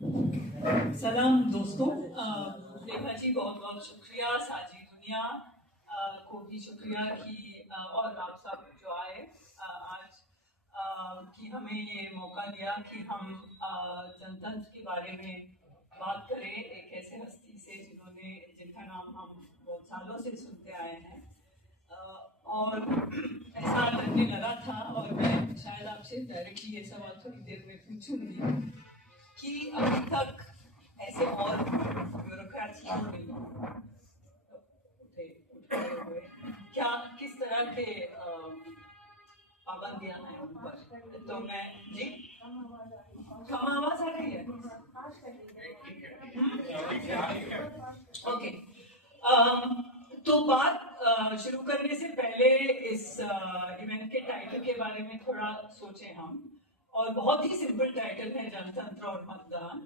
सलाम दोस्तों, रेखा जी बहुत बहुत शुक्रिया, साजी दुनिया को भी शुक्रिया कि और आप सब जो आए आज कि हमें ये मौका दिया कि हम जनतंत्र के बारे में बात करें एक ऐसे हस्ती से जिनका नाम हम बहुत सालों से सुनते आए हैं। और ऐसा लगने लगा था और मैं शायद आपसे डायरेक्टली ये सवाल थोड़ी देर में पूछूंगी कि अभी तक ऐसे और ब्यूरोक्रेट्स क्यों नहीं उठे हुए, क्या किस तरह के पाबंदियां हैं उन पर? तो मैं जी कम आवाज आ रही है। ओके, तो बात शुरू करने से पहले इस इवेंट के टाइटल के बारे में थोड़ा सोचें हम। और बहुत ही सिंपल टाइटल है, जनतंत्र और मतदान।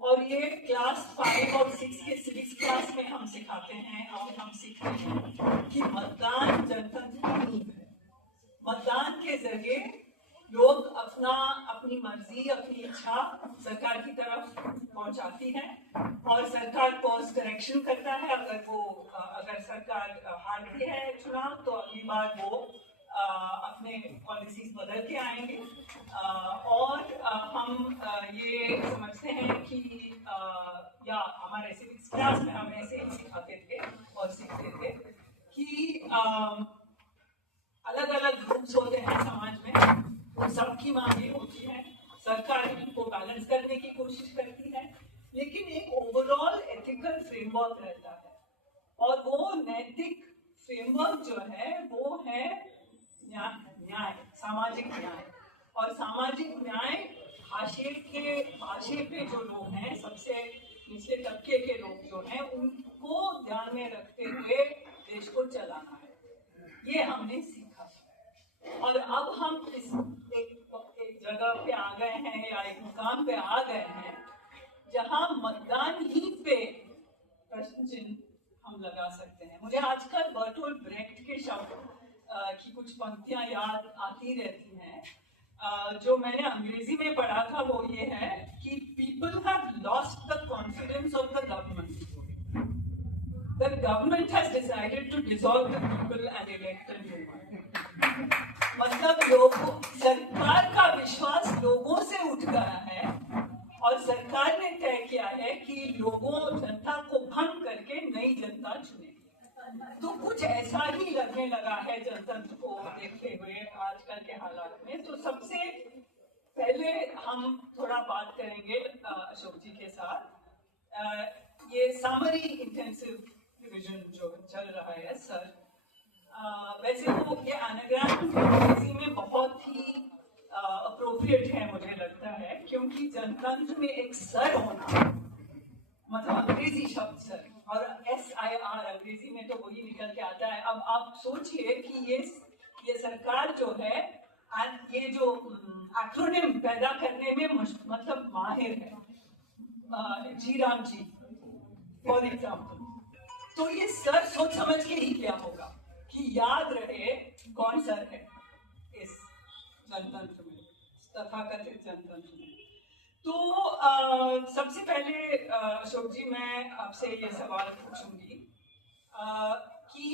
और ये क्लास 5 और 6 के सिविक्स क्लास में हम सिखाते हैं और हम सीखते हैं कि मतदान जनतंत्र की नींव है। मतदान के जरिए लोग अपनी मर्जी, अपनी इच्छा सरकार की तरफ पहुंचाती है और सरकार कोर्स करेक्शन करता है। अगर सरकार हारती है चुनाव तो अगली बार वो अपने पॉलिसीज बदल के आएंगे। और हम ये समझते हैं कि या हमारे सिविक्स क्लास में हम ऐसे ही सिखाते थे और सीखते थे कि अलग अलग ग्रुप्स होते हैं समाज में, वो सबकी मांगे होती है, सरकार इनको बैलेंस करने की कोशिश करती है, लेकिन एक ओवरऑल एथिकल फ्रेमवर्क रहता है। और वो नैतिक फ्रेमवर्क जो है वो है न्याय, सामाजिक न्याय। और सामाजिक न्याय हाशिए पे जो लोग हैं, सबसे निचले तबके के लोग जो हैं, उनको ध्यान में रखते हुए देश को चलाना है, ये हमने सीखा। और अब हम इस एक जगह पे आ गए हैं या एक मुकाम पे आ गए हैं जहां मतदान ही पे प्रश्न चिन्ह हम लगा सकते हैं। मुझे आजकल बर्टोल्ट ब्रेख्ट के शब्द की कुछ पंक्तियां याद आती रहती हैं। जो मैंने अंग्रेजी में पढ़ा था वो ये है कि people have lost the confidence of the government. The government has decided to dissolve the people and elect a new one. मतलब सरकार का विश्वास लोगों से उठ गया है और सरकार ने तय किया है कि जनता को भंग करके नई जनता चुनेगी। तो कुछ ऐसा ही लगने लगा है जनतंत्र को देखते हुए आजकल के हालात में। तो सबसे पहले हम थोड़ा बात करेंगे अशोक जी के साथ ये समरी इंटेंसिव रिविजन जो चल रहा है सर। वैसे तो ये एनाग्राम अंग्रेजी में बहुत ही अप्रोप्रिएट है मुझे लगता है, क्योंकि जनतंत्र में एक सर होना, मतलब अंग्रेजी शब्द सर और SIR अंग्रेजी में तो वही निकल के आता है। अब आप सोचिए कि ये सरकार जो है ये जो एक्रोनिम पैदा करने में मतलब माहिर है, जी राम जी फॉर एग्जाम्पल। तो ये सर सोच समझ के ही क्या होगा कि याद रहे कौन सर है इस जनतंत्र में, तथाकथित जनतंत्र में। तो सबसे पहले अशोक जी मैं आपसे ये सवाल पूछूंगी कि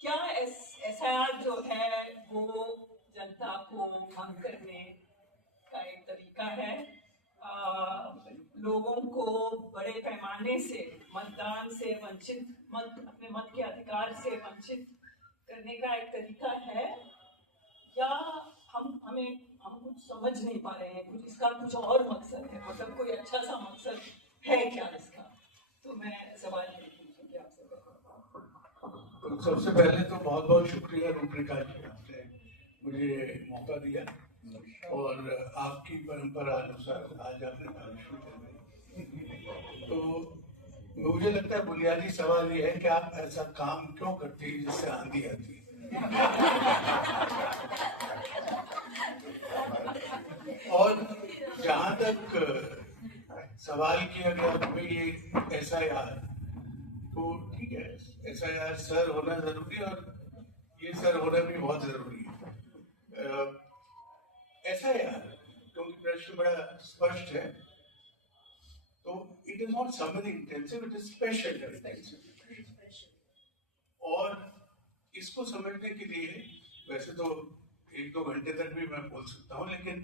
क्या SIR जो है वो जनता को भंग करने का एक तरीका है, लोगों को बड़े पैमाने से मतदान से वंचित, अपने मत के अधिकार से वंचित करने का एक तरीका है, या हम कुछ समझ नहीं पा रहे हैं, कुछ इसका कुछ और मकसद है, मतलब कोई अच्छा सा मकसद है क्या इसका? तो मैं सवाल ये पूछूंगी आपसे। तो सबसे पहले तो बहुत बहुत शुक्रिया रूपरेखा जी, आपने मुझे मौका दिया और आपकी परंपरा अनुसार आज आपने काम शुरू कर दी। तो मुझे लगता है बुनियादी सवाल ये है कि आप ऐसा काम क्यों करती है जिससे आंधी आती है। और जहां तक सवाल किया गया भाई ये SIR, तो ठीक है, SIR सर होना जरूरी है और ये सर होना भी बहुत जरूरी है। SIR क्योंकि प्रश्न बड़ा स्पष्ट है, तो it is not summary intensive, it is special intensive. और इसको समझने के लिए वैसे तो 1-2 घंटे तक भी मैं बोल सकता हूँ, लेकिन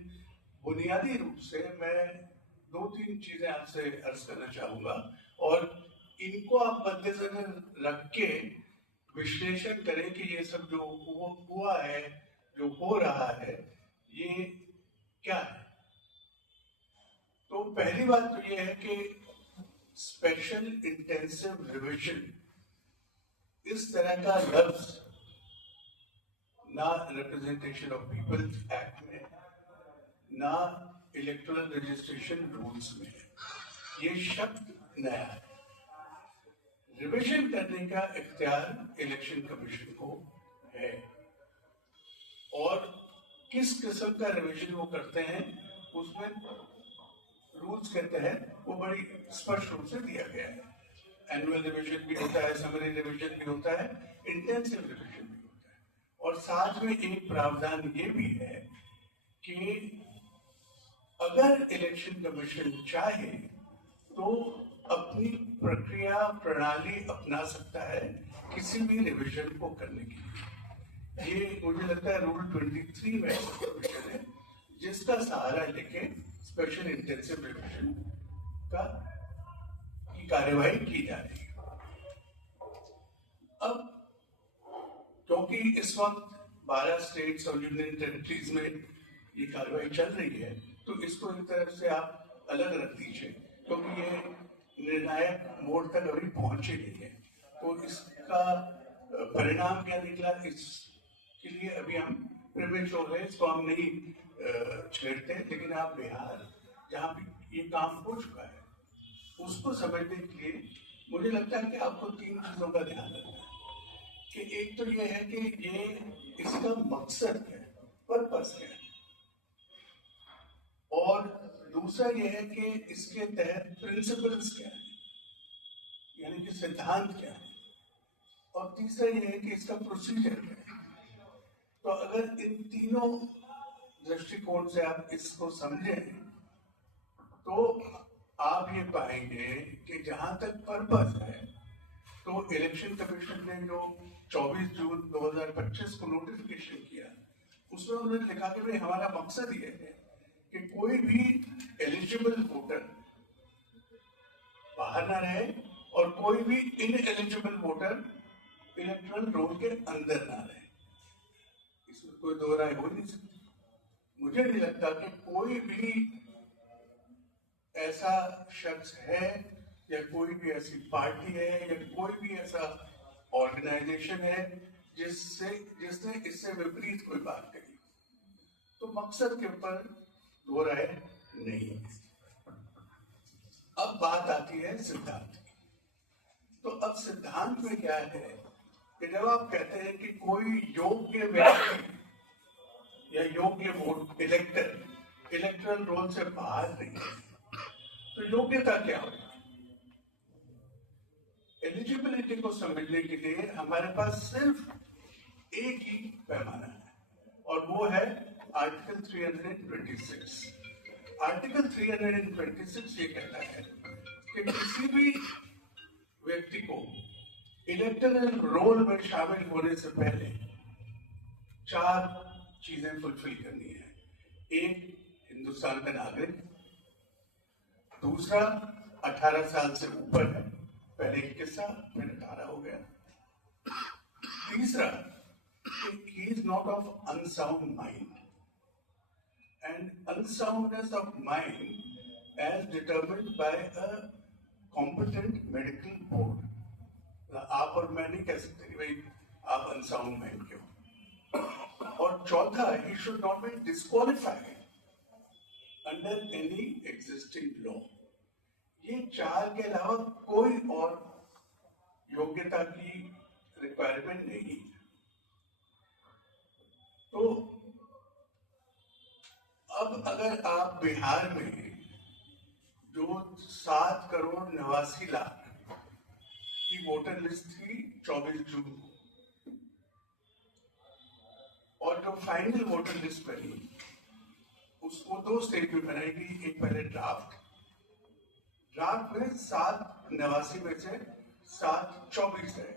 बुनियादी रूप से मैं 2-3 चीजें आपसे अर्ज करना चाहूंगा, और इनको आप मद्देनजर रख के विश्लेषण करें कि ये सब जो हुआ है, जो हो रहा है, ये क्या है। तो पहली बात तो ये है कि स्पेशल इंटेंसिव रिविजन इस तरह का लफ्ज ना रिप्रेजेंटेशन ऑफ पीपल्स एक्ट में, ना इलेक्टोरल रजिस्ट्रेशन रूल्स में है। ये शब्द नया है। रिविजन करने का इख्तियार इलेक्शन कमीशन को है, और किस किस्म का रिविजन वो करते हैं उसमें रूल्स के तहत वो बड़ी स्पष्ट रूप से दिया गया है। एनुअल रिविजन भी होता है, समरी रिविजन भी होता है, इंटेंसिव रिविजन भी होता है, और साथ में एक प्रावधान ये भी है कि अगर इलेक्शन कमीशन चाहे तो अपनी प्रक्रिया प्रणाली अपना सकता है किसी भी रिविजन को करने के लिए। ये मुझे लगता है रूल 23 में कमीशन है जिसका सहारा लेके स्पेशल इंटेंसिव रिविजन की कार्यवाही की जा रही है। अब क्योंकि इस वक्त 12 स्टेट्स और यूनियन टेरिटरीज में ये कार्रवाई चल रही है, तो इसको एक तरफ से आप अलग रख दीजिए, क्योंकि ये निर्णायक मोड तक अभी पहुंचे नहीं है। तो इसका परिणाम क्या निकला, इसके लिए अभी हम प्रिविलेज हो गए, इसको हम नहीं छेड़ते। लेकिन आप बिहार, जहाँ भी ये काम हो चुका है, उसको समझने के लिए मुझे लगता है कि आपको 3 चीजों का ध्यान रखना है। कि एक तो ये है कि ये इसका मकसद क्या है, पर्पस क्या है, और दूसरा ये है कि इसके तहत प्रिंसिपल्स क्या है, यानी कि सिद्धांत क्या है, और तीसरा ये है कि इसका प्रोसीजर क्या है। तो अगर इन तीनों दृष्टिकोण से आप इसको समझें तो आप ये पाएंगे कि जहां तक पर्पस है, तो इलेक्शन कमीशन ने जो 24 जून 2025 को नोटिफिकेशन किया, उसमें उन्होंने लिखा कि भाई हमारा मकसद ये है कि कोई भी एलिजिबल वोटर बाहर ना रहे और कोई भी इनएलिजिबल वोटर इलेक्टोरल रोल के अंदर ना रहे। इसमें कोई दो राय हो नहीं सकती। मुझे नहीं लगता कि कोई भी ऐसा शख्स है या कोई भी ऐसी पार्टी है या कोई भी ऐसा ऑर्गेनाइजेशन है जिसने इससे विपरीत कोई बात करी। तो मकसद के ऊपर दो राय नहीं है। अब बात आती है सिद्धांत की। तो अब सिद्धांत में क्या है कि जब आप कहते हैं कि कोई योग्य व्यक्ति या योग्य वोट इलेक्टरल रोल से बाहर नहीं है, तो योग्यता क्या होगी? एलिजिबिलिटी को समझने के लिए हमारे पास सिर्फ एक ही पैमाना है और वो है आर्टिकल 326। आर्टिकल 326 ये कहता है कि किसी भी व्यक्ति को इलेक्टरल रोल में शामिल होने से पहले 4 चीजें फुलफिल करनी है। एक, हिंदुस्तान का नागरिक। दूसरा, 18 साल से ऊपर है, पहले 21 साल फिर 18 हो गया। तीसरा, he is not of unsound mind, and unsoundness of mind as determined by a competent medical board. आप और मैं नहीं कह सकते कि भाई आप अनसाउंड माइंड के हो। और चौथा, he should not be disqualified under any existing law. ये 4 के अलावा कोई और योग्यता की रिक्वायरमेंट नहीं है। तो अब अगर आप बिहार में जो 7 करोड़ 89 लाख की वोटर लिस्ट थी 24 जून को, और जो फाइनल वोटर लिस्ट बनी उसको 2 स्टेज में बनाएगी। एक पहले ड्राफ्ट में 789 में से 724 रहे।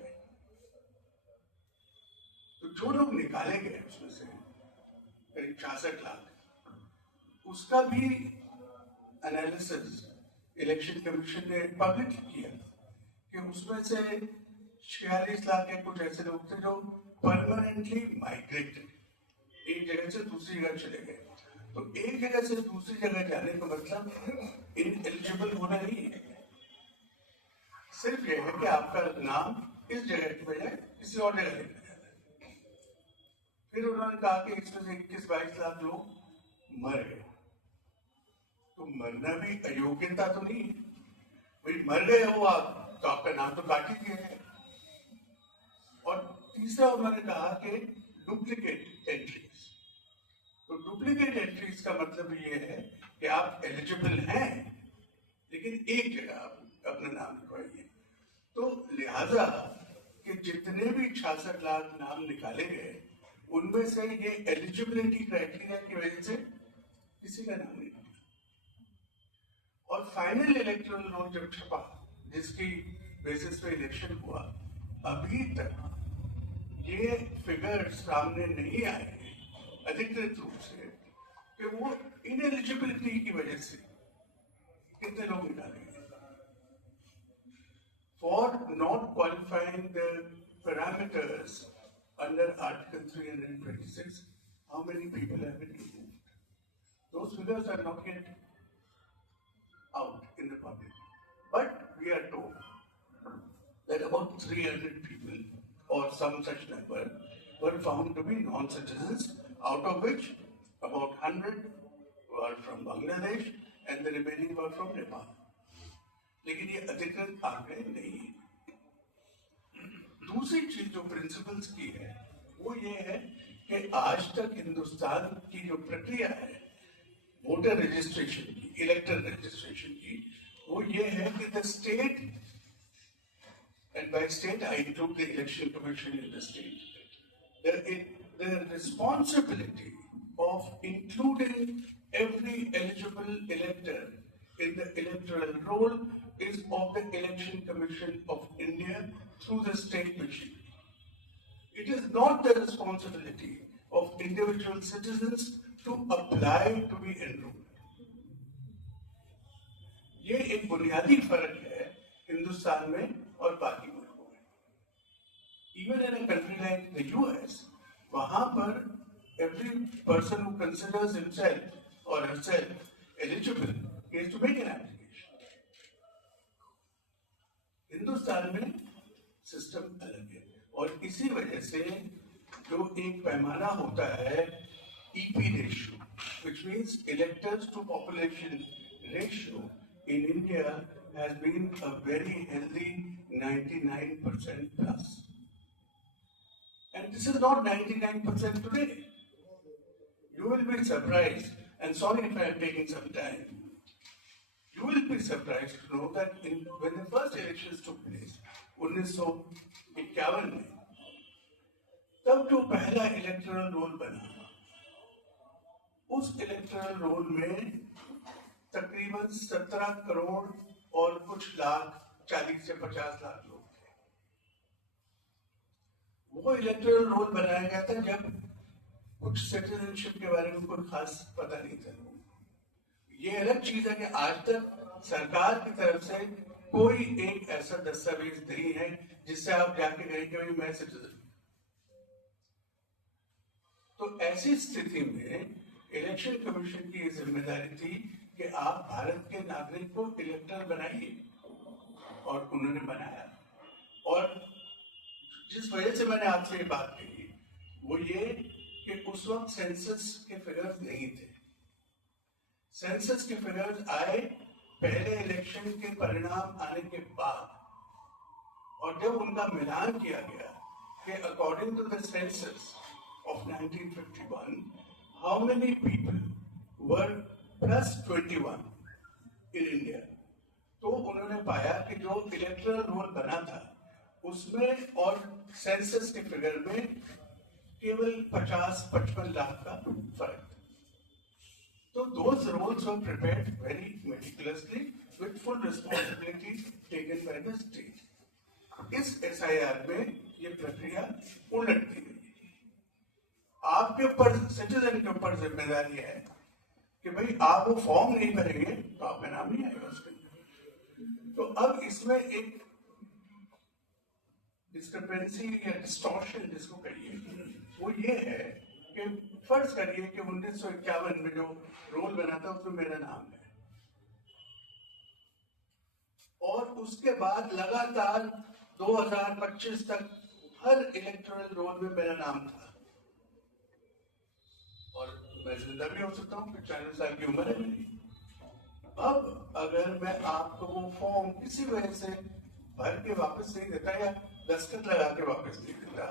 तो जो लोग निकाले गए उसमें से करीब 66 लाख, उसका भी एनालिसिस इलेक्शन कमीशन ने पब्लिक किया कि उसमें से 46 लाख या कुछ ऐसे लोग थे जो परमानेंटली माइग्रेटेड, एक जगह से दूसरी जगह चले गए। तो एक जगह से दूसरी जगह जाने का मतलब इनएलिजिबल होना नहीं है, सिर्फ यह है कि आपका नाम इस जगह की बजाय किसी और जगह लिखा जाता है। फिर उन्होंने कहा कि इसमें से 21-22 लाख लोग मर गए। तो मरना भी अयोग्यता तो नहीं है भाई, मर गए हो आप तो आपका नाम तो काट ही दिया है। और तीसरा उन्होंने कहा कि डुप्लीकेट एंट्रीज। तो डुप्लीकेट एंट्रीज का मतलब ये है कि आप एलिजिबल हैं लेकिन एक जगह आप अपना नाम लिखवाइए। तो लिहाजा कि जितने भी 66 लाख नाम निकाले गए उनमें से ये एलिजिबिलिटी क्राइटेरिया की वजह से किसी का नाम नहीं निकला। और फाइनल इलेक्टोरल रोल जब छपा, जिसकी बेसिस पे इलेक्शन हुआ, अभी तक ये फिगर सामने नहीं आए हैं अधिकृत रूप से कि वो इनएलिजिबिलिटी की वजह से कितने लोग निकाले गए। For not qualifying the parameters under Article 326, how many people have been removed? Those figures are not yet out in the public. But we are told that about 300 people or some such number were found to be non-citizens, out of which about 100 were from Bangladesh and the remaining were from Nepal. लेकिन ये अधिकृत आंकड़े नहीं है। दूसरी चीज जो principles की है वो ये है कि आज तक हिंदुस्तान की जो प्रक्रिया है वोटर रजिस्ट्रेशन की, इलेक्टर रजिस्ट्रेशन की, वो ये है कि the state, and by state I include the election commission in the state, the responsibility of including every eligible elector in the electoral roll is of the Election Commission of India through the state machine. It is not the responsibility of individual citizens to apply to be enrolled. ये एक बुनियादी फर्क है हिंदुस्तान में और बाकी मुल्कों में। Even in a country like the US, वहां पर every person who considers himself or herself eligible is to make an application. Hindustan में सिस्टम अलग है और इसी वजह से जो एक पैमाना होता है EP ratio, which means electors to population ratio in India has been a very healthy 99% plus. And this is not 99% today. You will be surprised, and sorry if I am taking some time, you will be surprised to know that when the first elections took place, 1951 में, तब जो पहला electoral roll बना, उस electoral roll में तकरीबन 17 करोड़ और कुछ लाख, 40 से 50 लाख लोग थे। वो इलेक्टोरल रोल बनाया गया था जब कुछ सिटीजनशिप के बारे में कोई खास पता नहीं था। ये अलग चीज है कि आज तक सरकार की तरफ से कोई एक ऐसा दस्तावेज नहीं है जिससे आप जाके कहेंगे भाई मैं सिटीजन। तो ऐसी स्थिति में इलेक्शन कमीशन की जिम्मेदारी थी कि आप भारत के नागरिक को इलेक्टर बनाइए, और उन्होंने बनाया। और जिस वजह से मैंने आपसे ये बात कही वो ये कि उस वक्त सेंसस के फिगर्स नहीं थे। सेंसस के फिगर्स आए पहले इलेक्शन के परिणाम आने के बाद, और जब उनका मिलान किया गया कि according to the census of 1951 how many people were +21 in India, तो उन्होंने पाया कि जो इलेक्टोरल रोल बना था उसमें और सेंसस के फिगर में केवल 50-55 लाख का फर्क था। So those roles were prepared very meticulously with full responsibility taken by the state. इस SIR में ये प्रक्रिया उलट दी गई। आपके ऊपर, सिटीजन के ऊपर जिम्मेदारी है कि भाई आप वो फॉर्म नहीं भरेंगे तो आपका नाम नहीं आएगा उसके अंदर। तो अब इसमें एक डिस्क्रिपेंसी या डिस्टॉर्शन जिसको कहिए, वो ये है कि फर्ज करिए कि 1951 में जो रोल बना था उसमें मेरा नाम है, और उसके बाद लगातार 2025 तक हर इलेक्टोरल रोल में मेरा नाम था, और मैं जिंदा भी हो सकता हूँ, 95 साल की उम्र है मेरी। अब अगर मैं आपको वो फॉर्म किसी वजह से भर के वापस नहीं देता या दस्तखत लगा के वापस नहीं देता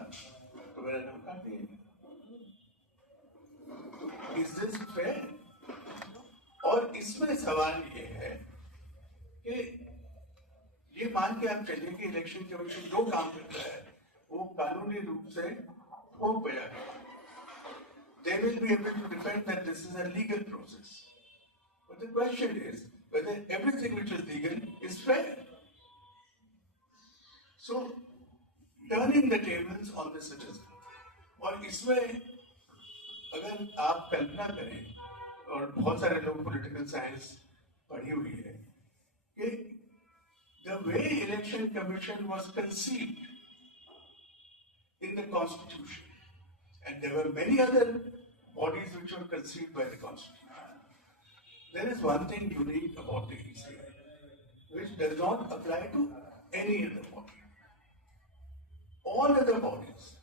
तो मेरा नाम काट दिया। Is this fair? और इसमें सवाल ये है कि ये मान के आप चलिए कि इलेक्शन कमीशन जो काम करता है वो कानूनी रूप से हो गया है, they will be able to defend that this is a legal process. But the question is whether everything which is legal is fair. So, turning the tables on the citizen. और इसमें अगर आप कल्पना करें, और बहुत सारे लोग पॉलिटिकल साइंस पढ़ी हुई है, कि the way election commission was conceived in the constitution, and there were many other bodies which were conceived by the constitution, there is one thing unique about the ECI, which does not apply to any other body. All other bodies,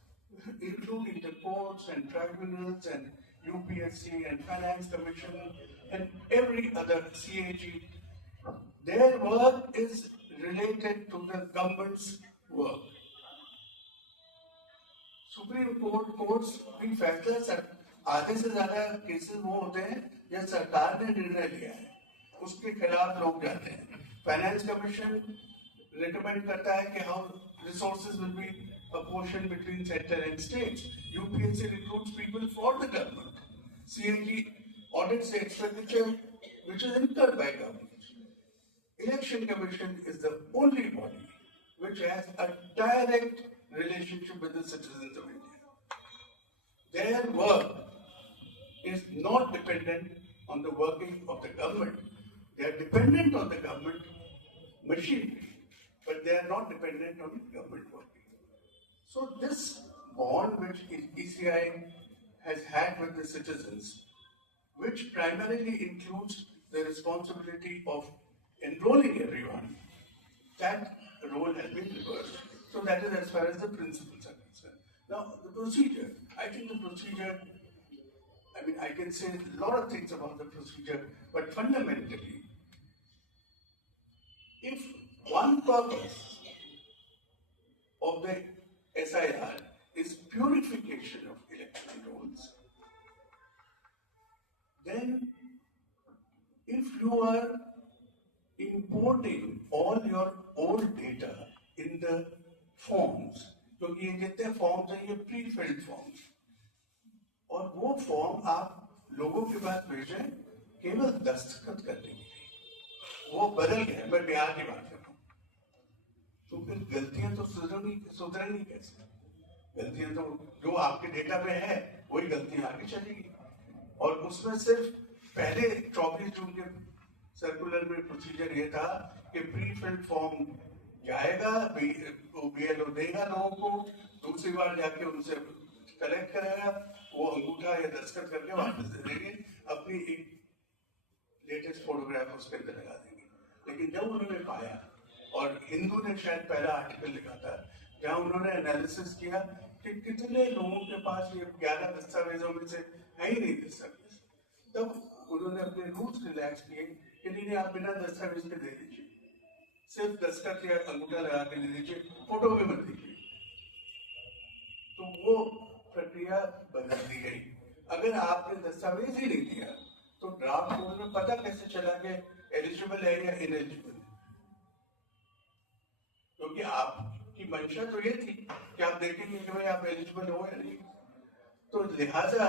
including the courts and tribunals and UPSC and Finance Commission and every other CAG, their work is related to the government's work. Supreme courts भी फैसला, आधे से ज्यादा cases वो होते हैं जब सरकार ने निर्णय लिया है, उसके खिलाफ लोग जाते हैं। फाइनेंस कमीशन रिकमेंड करता है कि how resources will be apportioned between center and states. UPSC recruits people for the government. CAG audits the expenditure which is incurred by government. Election Commission is the only body which has a direct relationship with the citizens of India. Their work is not dependent on the working of the government. They are dependent on the government machinery, but they are not dependent on government working. So this bond which ECI has had with the citizens, which primarily includes the responsibility of enrolling everyone, that role has been reversed. So that is as far as the principles are concerned. Now the procedure, I think the procedure, I mean I can say a lot of things about the procedure, but fundamentally, if one purpose of the SIR is purification of election rolls, then if you are importing all your old data in the forms, क्योंकि ये जितने forms हैं ये pre filled forms, और वो form आप लोगों के पास भेजें केवल दस्तखत करने के लिए, वो बदल गया। मैं बिहार की बात कर रहा हूँ, तो फिर गलतियां तो सुधरेंगी कैसे? गलतियां तो जो आपके डेटा में है वही गलतियां आगे चलेगी। और उसमें सिर्फ पहले 24 जून के सर्कुलर में प्रोसीजर ये था कि प्री फिल्ड फॉर्म जाएगा, BLO देगा लोगों को, दूसरी बार जाके उनसे कलेक्ट करेगा, वो अंगूठा या दस्तखत करके वापस दे देंगे, अपनी एक लेटेस्ट फोटोग्राफ उसके अंदर लगा देंगे। लेकिन जब उन्होंने पाया, और हिंदू ने शायद पहला आर्टिकल लिखा था जहां उन्होंने एनालिसिस किया कि कितने लोगों के पास ये 11 दस्तावेजों में से है ही नहीं दस्तावेज, तब उन्होंने अपने रूल्स रिलैक्स किए कि नहीं आप बिना दस्तावेज के दे दीजिए, सिर्फ दस्तखत या अंगूठा लगा के दे दीजिए, फोटो भी मत दीजिए। तो वो प्रक्रिया बदल दी गई। अगर आपने दस्तावेज ही नहीं दिया तो ड्राफ्ट रूल में पता कैसे चला कि एलिजिबल है या इनएलिजिबल? क्योंकि आपकी मंशा तो ये थी कि आप देखेंगे कि भाई आप एलिजिबल हो या नहीं। तो लिहाजा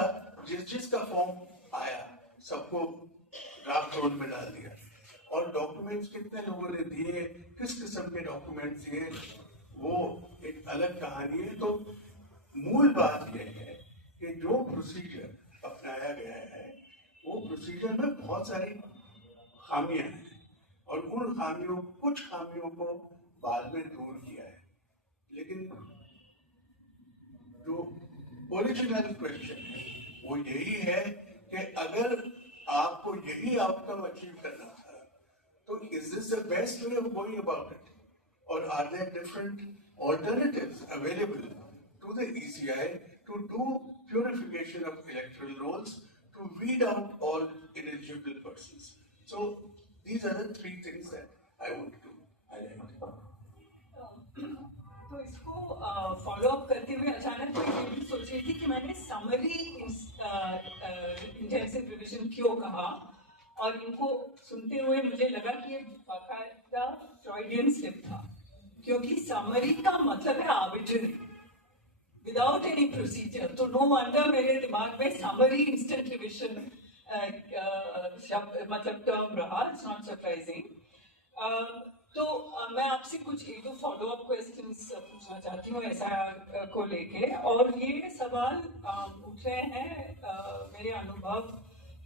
जिसका फॉर्म आया सबको ड्राफ्ट रोल में डाल दिया। और डॉक्यूमेंट्स कितने लोगों ने दिए, किस किस्म के डॉक्यूमेंट्स दिए, वो एक अलग कहानी है। तो मूल बात यह है कि जो प्रोसीजर अपनाया गया है वो प्रोसीजर में बहुत सारी खामियां हैं और उन कुछ खामियों को बाद में दूर किया है। लेकिन जो ओरिजिनल क्वेश्चन है वो यही है कि अगर आपको यही आउटकम अचीव करना था तो is this the best way of going about it, और are there different alternatives available to the ECI to do purification of electoral rolls to weed out all ineligible persons. So these are the three things that I want to highlight. तो इसको follow up करते हुए अचानक मैं ये भी सोच रही थी कि मैंने समरी इंटेंसिव रिविजन क्यों कहा, और इनको सुनते हुए मुझे लगा कि ये बाकायदा फ्रॉइडियन स्लिप था, क्योंकि समरी का मतलब है आर्बिट्ररी विदाउट एनी प्रोसीजर। तो नो वंडर मेरे दिमाग में समरी इंस्टेंट रिविजन मतलब टर्म रहा। It's not surprising. तो मैं आपसे कुछ एक दो फॉलो अप क्वेश्चंस पूछना चाहती हूँ ऐसा को लेके, और ये सवाल उठ रहे हैं मेरे अनुभव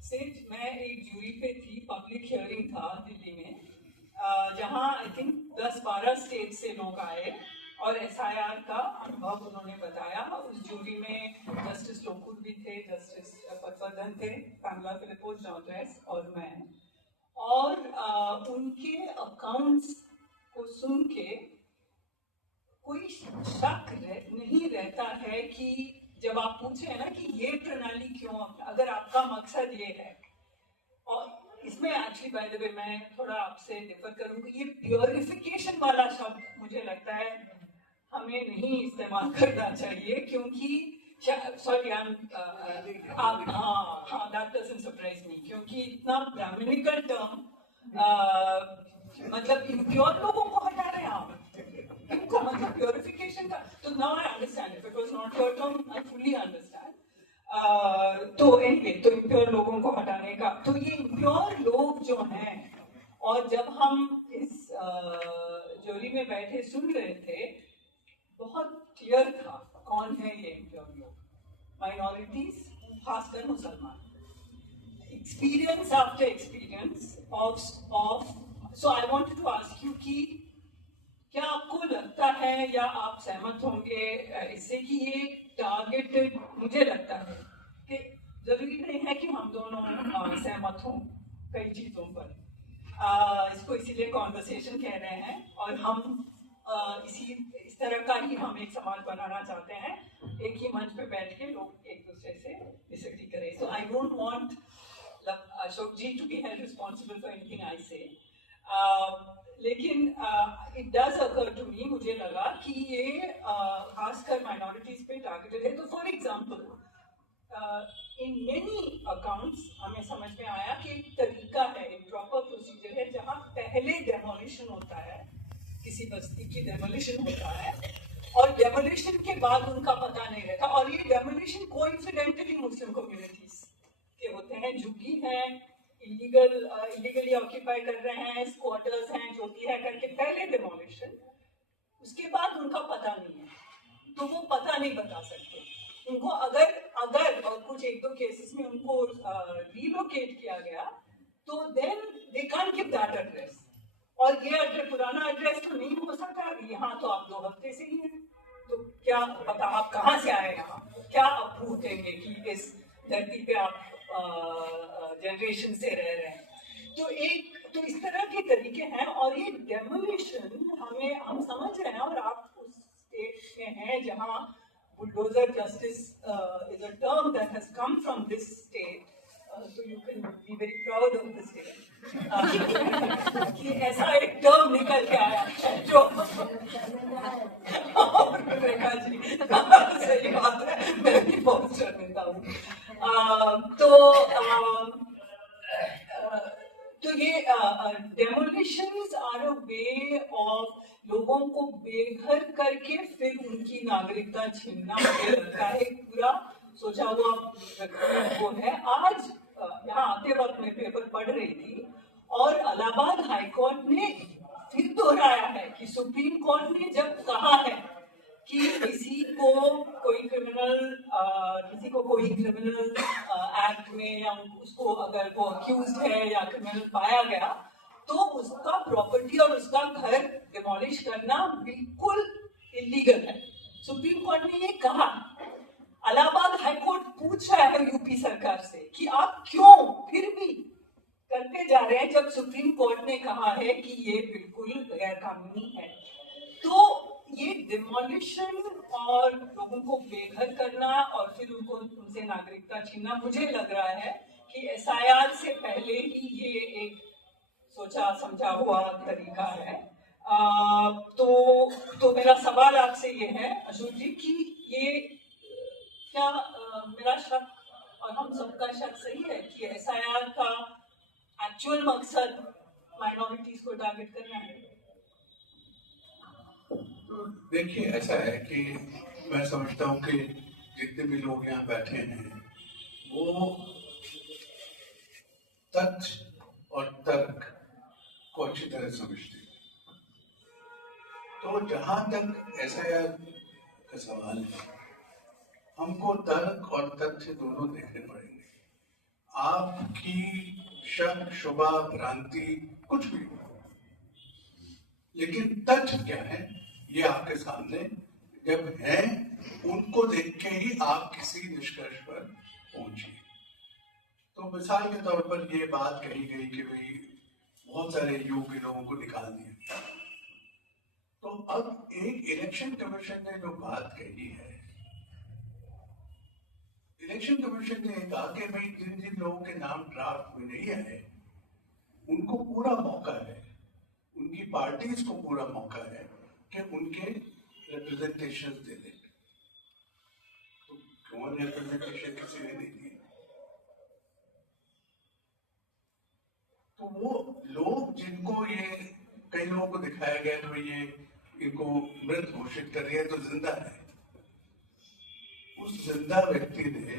से। मैं एक ज्यूरी पे थी, पब्लिक हियरिंग था दिल्ली में, जहाँ आई थिंक 10-12 स्टेट से लोग आए और SIR का अनुभव उन्होंने बताया। उस ज्यूरी में जस्टिस लोकुर भी थे, जस्टिस पटवर्धन थे, पैमला फिलिपोस, जॉन रेस और मैं। और उनके अकाउंट्स को सुन के कोई शक नहीं रहता है कि जब आप पूछे ना कि ये प्रणाली क्यों, अगर आपका मकसद ये है, और इसमें एक्चुअली बाय द वे मैं थोड़ा आपसे डिफर करूंगी, ये प्योरिफिकेशन वाला शब्द मुझे लगता है हमें नहीं इस्तेमाल करना चाहिए, क्योंकि सॉरी आप हाँ दैट डजंट सरप्राइज मी, क्योंकि इतना ब्राह्मणिकल टर्म मतलब इम्प्योर लोगों को हटा रहे हैं आप, इनको मतलब प्योरिफिकेशन का। तो now I understand, if it was not your term I fully understand. तो एनीवे, तो इम्प्योर लोगों को हटाने का, तो ये इम्प्योर लोग जो हैं, और जब हम इस ज्यूरी में बैठे सुन रहे थे, बहुत क्लियर था कौन है ये इम्प्योर लोग, माइनॉरिटीज, खासकर मुसलमान। Experience after experience of so I wanted to ask you कि क्या आपको लगता है या आप सहमत होंगे इससे कि ये टारगेटेड, मुझे लगता है कि जरूरी नहीं है कि हम दोनों सहमत हों कई चीज़ों पर, इसको इसीलिए कॉन्वर्सेशन कह रहे हैं, और हम इस तरह का ही हम एक समाज बनाना चाहते हैं, एक ही मंच पे बैठ के लोग एक दूसरे से डिसएग्री करें। So I don't want Ashok ji to be held responsible for anything I say, लेकिन it does occur to me, मुझे लगा कि ये खासकर माइनॉरिटीज पे टारगेटेड है। तो for example in many accounts हमें समझ में आया कि एक तरीका है, एक प्रॉपर प्रोसीजर है, जहाँ पहले डेमोलिशन होता है, किसी बस्ती की डेमोलिशन होता है, और डेमोलिशन के बाद उनका पता नहीं रहता, और ये डेमोलिशन कोइंसिडेंटली मुस्लिम कम्युनिटीज के होते हैं, झुग्गी हैं, इलीगली ऑक्यूपाई कर रहे हैं, स्क्वाटर्स हैं, जो भी है करके पहले डेमोलिशन, उसके बाद उनका पता नहीं है, तो वो पता नहीं बता सकते उनको। अगर और कुछ एक दो केसेस में उनको रिलोकेट किया गया, तो then they can't give that address, और ये एड्रेस पुराना एड्रेस तो नहीं हो सकता, यहाँ तो आप 2 हफ्ते से ही हैं, तो क्या पता आप कहाँ से आए, यहाँ क्या अप्रूव देंगे कि इस धरती पे आप जनरेशन से रह रहे हैं। तो इस तरह के तरीके हैं, और ये डेमोलिशन हम समझ रहे हैं, और आप उस स्टेट में हैं जहाँ bulldozer justice is a term that has come from this state, so you can be very proud of the state कि ऐसा एक टर्म निकल के आया है जो रेखा जी सही बात है, मैं भी बहुत शर्मिंदा हूँ। तो ये डेमोलिशंस आर अ वे ऑफ लोगों को बेघर करके फिर उनकी नागरिकता छीनना, मुझे लगता है पूरा सोचा हुआ वो है। आज यहाँ आते वक्त मैं पेपर पढ़ रही थी और इलाहाबाद हाई कोर्ट ने फिर दोहराया है कि सुप्रीम कोर्ट ने जब कहा है कि किसी को कोई क्रिमिनल एक्ट में या उसको अगर वो अक्यूज है या क्रिमिनल पाया गया तो उसका प्रॉपर्टी और उसका घर डिमोलिश करना बिल्कुल इलीगल है। सुप्रीम कोर्ट ने ये कहा। इलाहाबाद हाई कोर्ट पूछ रहा है यूपी सरकार से कि आप क्यों फिर भी करते जा रहे हैं जब सुप्रीम कोर्ट ने कहा है कि ये बिल्कुल गैर कानूनी है। तो ये डिमोलिशन और लोगों को बेघर करना और फिर उनसे नागरिकता छीनना, मुझे लग रहा है कि एसआईआर से पहले ही ये एक सोचा समझा हुआ तरीका है। तो मेरा सवाल आपसे ये है अशोक जी कि ये क्या मेरा शक और हम सबका शक सही है कि एसआईआर का एक्चुअल मकसद माइनॉरिटीज को टारगेट करना है? तो देखिए, ऐसा है कि मैं समझता हूँ कि जितने भी लोग यहाँ बैठे हैं वो तथ्य और तर्क को अच्छी तरह समझते हैं। तो जहां तक एसआईआर का सवाल है, हमको तर्क और तथ्य दोनों देखने पड़ेंगे। आपकी शक, शुबा, भ्रांति कुछ भी हो, लेकिन तथ्य क्या है ये आपके सामने जब है, उनको देख के ही आप किसी निष्कर्ष पर पहुंचिए। तो मिसाल के तौर पर ये बात कही गई कि भाई बहुत सारे योग्य लोगों को निकाल दिया। तो अब एक इलेक्शन कमीशन ने जो बात कही है, इलेक्शन कमीशन ने कहा कि भाई जिन जिन लोगों के नाम ड्राफ्ट में नहीं आए उनको पूरा मौका है, उनकी पार्टीज को पूरा मौका है कि उनके रिप्रेजेंटेशन दे दें। तो क्यों रिप्रेजेंटेशन किसी ने नहीं दिए? तो वो लोग जिनको ये कई लोगों को दिखाया गया तो ये इनको मृत घोषित कर रही है तो जिंदा है, उस जिंदा व्यक्ति ने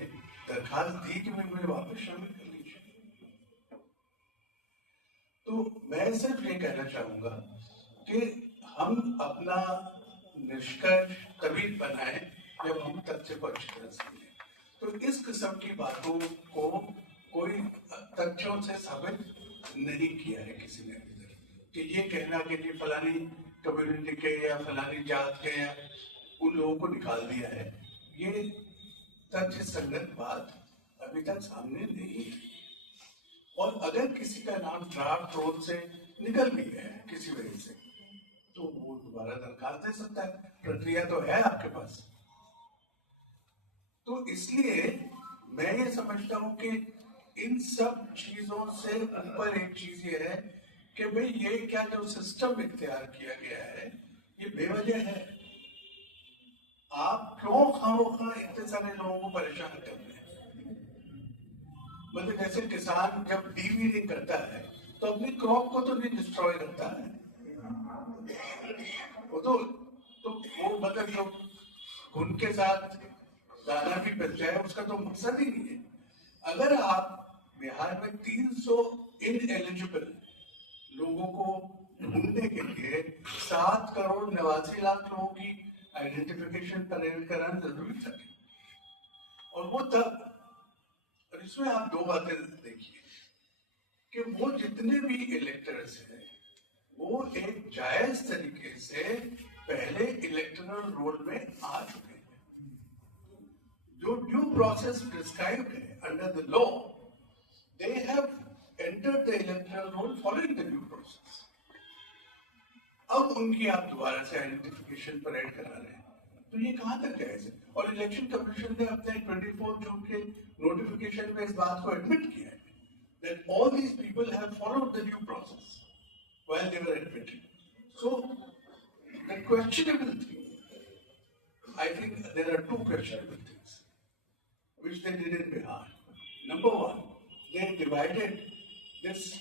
दरखास्त दी कि मैं मुझे वापस शामिल कर लीजिए। तो मैं सिर्फ ये कहना चाहूंगा कि हम अपना निष्कर्ष तभी बनाए जब हम तथ्य को अच्छी तरह समझें। तो इस किस्म की बातों को कोई तथ्यों से साबित नहीं किया है किसी ने कि ये कहना कि ये फलानी कम्युनिटी के या फलानी जात के या उन लोगों को निकाल दिया है, ये तथ्य संगत बात अभी तक सामने नहीं है। और अगर किसी का नाम ड्राफ्ट रोल से निकल भी है किसी वजह से, तो वो दोबारा दरखास्त दे सकता है, प्रक्रिया तो है आपके पास। तो इसलिए मैं ये समझता हूं कि इन सब चीजों से ऊपर एक चीज ये है कि भाई ये क्या जो सिस्टम इख्तियार किया गया है ये बेवजह है। आप क्यों खामोखा इतने सारे लोगों को परेशान कर रहे हैं? मतलब जैसे किसान जब डीवीडिंग करता है तो अपनी क्रॉप को तो नहीं डिस्ट्रॉय करता है, वो तो वो मतलब जो उनके साथ दाना भी बच जाए उसका तो मकसद ही नहीं है। अगर आप बिहार में 300 इनएलिजिबल लोगों को ढूंढने के लिए 7 करोड़ 89 लाख लोगों की आइडेंटिफिकेशन परेड कराना जरूरी था। और वो तब, और इसमें आप दो बातें देखिए कि वो जितने भी इलेक्टर्स हैं वो एक जायज तरीके से पहले इलेक्टोरल रोल में आ चुके हैं। जो ड्यू प्रोसेस प्रिस्क्राइब्ड है under the law, they have entered the electoral roll following the due process. अब उनकी आप दोबारा से आइडेंटिफिकेशन परेड करा रहे हैं, तो ये कहां तक जायज है? और इलेक्शन कमीशन ने अपने 24 जून के नोटिफिकेशन में इस बात को एडमिट किया है that all these people have followed the due process while they were admitted. So the questionable thing, I think there are two questionable things which they did in Bihar. Number one, they divided this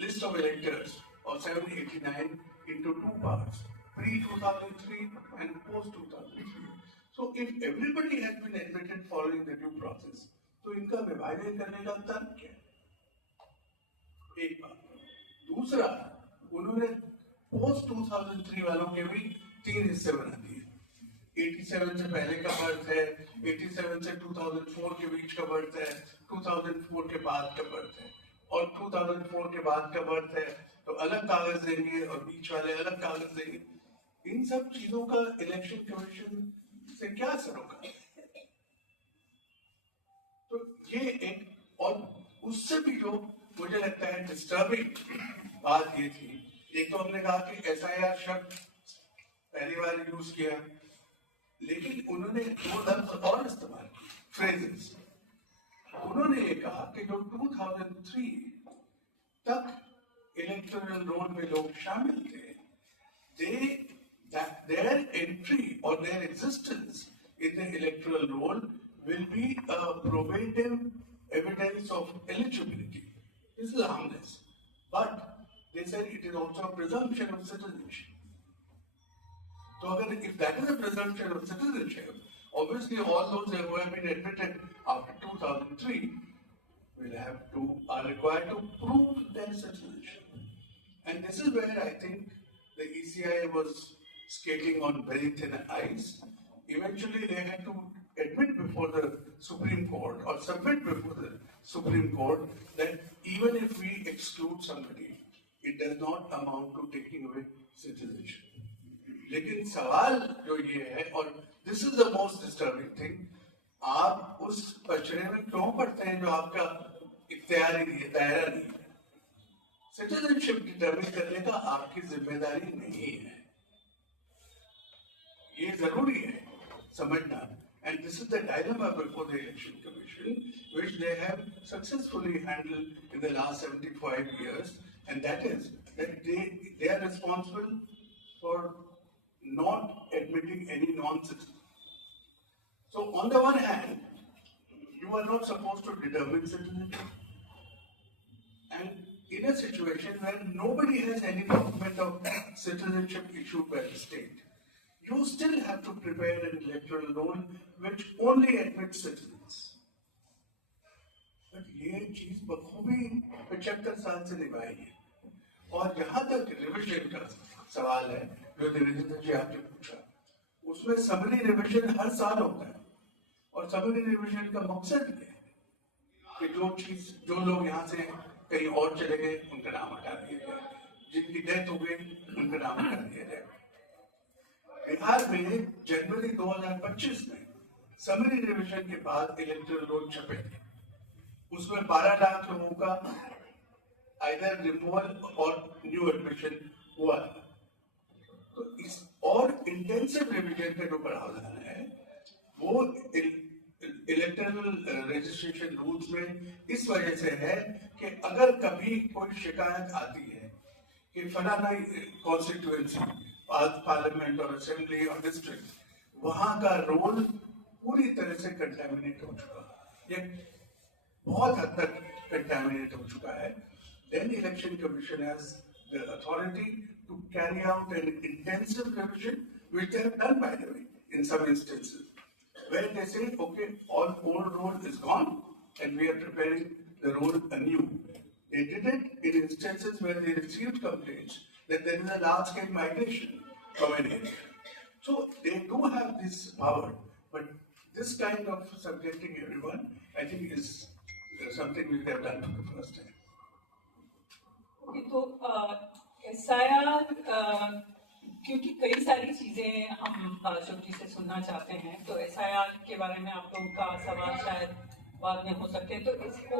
list of electors of 789 into two parts, pre-2003 and post-2003. So if everybody has been admitted following the due process, तो इनका विभाजन करने का तर्क क्या है? एक बात। दूसरा, उन्होंने पोस्ट 2003 वालों के भी 3 हिस्से बना दिए। 87 से पहले का बर्थ है, 87 से 2004 के बीच का बर्थ है, 2004 के बाद का बर्थ है, और 2004 के बाद का बर्थ है तो अलग कागज देंगे और बीच वाले अलग कागज देंगे। इन सब चीजों का इलेक्शन कमीशन से क्या असर होगा? तो ये एक, और उससे भी जो मुझे लगता है डिस्टर्बिंग बात ये थी, एक तो हमने कहा कि SIR शब्द पहली बार यूज किया, लेकिन उन्होंने 2 लफ्ज और इस्तेमाल किए, फ्रेजेस। उन्होंने ये कहा कि जो 2003 तक इलेक्टोरल रोल में लोग शामिल थे, their entry or their existence in the electoral roll will be a probative evidence of eligibility. This is harmless. But they said it is also a presumption of citizenship. So if that is a presumption of citizenship, obviously all those who have been admitted after 2003 are required to prove their citizenship. And this is where I think the ECI was skating on very thin ice. Eventually they had to admit before the Supreme Court or submit before the Supreme Court that even if we exclude somebody, it does not amount to taking away citizenship. लेकिन सवाल जो ये है, और this is the most disturbing thing, आप उस पचड़े में क्यों पड़ते हैं जो आपका इख्तियार ही नहीं है, दायरा नहीं है? सिटीजनशिप डिटरमिन करने का आपकी जिम्मेदारी नहीं है, ये जरूरी है समझना। And this is the dilemma before the Election Commission, which they have successfully handled in the last 75 years, and that is that they are responsible for not admitting any non-citizen. So on the one hand, you are not supposed to determine citizenship, and in a situation where nobody has any document of citizenship issued by the state, you still have to prepare an electoral roll which only admits citizens. But ये चीज बखूबी 75 साल से निभाई है। और जहां तक रिविजन का सवाल है, जो देवेंद्र जी आपने पूछा, उसमें समरी रिविजन हर साल होता है, और समरी रिविजन का मकसद ये है कि जो लोग यहाँ से कहीं और चले गए उनका नाम हटा दिया जाए, जिनकी डेथ हो गई उनका नाम हटा दिया जाए। बिहार में जनवरी 2025 में समरी रिविजन के बाद इलेक्टोरल रोल छपे थे, उसमें 12 लाख लोगों का आइदर रिमूवल और न्यू एडमिशन हुआ। तो इस और इंटेंसिव रिविजन का जो प्रावधान है वो इलेक्टोरल रजिस्ट्रेशन रूल्स में इस वजह से है कि अगर कभी कोई शिकायत आती है कि फलाना कॉन्स्टिट्यूएंसी, पार्लियामेंट और असेंबली और डिस्ट्रिक्ट, वहां का रोल पूरी तरह से कंटामिनेट हो चुका है, ये बहुत हद तक कंटामिनेट हो चुका है, then election commission has the authority to carry out an intensive revision, which they have done, by the way, in some instances, where they say, okay, all old roll is gone and we are preparing the roll anew. They did it in instances where they received complaints that there is a large-scale migration from an area. So they do have this power, but this kind of subjecting everyone, I think, is something which they have done for the first time. तो SIR, क्योंकि कई सारी चीजें हम अशोक जी से सुनना चाहते हैं, तो SIR के बारे में आप लोगों का सवाल शायद बाद में हो सकते हैं, तो इसको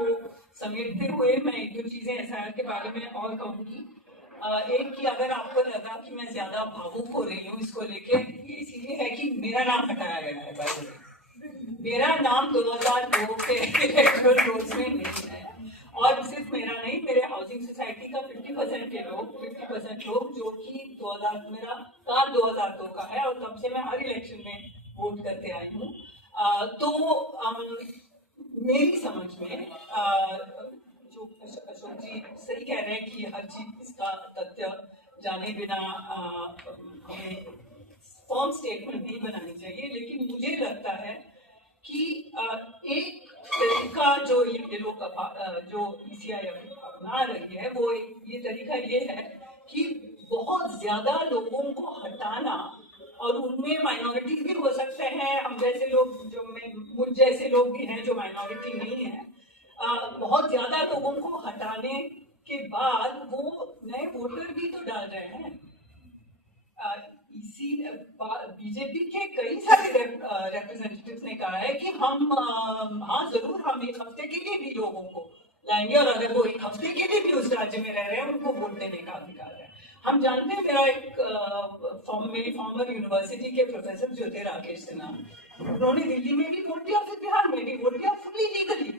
समेटते हुए मैं एक दो चीजें SIR के बारे में और कहूँगी। एक कि अगर आपको लगा कि मैं ज्यादा भावुक हो रही हूँ इसको लेके, ये इसलिए है कि मेरा नाम हटाया गया है, भाई मेरा नाम 2002 के इलेक्टोरल रोल्स में नहीं है, और सिर्फ मेरा नहीं, मेरे हाउसिंग सोसाइटी का 50% लोग जो कि 2000, मेरा साल 2002 का है और तब से मैं हर इलेक्शन में वोट करते आई हूँ। तो मेरी समझ में जो अशोक जी सही कह रहे हैं कि हर चीज इसका तथ्य जाने बिना हमें फॉर्म स्टेटमेंट नहीं बनानी चाहिए, लेकिन मुझे लगता है कि एक तरीका जो ये लोग जो ECI अपना रही है वो ये तरीका ये है कि बहुत ज्यादा लोगों को हटाना, और उनमें माइनॉरिटी भी हो सकते हैं, हम जैसे लोग जो मुझ जैसे लोग भी हैं जो माइनॉरिटी नहीं है, बहुत ज्यादा लोगों को हटाने के बाद वो नए वोटर भी तो डाल रहे हैं। इसी बीजेपी के कई सारे रिप्रेजेंटेटिव्स ने कहा है कि हम हाँ जरूर हम एक हफ्ते के लिए भी लोगों को लाएंगे, और अगर वो एक हफ्ते के लिए भी उस राज्य में रह रहे हैं उनको वोट देने का अधिकार है। हम जानते हैं, मेरा मेरी फॉर्मर यूनिवर्सिटी के प्रोफेसर जो थे राकेश सिन्हा, उन्होंने दिल्ली में भी वोट दिया, फिर बिहार में भी वोट दिया, फुली लीगली।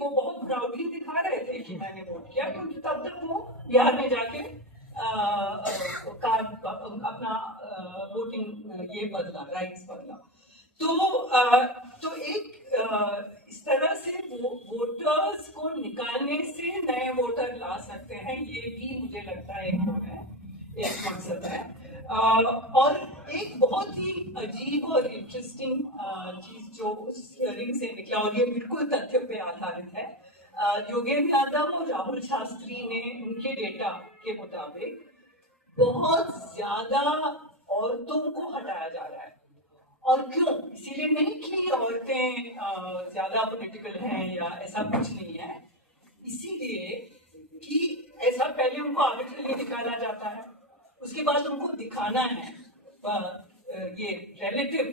वो बहुत प्राउडली दिखा रहे थे कि मैंने वोट किया, क्योंकि तब तक वो बिहार में जाके कार्ड अपना वोटिंग ये बदला, राइट्स बदला। तो एक इस तरह से वोटर्स को निकालने से नए वोटर ला सकते हैं, ये भी मुझे लगता है एक मकसद है। और एक बहुत ही अजीब और इंटरेस्टिंग चीज जो उस हियरिंग से निकला, और ये बिल्कुल तथ्य पे आधारित है, योगेंद्र यादव और राहुल शास्त्री ने उनके डेटा के मुताबिक बहुत ज्यादा औरतों को हटाया जा रहा है। और क्यों? इसीलिए नहीं कि औरतें ज्यादा पॉलिटिकल हैं या ऐसा कुछ नहीं है, इसीलिए कि ऐसा पहले उनको आर्बिट्रली निकाला जाता है, उसके बाद उनको दिखाना है ये relative,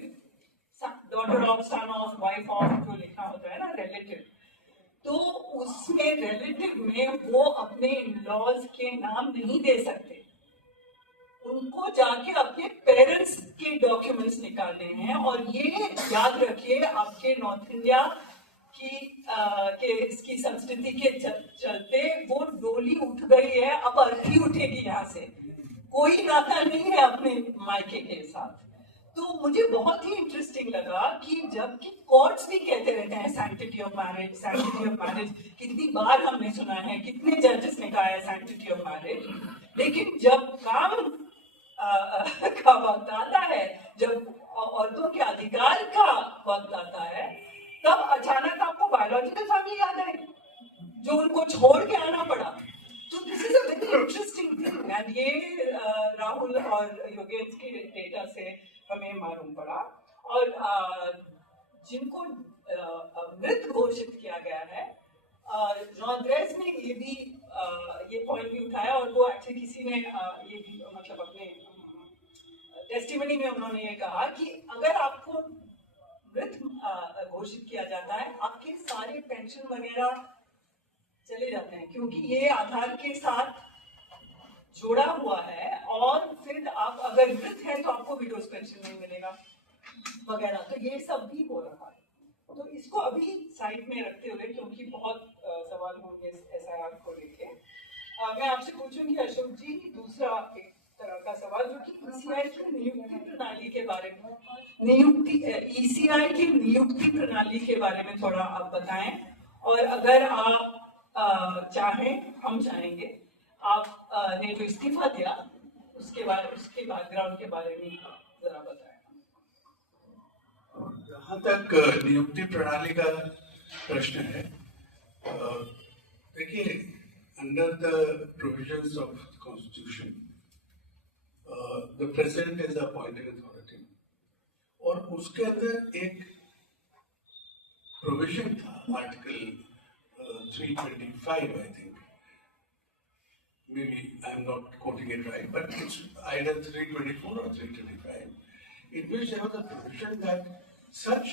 daughter of, son of, wife of जो लिखा होता है ना रिलेटिव, तो उसमें रिलेटिव में वो अपने इन-लॉज के नाम नहीं दे सकते, उनको जाके अपने पेरेंट्स के डॉक्यूमेंट्स निकालने हैं। और ये याद रखिए, आपके नॉर्थ इंडिया की इसकी संस्कृति के चलते वो डोली उठ गई है, अब अर्थी उठेगी यहाँ से, कोई नाता नहीं है अपने मायके के साथ। तो मुझे बहुत ही इंटरेस्टिंग लगा कि जबकि कोर्ट्स भी कहते रहते हैं sanctity of marriage, sanctity of marriage, कितनी बार हमने सुना है, कितने जजेस ने कहा है सैंक्टिटी ऑफ मैरिज, लेकिन जब काम का वक्त आता है, जब औरतों के अधिकार का वक्त आता है, तब अचानक आपको बायोलॉजिकल फैमिली याद आएगी जो उनको छोड़ के आना पड़ा। तो this is a very interesting thing, and ये राहुल और योगेश के डेटा से हमें मालूम पड़ा। और जिनको मृत घोषित किया गया है, रॉड्रेस ने ये भी ये पॉइंट भी उठाया, और वो एक्चुअली किसी ने ये भी मतलब अपने टेस्टिमनी में उन्होंने ये कहा कि अगर आपको मृत घोषित किया जाता है, आपके सारे पेंशन वगैरह चले जाते हैं, क्योंकि ये आधार के साथ जोड़ा हुआ है, और फिर आप अगर मृत हैं तो आपको विडोज पेंशन नहीं मिलेगा वगैरह। तो ये सब भी हो रहा है। तो इसको अभी साइड में रखते हुए, क्योंकि बहुत सवाल होंगे SIR को लेके, मैं आपसे पूछूंगी अशोक जी दूसरा एक तरह का सवाल, जो कि ECI की नियुक्ति प्रणाली के बारे में, ECI की नियुक्ति प्रणाली के बारे में थोड़ा आप बताएं, और अगर आप चाहें, हम चाहेंगे, आप ने जो इस्तीफा दिया उसके बैकग्राउंड के बारे में जरा बताएं। जहाँ तक नियुक्ति प्रणाली का प्रश्न है, देखिए, under the provisions of constitution the president is appointed authority, और उसके अंदर एक प्रोविजन था, article 325, I think. Maybe I'm not quoting it right, but it's either 324 or 325, in which there was a provision that such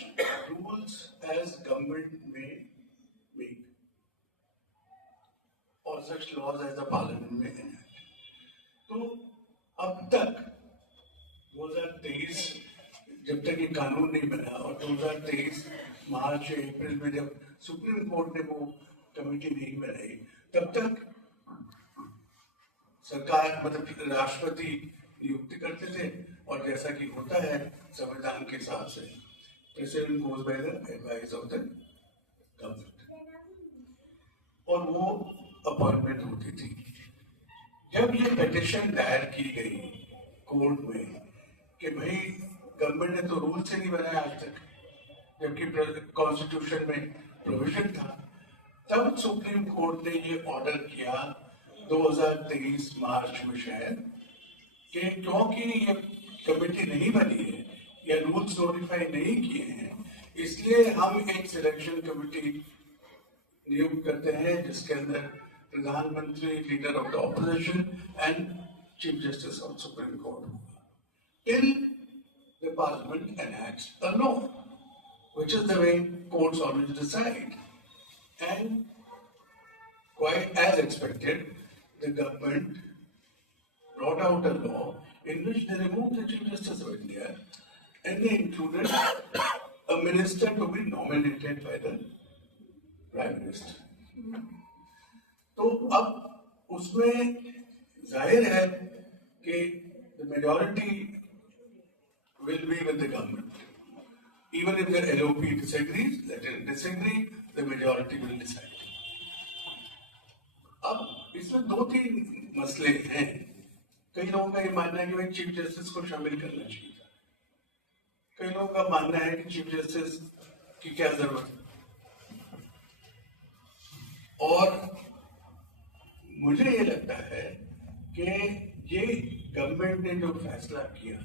rules as government may make, or such laws as the parliament may enact. तो अब तक 2023 जब तक ये कानून नहीं बना, और 2023 मार्च अप्रैल में जब सुप्रीम कोर्ट ने वो कमेटी नहीं बनाई, तब तक सरकार मतलब राष्ट्रपति नियुक्ति करते थे, और जैसा कि होता है संविधान के हिसाब से, president goes by the advice of the government, और वो अपॉइंटमेंट होती थी। जब ये पिटीशन दायर की गई कोर्ट में कि भाई गवर्नमेंट ने तो रूल से नहीं बनाया आज तक, जबकि कॉन्स्टिट्यूशन में प्रोविजन था, तब सुप्रीम कोर्ट ने ये ऑर्डर किया 2023 मार्च में शायद, कि क्योंकि ये कमेटी नहीं बनी है या रूल्स नोटिफाई नहीं किए हैं, इसलिए हम एक सिलेक्शन कमेटी नियुक्त करते हैं जिसके अंदर प्रधानमंत्री, leader of the opposition and chief justice of supreme court till the parliament enacts a law, which is the way courts always decide. And quite as expected, the government brought out a law in which they removed the Chief Justice of India and they included a minister to be nominated by the Prime Minister. तो अब उसमें जाहिर है कि the majority will be with the government. Even if the LOP disagrees, let it disagree, the majority will decide. अब इसमें 2-3 मसले हैं। कई लोगों का ये मानना है कि भाई चीफ जस्टिस को शामिल करना चाहिए था। कई लोगों का मानना है कि चीफ जस्टिस की क्या जरूरत है। और मुझे ये लगता है कि ये गवर्नमेंट ने जो फैसला किया,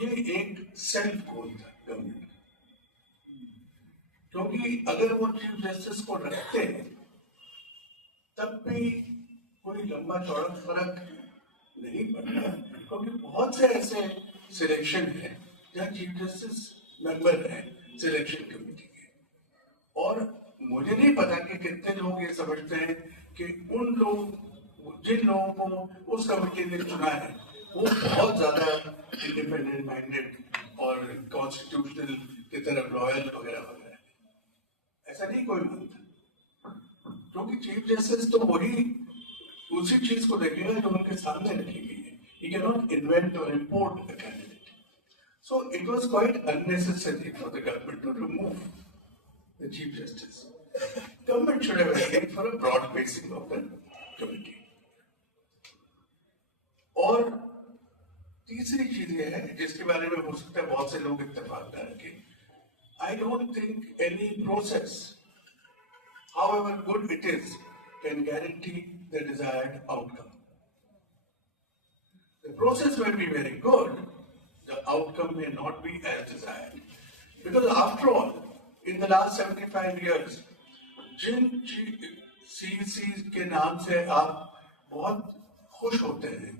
ये एक सेल्फ गोल था गवर्नमेंट, क्योंकि अगर वो चीफ जस्टिस को रखते तब भी कोई लंबा चौड़ा फर्क नहीं पड़ता, क्योंकि बहुत से ऐसे सिलेक्शन है जहाँ चीफ जस्टिस मेंबर हैं सिलेक्शन कमेटी के, और मुझे नहीं पता कि कितने लोग ये समझते हैं कि उन लोग जिन लोगों को उस कमेटी ने चुना है वो बहुत ज्यादा इंडिपेंडेंट माइंडेड और कॉन्स्टिट्यूशनल की तरफ लॉयल वगैरह वगैरह। ऐसा नहीं कोई मानता, क्योंकि चीफ जस्टिस तो वही उसी चीज को देखेगा जो उनके सामने रखी गई है। He cannot invent or import a candidate. So it was quite unnecessary for the government to remove the chief justice. Government should have aimed for a broad basing of the committee. और तीसरी चीज ये है जिसके बारे में हो सकता है बहुत से लोग इत्तेफाक न रखें। I don't think any process, however good it is, can guarantee the desired outcome. The process may be very good, the outcome may not be as desired. Because after all, in the last 75 years, Jin CEC के नाम से आप बहुत खुश होते हैं,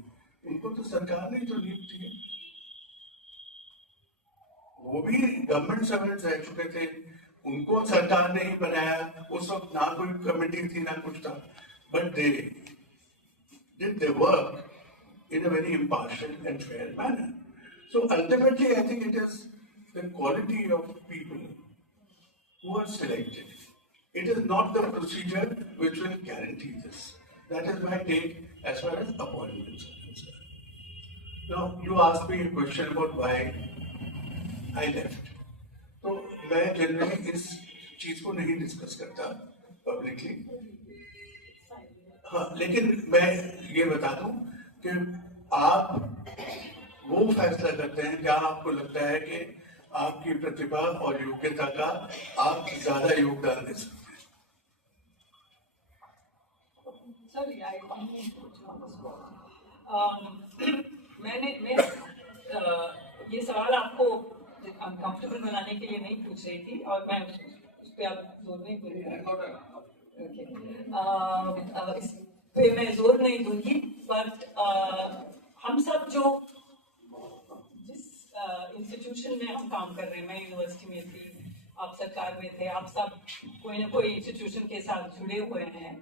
उनको तो सरकार ने तो नियुक्त की है। वो भी गवर्नमेंट सर्वेंट्स रह चुके थे, उनको सरकार ने ही बनाया। उस वक्त ना कोई कमेटी थी ना कुछ था, but they did their work in a very impartial and fair manner. So ultimately, I think it is the quality of people who are selected. It is not the procedure which will guarantee this. That is my take as far as appointments are concerned. Now, you asked me a question about why I left. तो मैं generally इस चीज को नहीं discuss करता publicly. हाँ, लेकिन मैं ये बता दूं कि आप वो फैसला करते हैं जहाँ आपको लगता है कि आपकी प्रतिभा और योग्यता का आप ज्यादा योगदान दे सकते हैं। Sorry, I can't put you on the spot. मैं ये सवाल आपको अनकंफर्टेबल बनाने के लिए नहीं पूछ रही थी, और मैं उस पर आप जोर नहीं दूंगी। इस पे मैं जोर नहीं दूंगी, बट हम सब जो जिस इंस्टीट्यूशन में हम काम कर रहे हैं, मैं यूनिवर्सिटी में थी, आप सरकार में थे, आप सब कोई ना कोई इंस्टीट्यूशन के साथ जुड़े हुए हैं,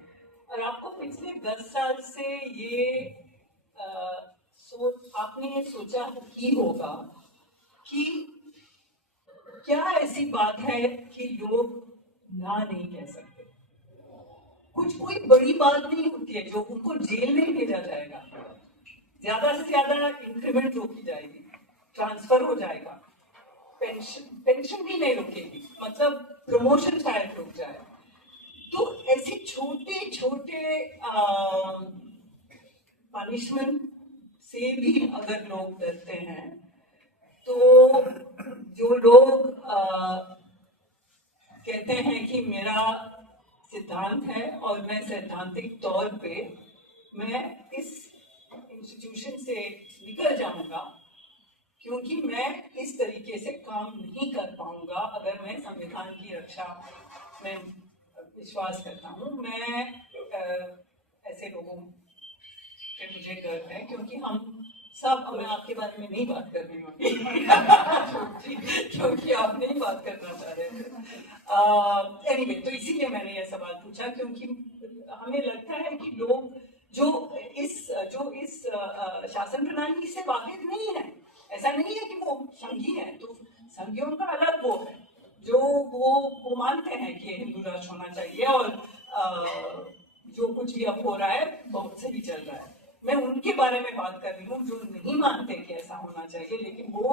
और आपको पिछले 10 साल से ये आपने ये सोचा की होगा कि क्या ऐसी बात है कि लोग ना नहीं कह सकते। कोई बड़ी बात नहीं होती है जो उनको जेल नहीं भेजा जाएगा, ज्यादा से ज्यादा इंक्रीमेंट रोकी जाएगी, ट्रांसफर हो जाएगा, पेंशन भी नहीं रुकेगी, मतलब प्रमोशन शायद रुक जाए। तो ऐसे छोटे छोटे पनिशमेंट से भी अगर लोग डरते हैं, तो जो लोग कहते हैं कि मेरा सिद्धांत है और मैं सैद्धांतिक तौर पे मैं इस इंस्टीट्यूशन से निकल जाऊंगा, क्योंकि मैं इस तरीके से काम नहीं कर पाऊंगा अगर मैं संविधान की रक्षा में विश्वास करता हूँ। मैं ऐसे लोगों पे मुझे गर्व है, क्योंकि हम सब, मैं आपके बारे में नहीं बात कर रही हूँ क्योंकि आप नहीं बात करना चाह रहे थे। एनीवे, तो इसीलिए मैंने यह सवाल पूछा, क्योंकि हमें लगता है कि लोग जो इस शासन प्रणाली से वाकिफ नहीं है, ऐसा नहीं है कि वो संघी है, तो संघियों का अलग वो है जो वो मानते हैं कि हिंदू राष्ट्र होना चाहिए और जो कुछ भी अब हो रहा है बहुत सही चल रहा है। मैं उनके बारे में बात कर रही हूँ जो नहीं मानते कि ऐसा होना चाहिए, लेकिन वो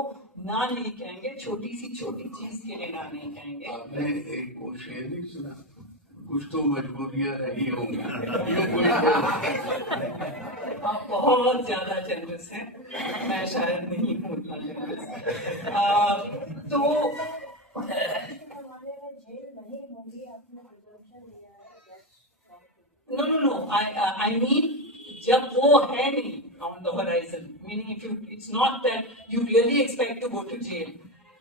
ना नहीं कहेंगे, छोटी चीज के लिए ना नहीं कहेंगे। आपने एक वो शेर नहीं सुना, कुछ तो मजबूरियां रही होंगी। आप बहुत ज्यादा जनरस हैं, मैं शायद नहीं हूँ उतना जनरस। तो no, I mean जब वो है नहीं on the horizon, meaning it's not that you really expect to go to jail,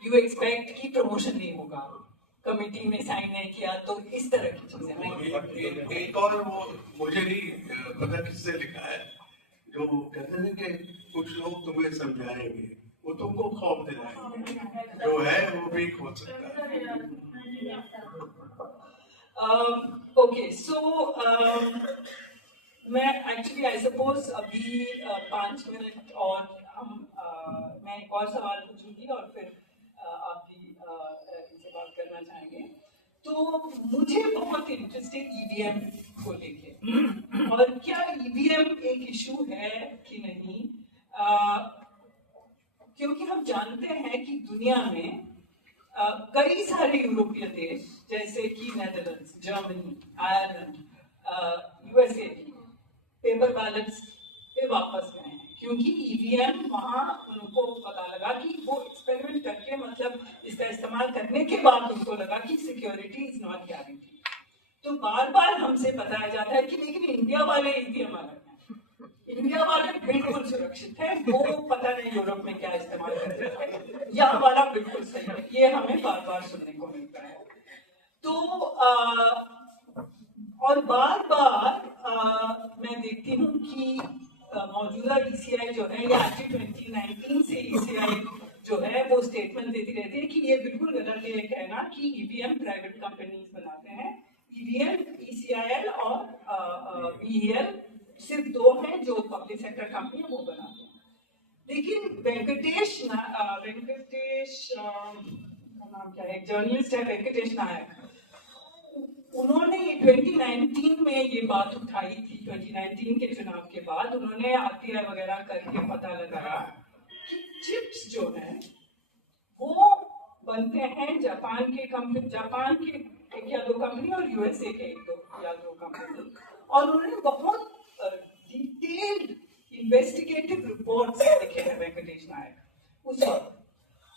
you expect कि प्रमोशन नहीं होगा, कमेटी में साइन नहीं किया, तो इस तरह की चीजें नहीं। एक और वो मुझे नहीं पता किससे लिखा है, जो कहते हैं कि कुछ लोग तुम्हें समझाएंगे, वो तुमको खौफ दिलाएंगे, जो है वो भी हो सकता है। ओके, सो मैं एक्चुअली आई सपोज अभी 5 मिनट और मैं एक और सवाल पूछूंगी और फिर आप भी इनसे बात करना चाहेंगे। तो मुझे बहुत इंटरेस्टिंग ईवीएम को लेके, और क्या ईवीएम एक इशू है कि नहीं, क्योंकि हम जानते हैं कि दुनिया में कई सारे यूरोपीय देश जैसे कि Netherlands, Germany, Ireland, USA paper ballets पे वापस गए हैं, क्योंकि ईवीएम वहाँ उनको पता लगा कि वो एक्सपेरिमेंट करके, मतलब इसका इस्तेमाल करने के बाद उनको लगा कि सिक्योरिटी इज नॉट गारंटी। तो बार बार हमसे बताया जाता है कि लेकिन इंडिया वाले ईवीएम अलग हैं, इंडिया वाले बिल्कुल सुरक्षित है, वो पता नहीं यूरोप में क्या इस्तेमाल करते थे, या हमारा बिल्कुल सही है। ये हमें बार बार सुनने को मिलता है। तो और बार बार मैं देखती हूँ कि मौजूदा ईसीआई जो है, या 2019 से ईसीआई जो है वो स्टेटमेंट देती रहती है कि ये बिल्कुल गलत है कहना कि ईवीएम प्राइवेट कंपनीज बनाते हैं। ईवीएम, ईसीआईएल और बीईएल सिर्फ 2 हैं जो पब्लिक सेक्टर कंपनी वो बनाते हैं। लेकिन वेंकटेश नाम क्या है, एक जर्नलिस्ट है वेंकटेश नायक, उन्होंने 2019 में ये बात उठाई थी। 2019 के चुनाव के बाद उन्होंने आरटीआई वगैरह करके पता लगाया कि चिप्स जो है वो बनते हैं जापान के एक या 2 कंपनी और यूएसए के 1 या 2 कंपनी, और उन्होंने बहुत डिटेल्ड इन्वेस्टिगेटिव रिपोर्ट्स लिखे हैं वेंकटेश नायक उस वक्त,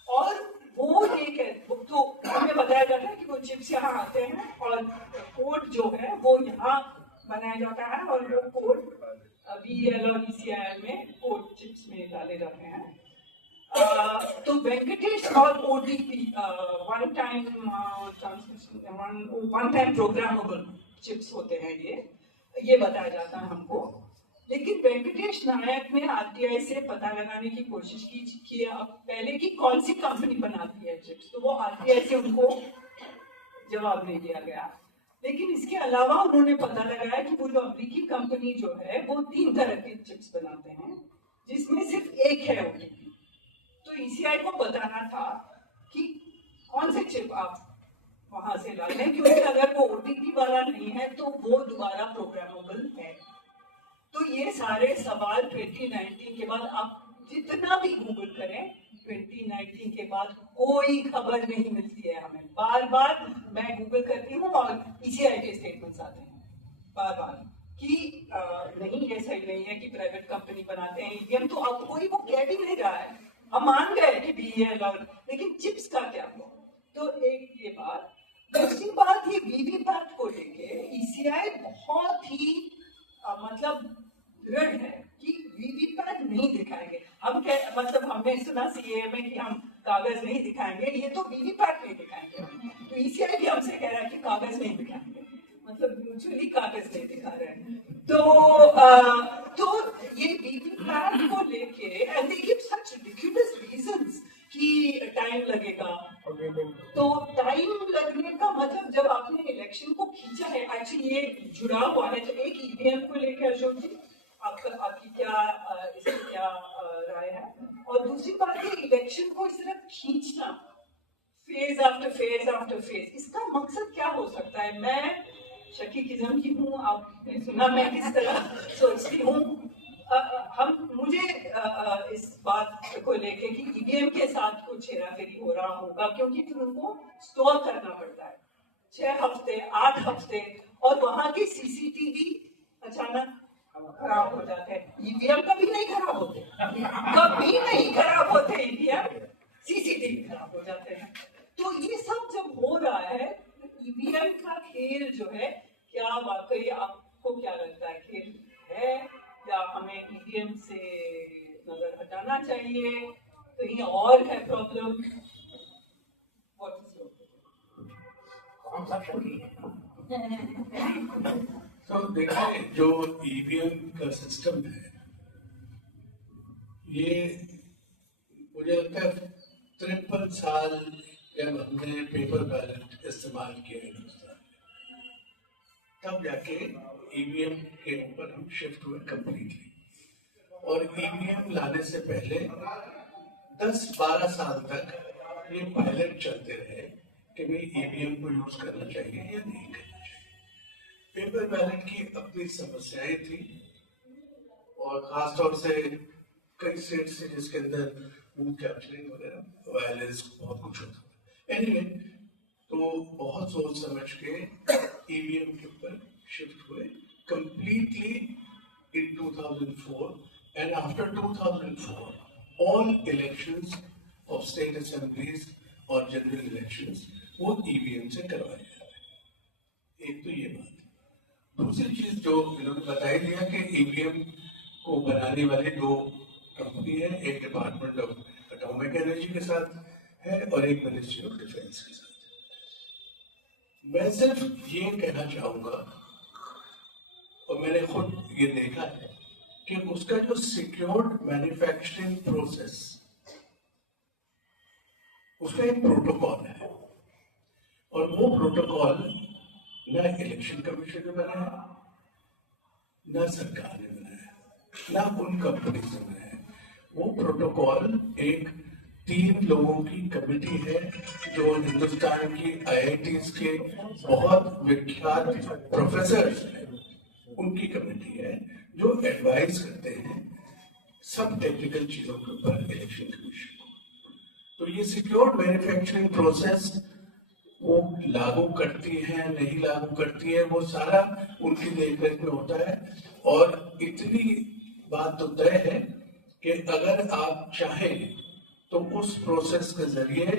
और वो तो हमें बताया जाता है कि वो चिप्स यहाँ आते हैं और कोड जो है वो यहाँ बनाया जाता है, और वो कोड बीएल और ईसीआईएल में कोड चिप्स में डाले जाते हैं। तो वेंकटेश और OTP one time programmable chips होते हैं, ये बताया जाता है हमको। लेकिन वेंकटेश नायक ने आरटीआई से पता लगाने की कोशिश की पहले कि कौन सी कंपनी बनाती है चिप्स, तो वो आरटीआई से उनको जवाब नहीं दिया गया। लेकिन इसके अलावा उन्होंने पता लगाया कि वो जो अमेरिकी कंपनी जो है वो 3 तरह के चिप्स बनाते हैं, जिसमें सिर्फ एक है ओटीपी। तो ईसीआई को बताना था कि कौन से चिप आप वहां से ला लें, क्योंकि अगर वो ओटीपी वाला नहीं है तो वो दोबारा प्रोग्रामेबल है। तो ये सारे सवाल 2019 के बाद आप जितना भी गूगल करें, 2019 के बाद कोई खबर नहीं मिलती है हमें। बार बार मैं गूगल करती हूँ और ईसीआई के स्टेटमेंट्स आते हैं बार बार कि नहीं, ये सही नहीं है कि प्राइवेट कंपनी बनाते हैं ईवीएम। तो अब कोई वो कह भी नहीं रहा है, हम मान गए कि BEL और, लेकिन चिप्स का क्या हुआ? तो एक ये बात, दूसरी बात ये वीवीपैट को लेके ECI बहुत ही मतलब दृढ़ है कि वीवीपैट नहीं दिखाएंगे। हम मतलब हमने सुना CAA में कि हम कागज नहीं दिखाएंगे, ये तो वीवीपैट नहीं दिखाएंगे। तो ECI भी हमसे कह रहा है कि कागज नहीं दिखाएंगे, मतलब म्यूचुअली कागज नहीं दिखा रहे हैं। तो ये वीवीपैट को लेके and they give such ridiculous reasons कि टाइम लगेगा। तो टाइम लगने का मतलब जब आपने इलेक्शन को खींचा है, एक्चुअली ये जुड़ा हुआ है। तो एक EVM को लेकर अशोक जी आपकी क्या इसकी क्या राय है? और दूसरी बात ये इलेक्शन को इस तरह खींचना phase after phase after phase, इसका मकसद क्या हो सकता है? मैं शकी किस्म की हूँ, आपने सुना मैं किस तरह सोचती हूँ। मुझे इस बात को लेके कि EVM के साथ कुछ हेराफेरी हो रहा होगा, क्योंकि फिर उनको स्टोर करना पड़ता है 6 हफ्ते 8 हफ्ते, और वहां के CCTV अचानक खराब हो जाते हैं। EVM कभी नहीं खराब होते, कभी नहीं खराब होते EVM, CCTV खराब हो जाते हैं। तो ये सब जब हो रहा है, EVM का खेल जो है, क्या वाकई आपको क्या लगता है खेल है, या हमें EVM से नजर हटाना चाहिए, कहीं और है प्रॉब्लम? तो देखिए, जो EVM का सिस्टम है, ये मुझे लगता है 53 साल जब हमने पेपर बैलेट इस्तेमाल किया हिंदुस्तान में, तब जाके EVM के ऊपर हम शिफ्ट हुए कंप्लीटली। और EVM लाने से पहले 10-12 साल तक ये पायलट चलते रहे कि भाई EVM को यूज करना चाहिए या नहीं करना चाहिए। पेपर बैलेट की अपनी समस्याएं थी, और खासतौर से कई स्टेट से जिसके अंदर बूथ कैप्चरिंग वगैरह वायलेंस बहुत कुछ होता है। एनीवे, तो बहुत सोच समझ के EVM के ऊपर शिफ्ट हुए completely in 2004, and after 2004 all elections of state assemblies और general elections वो EVM से करवाए जा रहे हैं। एक तो ये बात। दूसरी चीज जो इन्होंने बताई दिया कि EVM को बनाने वाली 2 कंपनी है, एक डिपार्टमेंट ऑफ एटॉमिक एनर्जी के साथ है और एक मिनिस्ट्री ऑफ डिफेंस के साथ। मैं सिर्फ ये कहना चाहूंगा, और मैंने खुद ये देखा है कि उसका जो सिक्योर्ड मैन्युफैक्चरिंग प्रोसेस, उसका एक प्रोटोकॉल है, और वो प्रोटोकॉल ना इलेक्शन कमीशन ने बनाया, ना सरकार ने बनाया, ना उन कंपनी ने बनाया। वो प्रोटोकॉल एक 3 लोगों की कमेटी है, जो हिंदुस्तान की IITs के बहुत विख्यात प्रोफेसर्स हैं, उनकी कमेटी है, जो एडवाइस करते हैं सब टेक्निकल चीजों के ऊपर इलेक्शन कमीशन को। तो ये सिक्योर्ड मैन्युफैक्चरिंग प्रोसेस वो लागू करती है नहीं लागू करती है, वो सारा उनकी देखरेख में होता है। और इतनी बात तो तय है कि अगर आप चाहें तो उस प्रोसेस के जरिए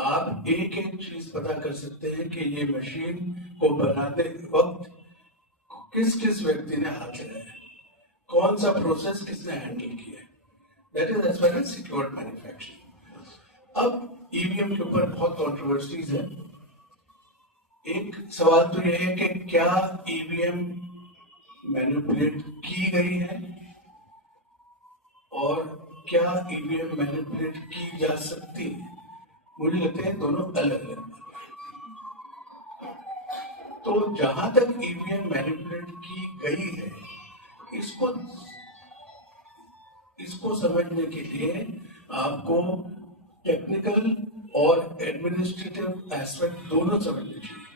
आप एक एक चीज पता कर सकते हैं कि ये मशीन को बनाते वक्त किस किस व्यक्ति ने हाथ लगाया, कौन सा प्रोसेस किसने हैंडल किया। That is as far as secured manufacturing. अब EVM के ऊपर बहुत कंट्रोवर्सीज है। एक सवाल तो यह है कि क्या EVM मैनिपुलेट की गई है, और क्या EVM मैनिपुलेट की जा सकती है। मुझे लगता है दोनों अलग अलग बात है। तो जहां तक EVM मैनिपुलेट की गई है, इसको समझने के लिए आपको टेक्निकल और एडमिनिस्ट्रेटिव एस्पेक्ट दोनों समझने चाहिए,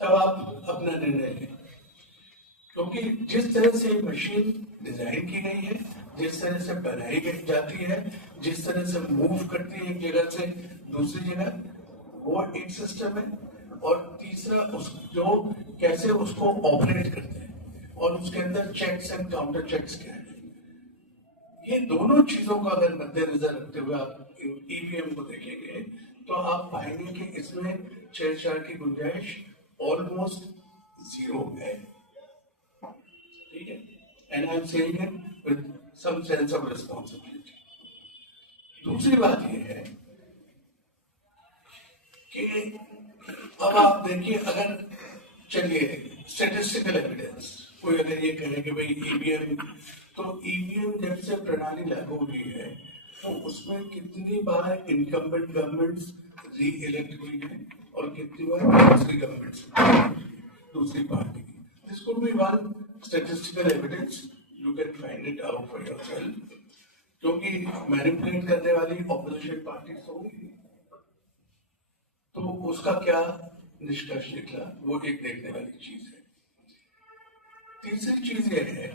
तब आप अपना निर्णय लें। क्योंकि जिस तरह से मशीन डिजाइन की गई है, जिस तरह से बनाई जाती है, जिस तरह से मूव करती है एक जगह से दूसरी जगह, वो एक सिस्टम है। और तीसरा जो कैसे उसको ऑपरेट करते हैं, और उसके अंदर चेक्स एंड काउंटर चेक्स क्या है, ये दोनों चीजों का अगर मद्देनजर रखते हुए आप ईवीएम को देखेंगे तो आप पाएंगे कि इसमें छेड़छाड़ की गुंजाइश ऑलमोस्ट जीरो है, ठीक है। And I am saying it with some sense of responsibility. दूसरी बात यह है कि अब आप देखिए, अगर चलिए स्टैटिस्टिकल एविडेंस, कोई अगर ये कहे कि भाई ईवीएम, तो ईवीएम जब से प्रणाली लागू हुई है तो उसमें कितनी बार इनकम्बेंट गवर्नमेंट्स री इलेक्ट हुई है और कितनी बार दूसरी गवर्नमेंट्स दूसरी पार्टी की। This could be one statistical evidence, you can find it out for yourself, क्योंकि मैनिपुलेट करने वाली ऑपोजिशन पार्टीज होगी, तो उसका क्या निष्कर्ष निकला वो एक देखने वाली चीज है। तीसरी चीज यह है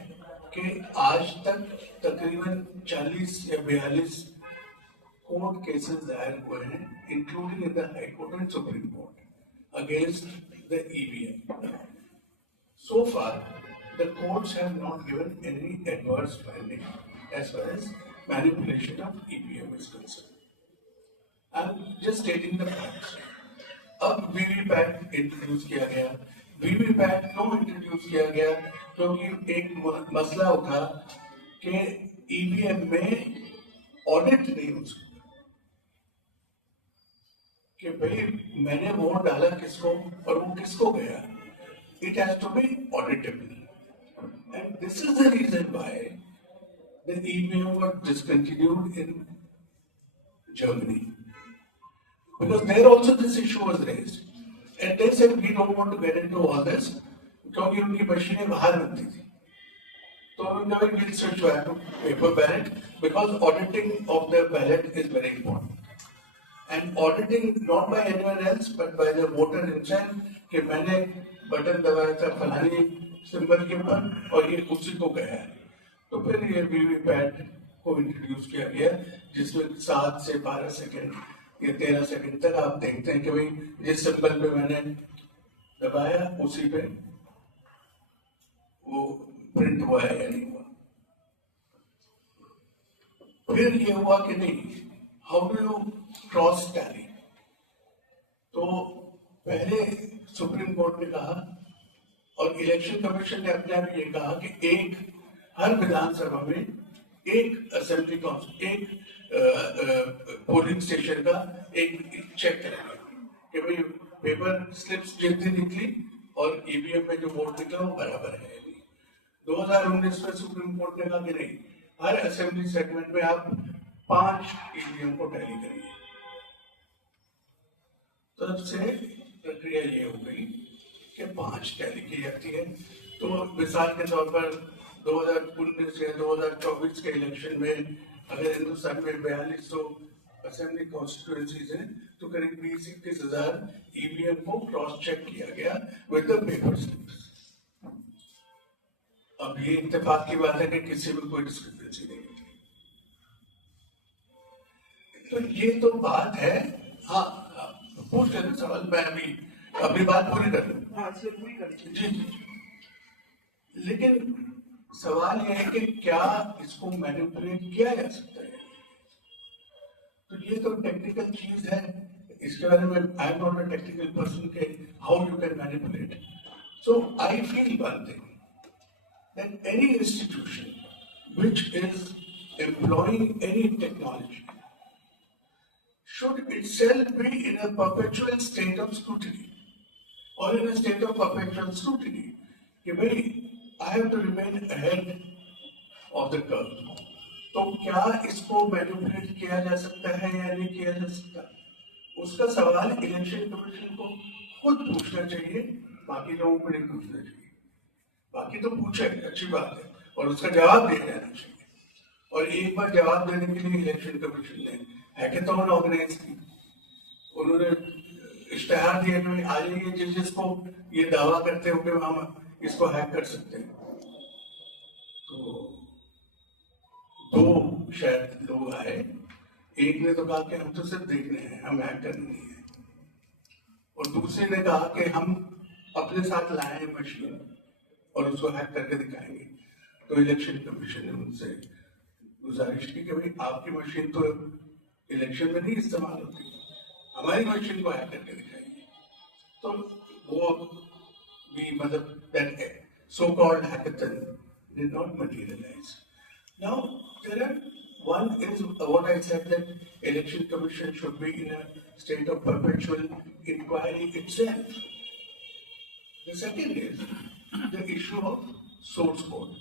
कि आज तक तकरीबन 40 या 42 कोर्ट केसेस दायर हुए हैं, including in the high court and supreme court, against the EVM. So far, the courts have not given any adverse finding as far as manipulation of EVM is concerned. I'm just stating the facts. अब VVPAT introduce किया गया। VVPAT क्यों introduce किया गया? क्योंकि एक मसला उठा कि ईवीएम में ऑडिट नहीं हो सकता, कि भाई मैंने वोट डाला किसको और वो किसको गया। It has to be auditable, and this is the reason why the EVM was discontinued in Germany, because there also this issue was raised, and they said we don't want to get into all this, क्योंकि उनकी मशीनें बाहर बनती थी, तो उन्होंने कहा we'll switch back to paper ballot because auditing of the ballot is very important, and auditing not by anyone else but by the voter himself, कि मैंने बटन दबाया था फलानी सिंबल के ऊपर और ये उसी को गया है। तो फिर ये वीवीपैट को इंट्रोड्यूस किया गया, जिसमें 7 से 12 सेकंड या 13 सेकंड तक आप देखते हैं कि भाई जिस सिंबल पे मैंने दबाया उसी पे वो प्रिंट हुआ है या नहीं हुआ। फिर ये हुआ कि नहीं, how do you cross tally? तो पहले सुप्रीम कोर्ट ने कहा और इलेक्शन कमीशन ने अपने आप ये कहा कि एक हर विधानसभा में एक असेंबली एक पोलिंग स्टेशन का एक चेक करेंगे कि भाई पेपर स्लिप्स जितनी निकली और ईवीएम में जो वोट निकला वो बराबर है। 2019 में सुप्रीम कोर्ट ने कहा कि नहीं, हर असेंबली सेगमेंट में आप 5 ईवीएम को टैली करिए। तब से प्रक्रिया ये हो गई कि 5 टैली की जाती है। तो मिसाल के तौर पर 2019 या 2024 के इलेक्शन में अगर हिंदुस्तान में 4200 असेंबली कॉन्स्टिट्यूएंसीज हैं तो करीब 20-21 हजार ईवीएम को क्रॉस चेक किया गया विद द पेपर स्लिप्स। अब ये इत्तेफाक की बात है कि किसी में कोई डिस्क्रिपेंसी नहीं थी। तो ये तो बात है। हाँ, पूछ लेना सवाल, मैं अभी अपनी बात पूरी कर लूं। जी जी। लेकिन सवाल यह है कि क्या इसको मैनिपुलेट किया जा सकता है? तो ये तो टेक्निकल चीज है, इसके बारे में I am not a technical person के how you can manipulate. So I feel one thing, that any institution which is employing any technology should itself be in a perpetual state of scrutiny or in a state of perpetual scrutiny. कि भाई I have to remain ahead of the curve. तो क्या इसको manipulate किया जा सकता है या नहीं किया जा सकता, उसका सवाल इलेक्शन कमीशन को खुद पूछना चाहिए, बाकी लोगों को नहीं पूछना चाहिए। बाकी तो पूछे, अच्छी बात है, और उसका जवाब दिया जाना चाहिए। और एक बार जवाब देने के लिए इलेक्शन कमीशन ने हैकेथॉन ऑर्गेनाइज की, उन्होंने इश्तेहार दिया कि आ जाइए जिसको ये दावा करते हो कि हम इसको हैक कर सकते हैं। तो 2 शायद लोग आए, एक ने तो कहा कि हम तो सिर्फ देखने हैं, हम हैक करने नहीं है, और दूसरे ने कहा कि हम अपने साथ लाए हैं मशीन और उसको हैक करके दिखाएंगे। तो इलेक्शन कमीशन ने उनसे गुजारिश की कि भाई आपकी मशीन तो इलेक्शन में नहीं इस्तेमाल होती, हमारी मशीन को हैक करके दिखाइए। तो वो भी मतलब that so-called hackathon did not materialize. Now there are one is what I said, that election commission should be in a state of perpetual inquiry itself. The second is the issue of source code.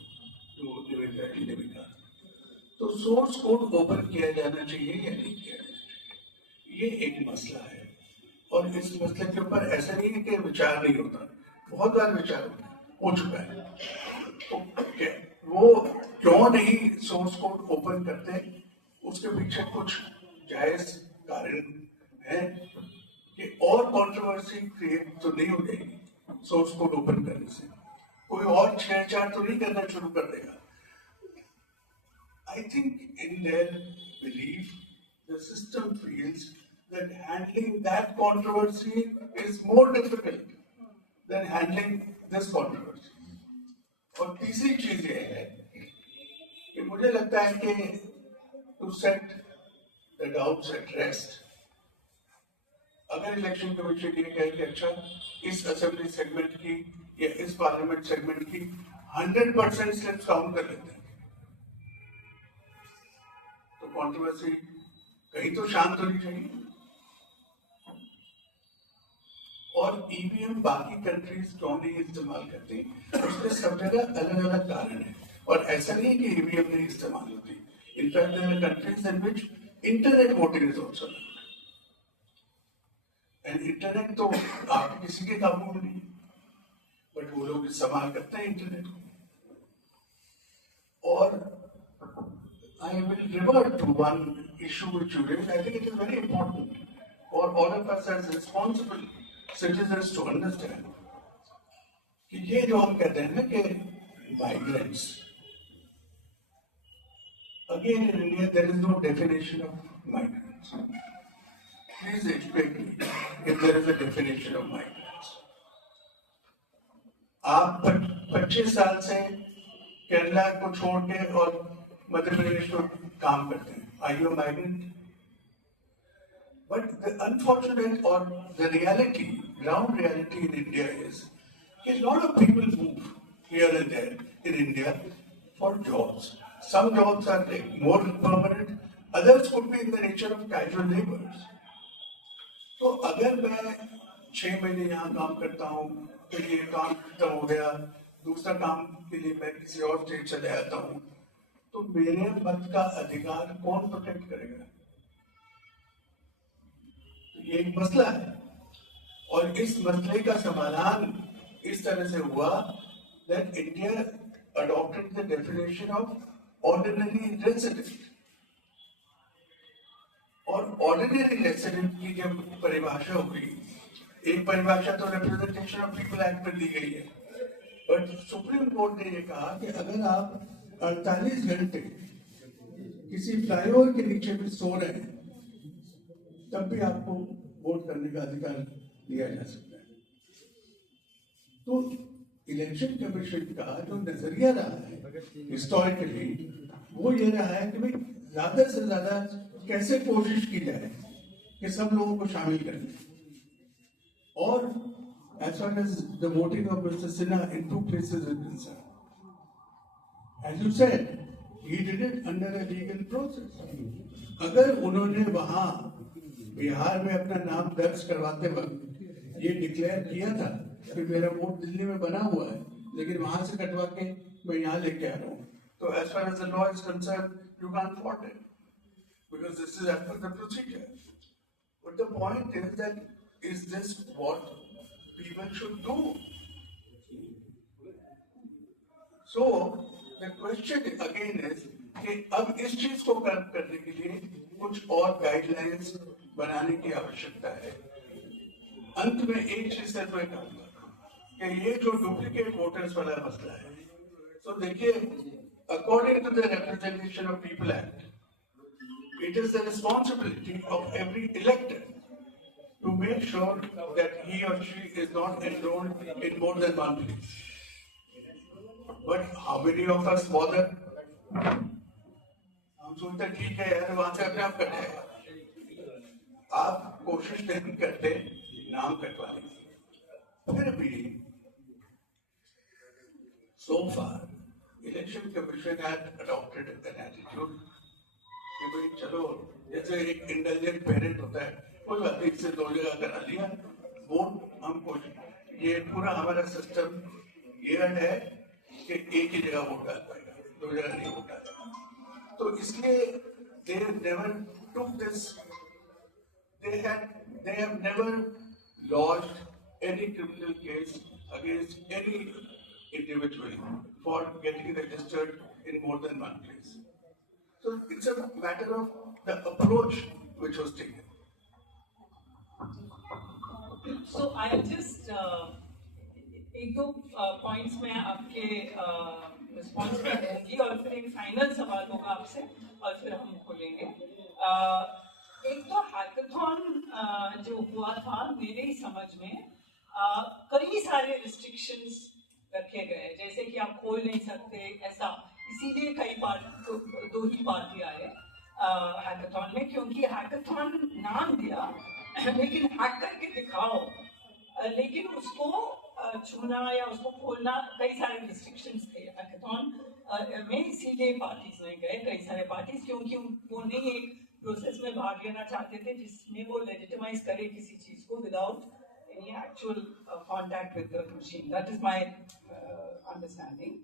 तो source code open किया जाना चाहिए या नहीं किया जाना चाहिए, ये एक मसला है। और इस मसले के ऊपर ऐसा नहीं है कि विचार नहीं होता, बहुत बार विचार हो चुका है। तो वो क्यों नहीं सोर्स कोड ओपन करते, उसके पीछे कुछ जायज कारण है कि और कंट्रोवर्सी क्रिएट तो नहीं हो जाएगी सोर्स कोड ओपन करने से, कोई और छेड़छाड़ तो नहीं करना शुरू कर देगा। I think in their belief, the system feels that handling that controversy is more difficult than handling this controversy. और तीसरी चीज ये है कि मुझे लगता है कि to set the doubts at rest, अगर इलेक्शन कमीशन ये कहे कि अच्छा इस असेंबली सेगमेंट की या इस पार्लियामेंट सेगमेंट की 100% स्लिप्स काउंट कर लेते हैं, कंट्रोवर्सी कहीं तो शांत होनी चाहिए। और ईवीएम बाकी कंट्रीज क्यों नहीं इस्तेमाल करती, उसके सब जगह अलग अलग कारण है। और ऐसा नहीं कि ईवीएम नहीं इस्तेमाल होती, in fact there are countries in which internet voting is also allowed, and internet तो आप किसी के काबू में नहीं, बट वो लोग इस्तेमाल करते हैं इंटरनेट को। और I will revert to one issue which you raised. I think it is very important for all of us as responsible citizens to understand कि ये जो हम कहते हैं ना कि migrants, again in India there is no definition of migrants. Please explain me if there is a definition of migrants. आप 25 साल से केरला को छोड़ के और मध्य प्रदेश में काम करते हैं, are you migrant? But the unfortunate और the reality, ground reality in India is कि lot of people move here and there in India for jobs. Some jobs are more permanent, others could be in the nature of casual laborers. तो अगर मैं 6 महीने यहाँ काम करता हूँ, फिर ये काम खत्म हो गया, दूसरा काम के लिए मैं किसी और स्टेट चले आता हूँ, तो मेरे मत का अधिकार कौन प्रोटेक्ट करेगा? ये एक मसला है। और इस मसले का समाधान इस तरह से हुआ that India adopted the definition of ordinary resident. और ordinary resident की जब परिभाषा हुई, एक परिभाषा तो रिप्रेजेंटेशन ऑफ पीपल एक्ट में दी गई है, बट सुप्रीम कोर्ट ने ये कहा कि अगर आप 48 घंटे किसी फ्लाईओवर के नीचे भी सो रहे हैं, तब भी आपको वोट करने का अधिकार दिया जा सकता है। तो इलेक्शन कमीशन का जो नजरिया रहा है हिस्टोरिकली, वो ये रहा है कि भाई ज्यादा से ज्यादा कैसे कोशिश की जाए कि सब लोगों को शामिल करें। और as far as the voting of Mr. Sinha in 2 places is concerned, as you said, he did it under a legal process. अगर उन्होंने वहां बिहार में अपना नाम दर्ज करवाते वक्त ये डिक्लेयर किया था कि मेरा वोट दिल्ली में बना हुआ है, लेकिन वहां से कटवा के मैं यहाँ लेके आ रहा हूँ, तो as far as the law is concerned, you can't vote it because this is as per the procedure. But the point is that is this what people should do? So the question again is कि अब इस चीज को करने के लिए कुछ और गाइडलाइंस बनाने की आवश्यकता है। अंत में एक चीज से मैं कहूंगा कि ये जो डुप्लीकेट वोटर्स वाला मसला है, तो देखिए, according to the representation of people act, it is the responsibility of every elector to make sure that he or she is not enrolled in more than one place. But how many of us bother? हम सोचते ठीक है यार, वहां से अपने आप cut जाएगा। आप कोशिश नहीं करते नाम कटवाने की। फिर भी so far election commission had adopted an attitude कि भाई चलो, जैसे एक इंटेलिजेंट पेरेंट होता है, कोई बात नहीं, इससे 2 जगह करा लिया वोट। हमको ये पूरा हमारा सिस्टम ये है कि एक ही जगह वोट डाल पाएगा, 2 जगह नहीं वोट डालेगा। तो इसलिए they never took this, they have never lodged any criminal case against any individual for getting registered in more than one place. So it's a matter of the approach which was taken. So I just एक दो points में आपके response में दूंगी और फिर एक final सवाल होगा आपसे और फिर हम खोलेंगे। एक तो हैकाथॉन जो हुआ था, मेरे ही समझ में कई सारे रिस्ट्रिक्शंस रखे गए, जैसे कि आप खोल नहीं सकते ऐसा, इसीलिए कई पार्टी, 2 ही पार्टी आए हैकाथॉन में, क्योंकि हैकाथॉन नाम दिया लेकिन हैक करके दिखाओ, लेकिन उसको छूना या उसको खोलना, कई सारे रिस्ट्रिक्शंस थे हैकाथॉन में, इसीलिए पार्टीज नहीं गए, कई सारे पार्टीज, क्योंकि वो नहीं एक प्रोसेस में भाग लेना चाहते थे जिसमें वो लेजिटिमाइज करे किसी चीज को without any actual contact with the machine. That is my understanding.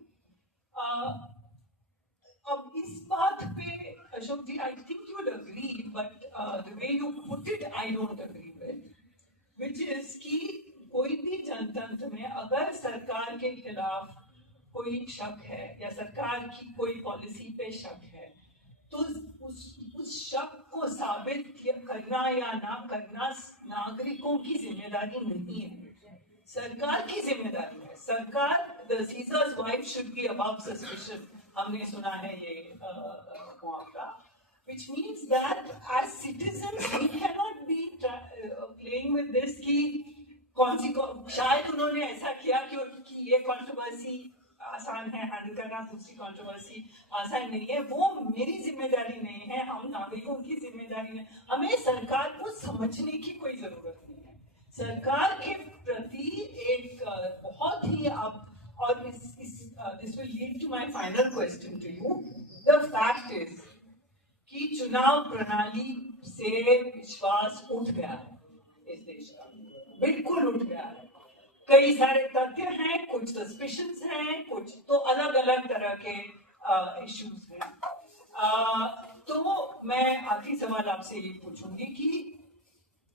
अब इस बात पे अशोक जी, I think you would agree, but the way you put it, I don't agree with, which is कि कोई भी जनतंत्र में अगर सरकार के खिलाफ कोई शक है या सरकार की कोई पॉलिसी पे शक है, तो उस शक को साबित करना या ना करना नागरिकों की जिम्मेदारी नहीं है, सरकार की जिम्मेदारी है। सरकार, the Caesar's wife should be above suspicion, हमने सुना है ये मुहावरा, which means that as citizens we cannot be playing with this कि कौन सी, शायद उन्होंने ऐसा किया कि ये कंट्रोवर्सी आसान है हैंडल करना, दूसरी कंट्रोवर्सी आसान नहीं है, वो मेरी जिम्मेदारी नहीं है, हम नागरिकों की जिम्मेदारी है। हमें सरकार को समझने की कोई जरूरत नहीं है, सरकार के प्रति एक बहुत ही आप, और this will lead to my final question to you, the fact is कि चुनाव प्रणाली से विश्वास उठ गया है इस देश का, बिल्कुल उठ गया है। कई सारे तथ्य हैं, कुछ सस्पिशंस हैं, कुछ तो अलग अलग तरह के इश्यूज हैं। तो मैं आखिरी सवाल आपसे ये पूछूंगी कि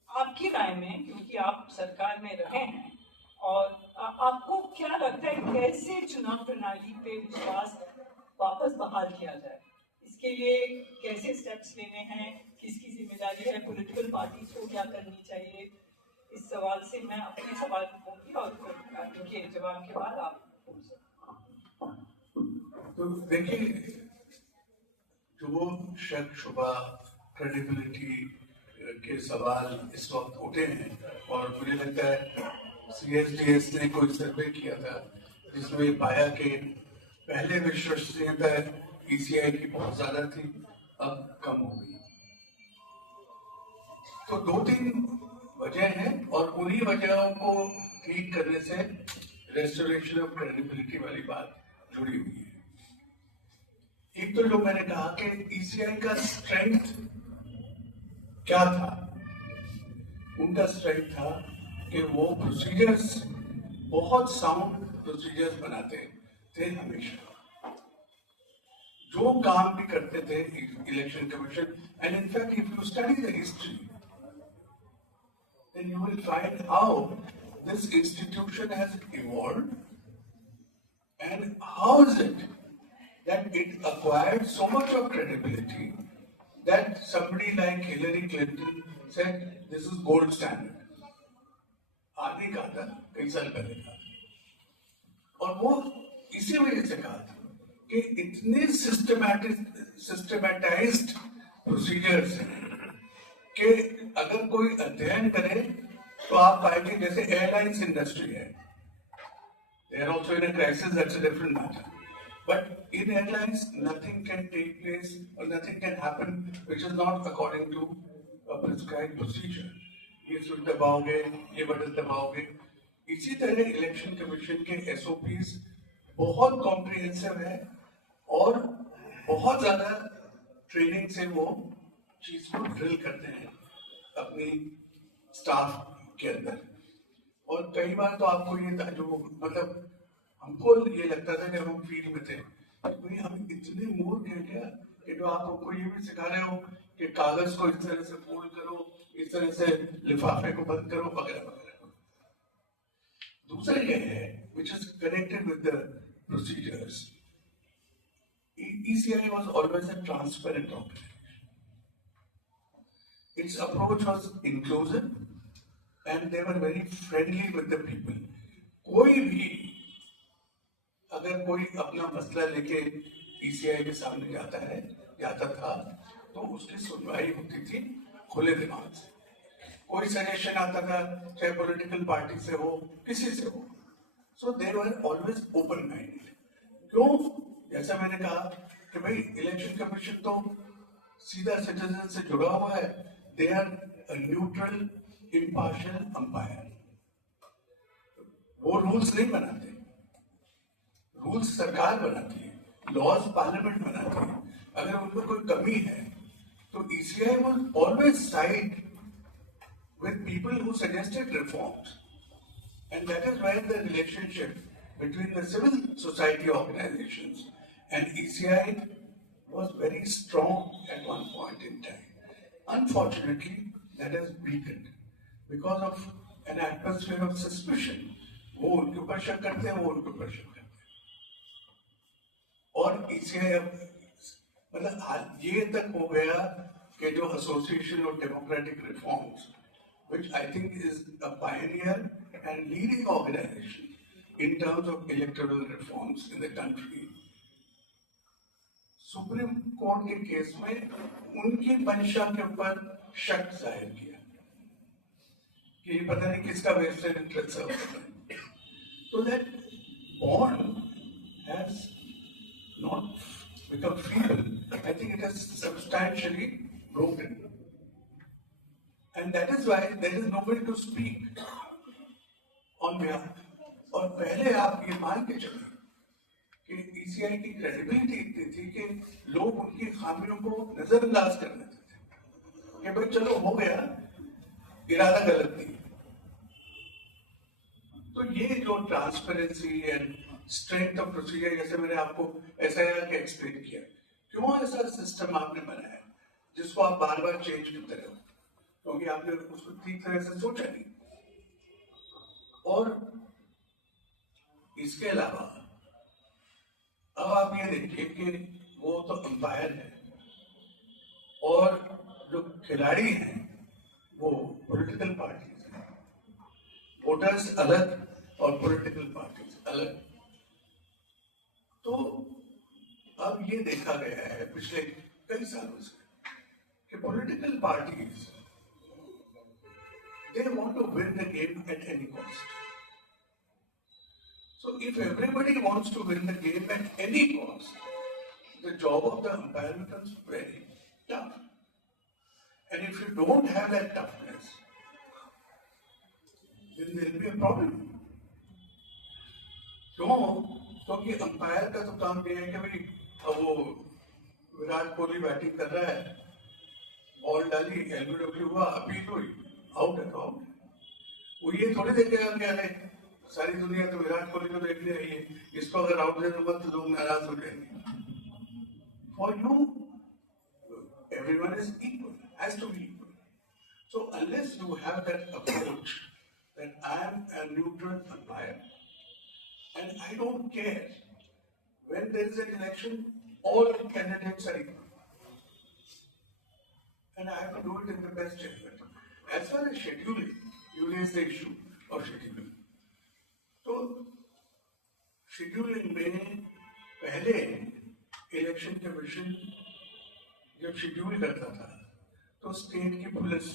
आपकी राय में, क्योंकि आप सरकार में रहे हैं, और आपको क्या लगता है कैसे चुनाव प्रणाली पे विश्वास वापस बहाल किया जाए? इसके लिए कैसे स्टेप्स लेने हैं, किसकी जिम्मेदारी है, पॉलिटिकल पार्टीज को क्या करनी चाहिए? इस सवाल से मैं अपने सवाल पूछूंगी और फिर उनके जवाब के बाद आप पूछ सकते। तो देखिए, जो शक शुबा क्रेडिबिलिटी के सवाल इस वक्त उठे हैं, और मुझे लगता है CSDS ने कोई सर्वे किया था जिसमें पाया कि पहले विश्वसनीयता ECI की बहुत ज्यादा थी, अब कम हो गई। तो 2-3 वजह है, और उन्हीं वजहों को ठीक करने से रेस्टोरेशन ऑफ क्रेडिबिलिटी वाली बात जुड़ी हुई है। एक तो जो मैंने कहा कि ECI का स्ट्रेंथ क्या था, उनका स्ट्रेंथ था कि वो प्रोसीजर्स, बहुत साउंड प्रोसीजर्स बनाते थे हमेशा, जो काम भी करते थे election commission. And in fact if you study the history, then you will find how this institution has evolved and how is it that it acquired so much of credibility that somebody like Hillary Clinton said this is gold standard. आज नहीं कहा था, कई साल पहले कहा था, और वो इसी वजह से कहा था कि इतने सिस्टमैटाइज्ड प्रोसीजर्स हैं कि अगर कोई अध्ययन करे तो आप पाएंगे, जैसे एयरलाइंस इंडस्ट्री है, they are also in a crisis, that's a different matter, But in airlines, nothing can take place or nothing can happen which is not according to a prescribed procedure. ये switch दबाओगे, ये button दबाओगे. इसी तरह election commission के SOPs बहुत comprehensive है और बहुत ज्यादा ट्रेनिंग से वो चीज को ड्रिल करते हैं अपनी स्टाफ के अंदर. और कई बार तो आपको ये जो मतलब हमको ये लगता था कि हम फील्ड में थे, भाई हम इतने मूर्ख हैं क्या कि जो आप हमको ये भी सिखा रहे हो कि कागज को इस तरह से फोल्ड करो, इस तरह से लिफाफे को बंद करो, वगैरह वगैरह. दूसरा ये है which is connected with the procedures. ECI was always a transparent organization. Its approach was inclusive and they were very friendly with the people. कोई भी अगर कोई अपना मसला लेके ECI के सामने जाता था तो उसकी सुनवाई होती थी खुले दिमाग से. कोई सजेशन आता था चाहे पॉलिटिकल पार्टी से हो, किसी से हो, सो दे वर ऑलवेज ओपन माइंडेड. क्यों? जैसा मैंने कहा कि भाई इलेक्शन कमीशन तो सीधा सिटीजन से जुड़ा हुआ है. They are a neutral impartial umpire. वो रूल्स नहीं बनाते, रूल्स सरकार बनाती है, लॉज पार्लियामेंट बनाती है. अगर उनको कोई कमी है तो ECI was always side with people who suggested reforms, and that is why the relationship between the civil society organizations and ECI was very strong at one point in time. Unfortunately, that has weakened because of an atmosphere of suspicion. वो उनके ऊपर शक करते हैं, वो उनके ऊपर शक करते हैं. और ECI मतलब ये तक हो गया कि जो association of democratic reforms, which I think is a pioneer and leading organization in terms of electoral reforms in the country, supreme court के केस में उनकी मंशा के ऊपर शक जाहिर किया कि पता नहीं किसका वेस्टेड इंटरेस्ट सर्व कर रहा है. So that bond has not become feeble. I think it has substantially broken. And that is why there is nobody to speak on behalf. और पहले आप ये मान के चलिए कि ECI की क्रेडिबिलिटी इतनी थी कि लोग उनकी खामियों को नजरअंदाज कर देते थे कि भाई चलो हो गया, इरादा गलत थी. तो ये जो transparency and strength of procedure, जैसे मैंने आपको SIR के एक्सप्लेन किया, क्यों ऐसा सिस्टम आपने बनाया जिसको आप बार बार चेंज करते रहो, क्योंकि आपने उसको ठीक तरह से सोचा नहीं. और इसके अलावा अब आप ये देखिए कि वो तो अंपायर है और जो खिलाड़ी हैं वो पॉलिटिकल पार्टीज हैं. वोटर्स अलग और पॉलिटिकल पार्टीज अलग. तो अब ये देखा गया है पिछले कई सालों से कि political parties they want to win the game at any cost. So if everybody wants to win the game at any cost, the job of the umpire becomes very tough. And if you don't have that toughness, then there will be a problem. क्यों? क्योंकि umpire का तो काम ये है कि भाई अब वो विराट कोहली बैटिंग कर रहा है, बॉल डाली, LBW हुआ, अपील हुई, आउट है तो आउट. वो ये थोड़ी देखेगा कि अरे सारी दुनिया तो विराट कोहली को देखने रही है, इसको अगर आउट दे दूंगा तो लोग नाराज हो जाएंगे. For you everyone is equal, has to be equal. So unless you have that approach that I am a neutral umpire and I don't care when there is an election, all candidates are equal. And I have to do it in the best judgment. As far as scheduling, you raise the issue of scheduling. तो scheduling में पहले election commission जब schedule करता था तो state की police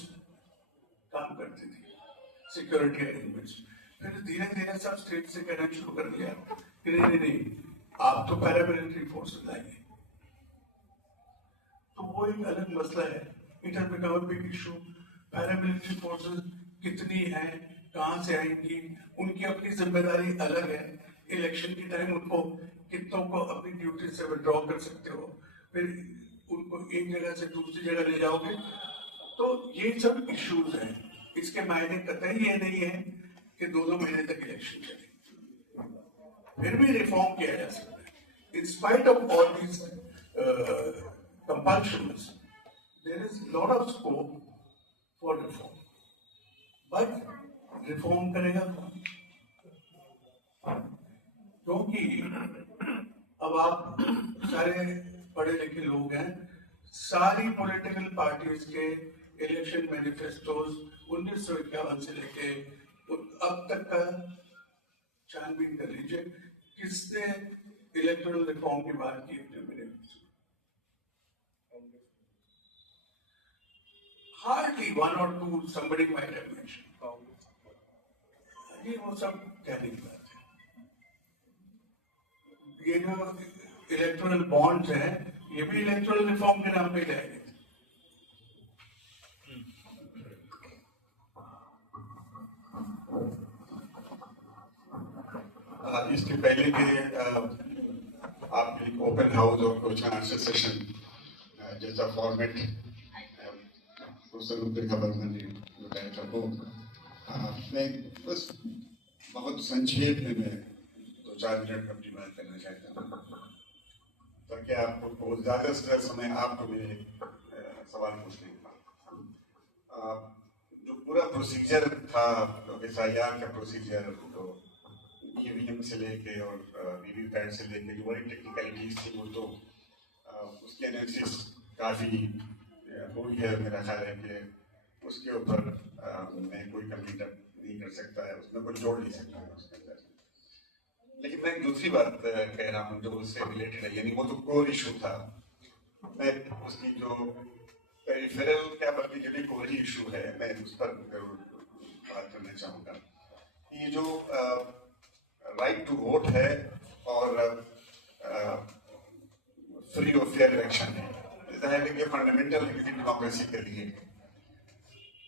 काम करती थी, सिक्योरिटी अरेंजमेंट्स. फिर धीरे धीरे सब स्टेट से कहना शुरू कर दिया कि नहीं, आप तो पैरामिलिट्री फोर्सेस आएंगे, तो वो एक अलग मसला है। It has become a big issue. Paramilitary forces कितनी हैं, कहाँ से आएंगी, उनकी अपनी जिम्मेदारी अलग है। इलेक्शन के टाइम उनको कितनों को अपनी ड्यूटी से विड्रॉ कर सकते हो, फिर उनको एक जगह से दूसरी जगह ले जाओगे, तो ये सब इश्यूज हैं। इसके मायने कतई ये नहीं है कि 2 महीने तक इलेक्शन चले, फिर भी रिफॉर्म किया जा सकता है। In spite of all these compulsions, there is a lot of scope for reform. But reform करेगा कौन? क्योंकि अब आप सारे पढ़े लिखे लोग हैं, सारी पॉलिटिकल पार्टीज के इलेक्शन मैनिफेस्टोज 1951 से लेके अब तक का छानबीन कर लीजिए, किसने इलेक्टोरल रिफॉर्म की बात की है? Hardly 1 or 2 somebody might have mentioned. ये वो सब कहने की बात है। ये जो इलेक्टोरल बॉन्ड्स हैं, ये भी इलेक्टोरल रिफॉर्म के नाम पे जाएंगे। इसके पहले के आप एक ओपन हाउस और क्वेश्चन आंसर सेशन जैसा फॉर्मेट खबर मैंने बताया था, वो मैं बस बहुत संक्षेप में मैं 2-4 मिनट अपनी बात करना चाहता हूँ, ताकि आपको बहुत ज़्यादा समय आपको मेरे सवाल पूछने का जो पूरा प्रोसीजर था, SIR का प्रोसीजर, तो EVM से लेके और VVPAT से लेके जो बड़ी टेक्निकलिटीज थी, वो तो उसके एनालिसिस काफ़ी हुई है। मेरा ख्याल है कि उसके ऊपर मैं कोई कमेंट नहीं कर सकता है, उसमें कोई जोड़ नहीं सकता है उसके अंदर। लेकिन मैं एक दूसरी बात कह रहा हूँ जो उससे रिलेटेड है, यानी वो तो कोर इशू था। मैं उसकी जो पेरिफेरल क्या पर्टिकुलरली कोर इशू है, मैं उस पर जरूर बात करना चाहूँगा। ये जो राइट टू वोट है और फ्री और फेयर इलेक्शन है, ये फंडामेंटल है किसी डेमोक्रेसी के लिए।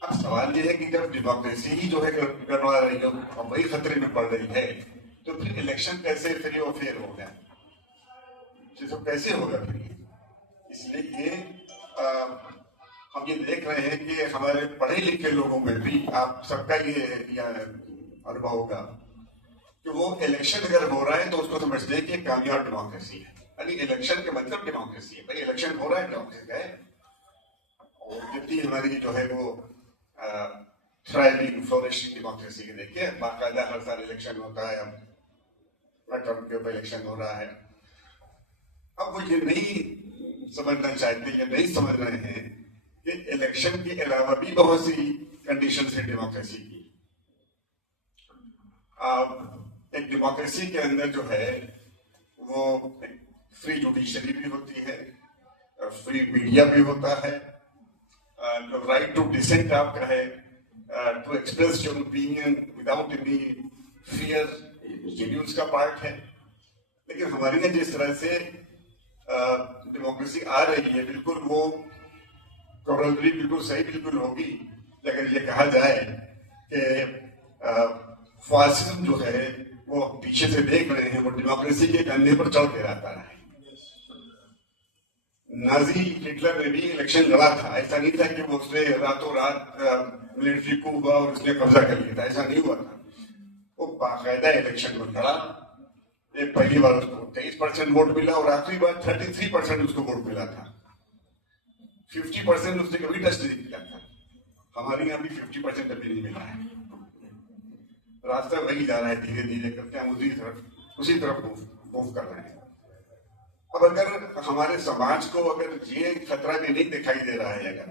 अब सवाल ये है कि जब डेमोक्रेसी ही जो है गड़बड़ा रही है और वही खतरे में पड़ रही है, तो फिर इलेक्शन कैसे फ्री और फेयर होगा? ये सब कैसे होगा फिर? इसलिए ये हम ये देख रहे हैं कि हमारे पढ़े लिखे लोगों में भी, आप सबका ये अनुभव होगा कि वो इलेक्शन अगर हो रहा है तो उसको समझते हैं कि कामयाब डेमोक्रेसी है। यानी इलेक्शन के मतलब डेमोक्रेसी है, भाई इलेक्शन हो रहा है डेमोक्रेसी है। और जितनी हमारी जो है वो थ्राइविंग फ्लोरिशिंग डेमोक्रेसी के देखिए, बाकायदा हर साल इलेक्शन होता है, अब टर्म के ऊपर इलेक्शन हो रहा है। अब वो ये नहीं समझना चाहते, ये नहीं समझ रहे हैं कि इलेक्शन के अलावा भी बहुत सी कंडीशन है डेमोक्रेसी की। एक डेमोक्रेसी के अंदर जो है वो फ्री जुडिशरी भी होती है, फ्री मीडिया भी होता है, राइट टू डिसेंट आपका है, to express your opinion without any fear, genuineness का पार्ट है। लेकिन हमारे यहाँ जिस तरह से डेमोक्रेसी आ रही है, बिल्कुल वो कॉरलरी बिल्कुल सही बिल्कुल होगी अगर ये कहा जाए कि फासिज्म जो है वो पीछे से देख रहे हैं, वो डेमोक्रेसी के कंधे पर चढ़ के रहता है। नाजी हिटलर ने भी इलेक्शन लड़ा था, ऐसा नहीं था कि वो उसने रातों रात मिलिट्री को हुआ और उसने कब्जा कर लिया था, ऐसा नहीं हुआ था। वो बाकायदा इलेक्शन को लड़ा। एक पहली बार उसको 23% वोट मिला और आखिरी बार 33% उसको वोट मिला था। 50% उसने कभी टच नहीं किया था। हमारे यहाँ भी 50% अभी नहीं मिला है। रास्ता वही जा रहा है, धीरे धीरे करके हम उसी तरफ मूव कर रहे हैं। अब अगर हमारे समाज को अगर ये खतरा भी नहीं दिखाई दे रहा है अगर,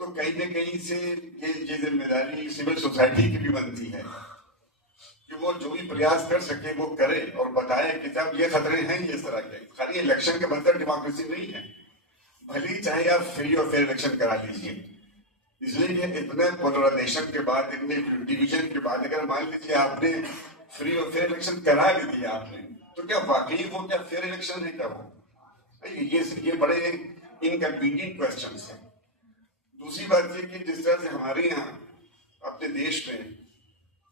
तो कहीं न कहीं से ये जिम्मेदारी सिविल सोसाइटी की भी बनती है कि वो जो भी प्रयास कर सके वो करे और बताए कि साहब ये खतरे हैं इस तरह के। खाली इलेक्शन के मतलब डेमोक्रेसी नहीं है, भले ही चाहे आप फ्री और फेयर इलेक्शन करा लीजिए। इसलिए इतने पोलराइजेशन के बाद, इतने डिवीजन के बाद अगर मान लीजिए आपने फ्री और फेयर इलेक्शन करा भी दिया आपने, तो क्या वाकई वो क्या फेयर इलेक्शन है क्या वो? ये बड़े इनकन्वीनियंट क्वेश्चंस हैं। दूसरी बात ये कि जिस तरह से हमारे यहाँ अपने देश में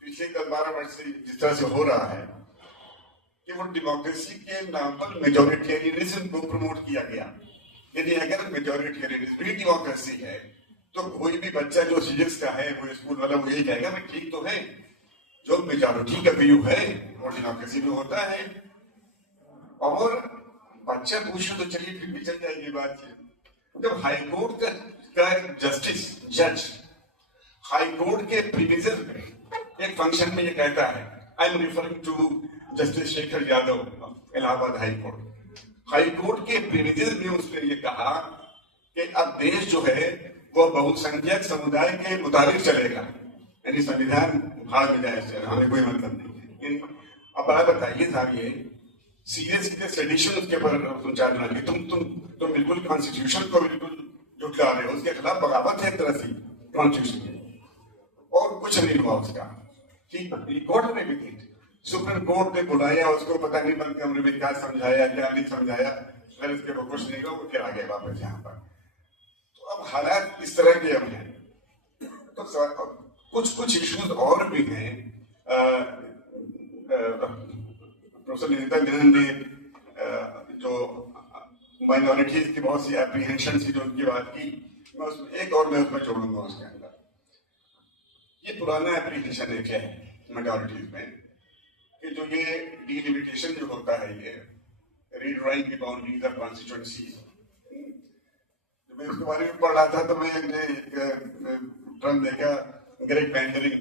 पिछले 10-12 वर्ष से जिस तरह से हो रहा है कि वो डेमोक्रेसी के नाम पर मेजोरिटेरियनिज्म को प्रमोट किया गया। यदि अगर मेजोरिटेरियनिज्म भी डेमोक्रेसी है तो कोई भी बच्चा जो फिजिक्स का है वो स्कूल वाला वो यही कहेगा भाई ठीक तो है, जो मेजोरिटी का व्यू है वो डेमोक्रेसी में होता है। और बच्चा पूछे तो चलिए फिर भी चल जाएगी बात। जब हाईकोर्ट का जस्टिस जज हाईकोर्ट के प्रीमिसेस में एक फंक्शन में ये कहता है, I am referring to justice Shekhar Yadav, Allahabad high court के प्रीमिसेस में उसने ये कहा कि अब देश जो है वो बहुसंख्यक समुदाय के मुताबिक चलेगा, यानी संविधान भाग में जाए, हमें कोई मतलब नहीं। अब आप बताइए साहब, ये सीधे सेडिशन के ऊपर तुम चाह रहे हो, तुम बिल्कुल कॉन्स्टिट्यूशन को बिल्कुल झुटला रहे हो, उसके खिलाफ बगावत है एक तरह से कॉन्स्टिट्यूशन की, और कुछ नहीं हुआ उसका। ठीक, कोर्ट में भी थी, सुप्रीम कोर्ट ने बुलाया उसको, पता नहीं बंद कमरे में क्या समझाया क्या नहीं समझाया, फिर उसके वो कुछ नहीं हुआ, फिर आ गए वापस यहाँ पर। तो अब हालात इस तरह के अब हैं। तो कुछ इश्यूज और भी हैं। प्रोफेसर निकिता मेनन ने जो माइनॉरिटीज की बहुत सी एप्रीहेंशन थी जो उनकी बात की, मैं उसमें जोड़ूंगा उसके अंदर। ये पुराना एप्रीहेंशन एक है माइनॉरिटीज में कि जो ये डिलिमिटेशन जो होता है, ये रीड्राइंग की बाउंड्रीज ऑफ कॉन्स्टिट्यूएंसी, जब मैं उसके बारे में पढ़ रहा था तो मैं एक टर्म देखा, ग्रेग मैंडरिंग,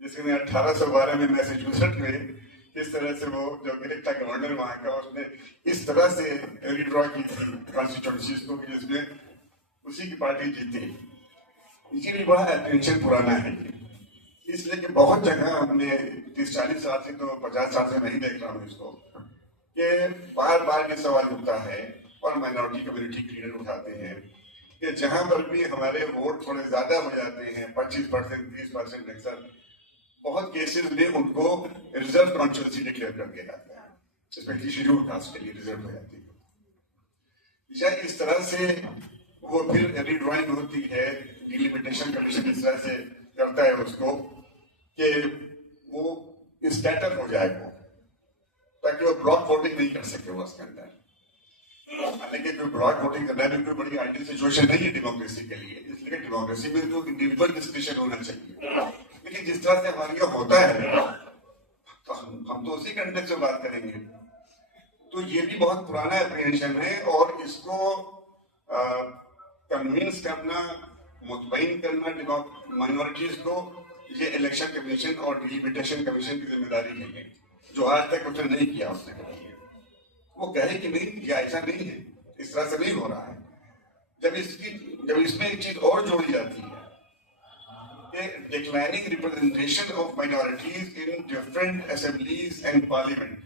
जिसके 1812 में मैसेच्यूसेट्स में इस तरह से वो जो ग्रेग था गवर्नर वहां का, उसने इस तरह से रीड्रॉ की थी कॉन्स्टिट्यूएंसीज को जिसमें उसी की पार्टी जीती। इसी भी बड़ा अटेंशन पुराना है, इसलिए कि बहुत जगह हमने 30-40 साल से, तो 50 साल से नहीं देख रहा हूँ इसको, कि बार बार ये सवाल उठता है और माइनॉरिटी कम्युनिटी के लीडर उठाते हैं कि जहां पर भी हमारे वोट थोड़े ज्यादा हो जाते हैं, 25%, 30% अक्सर, बहुत केसेस में उनको रिजर्व कॉन्स्टिट्यूएंसी डिक्लेयर कर दिया जाता है, स्पेशली शेड्यूल्ड कास्ट के लिए रिजर्व हो जाती है। या इस तरह से वो फिर रीड्राइंग होती है, डिलिमिटेशन कमीशन इस तरह से करता है उसको कि वो स्कैटर हो जाए वो, ताकि वो ब्लॉक वोटिंग नहीं कर सके वो उसके अंदर। लेकिन कोई ब्लॉक वोटिंग करना भी कोई बड़ी आइडियल सिचुएशन नहीं है डेमोक्रेसी के लिए, इसलिए डेमोक्रेसी में तो इंडिविजुअल डिस्कशन होना चाहिए। लेकिन जिस तरह से हमारे यहाँ होता है तो हम तो उसी कंटेक्स्ट से बात करेंगे। तो ये भी बहुत पुराना एप्रीहेंशन है, और इसको कन्विंस करना, मुतमईन करना माइनॉरिटीज को, ये इलेक्शन कमीशन और डिलिमिटेशन कमीशन की जिम्मेदारी है, जो आज तक उसने नहीं किया। उसने वो कहे कि नहीं, ये ऐसा नहीं है, इस तरह से नहीं हो रहा है। जब इसमें एक चीज और जोड़ी जाती है कि declining representation of minorities in different assemblies and parliament.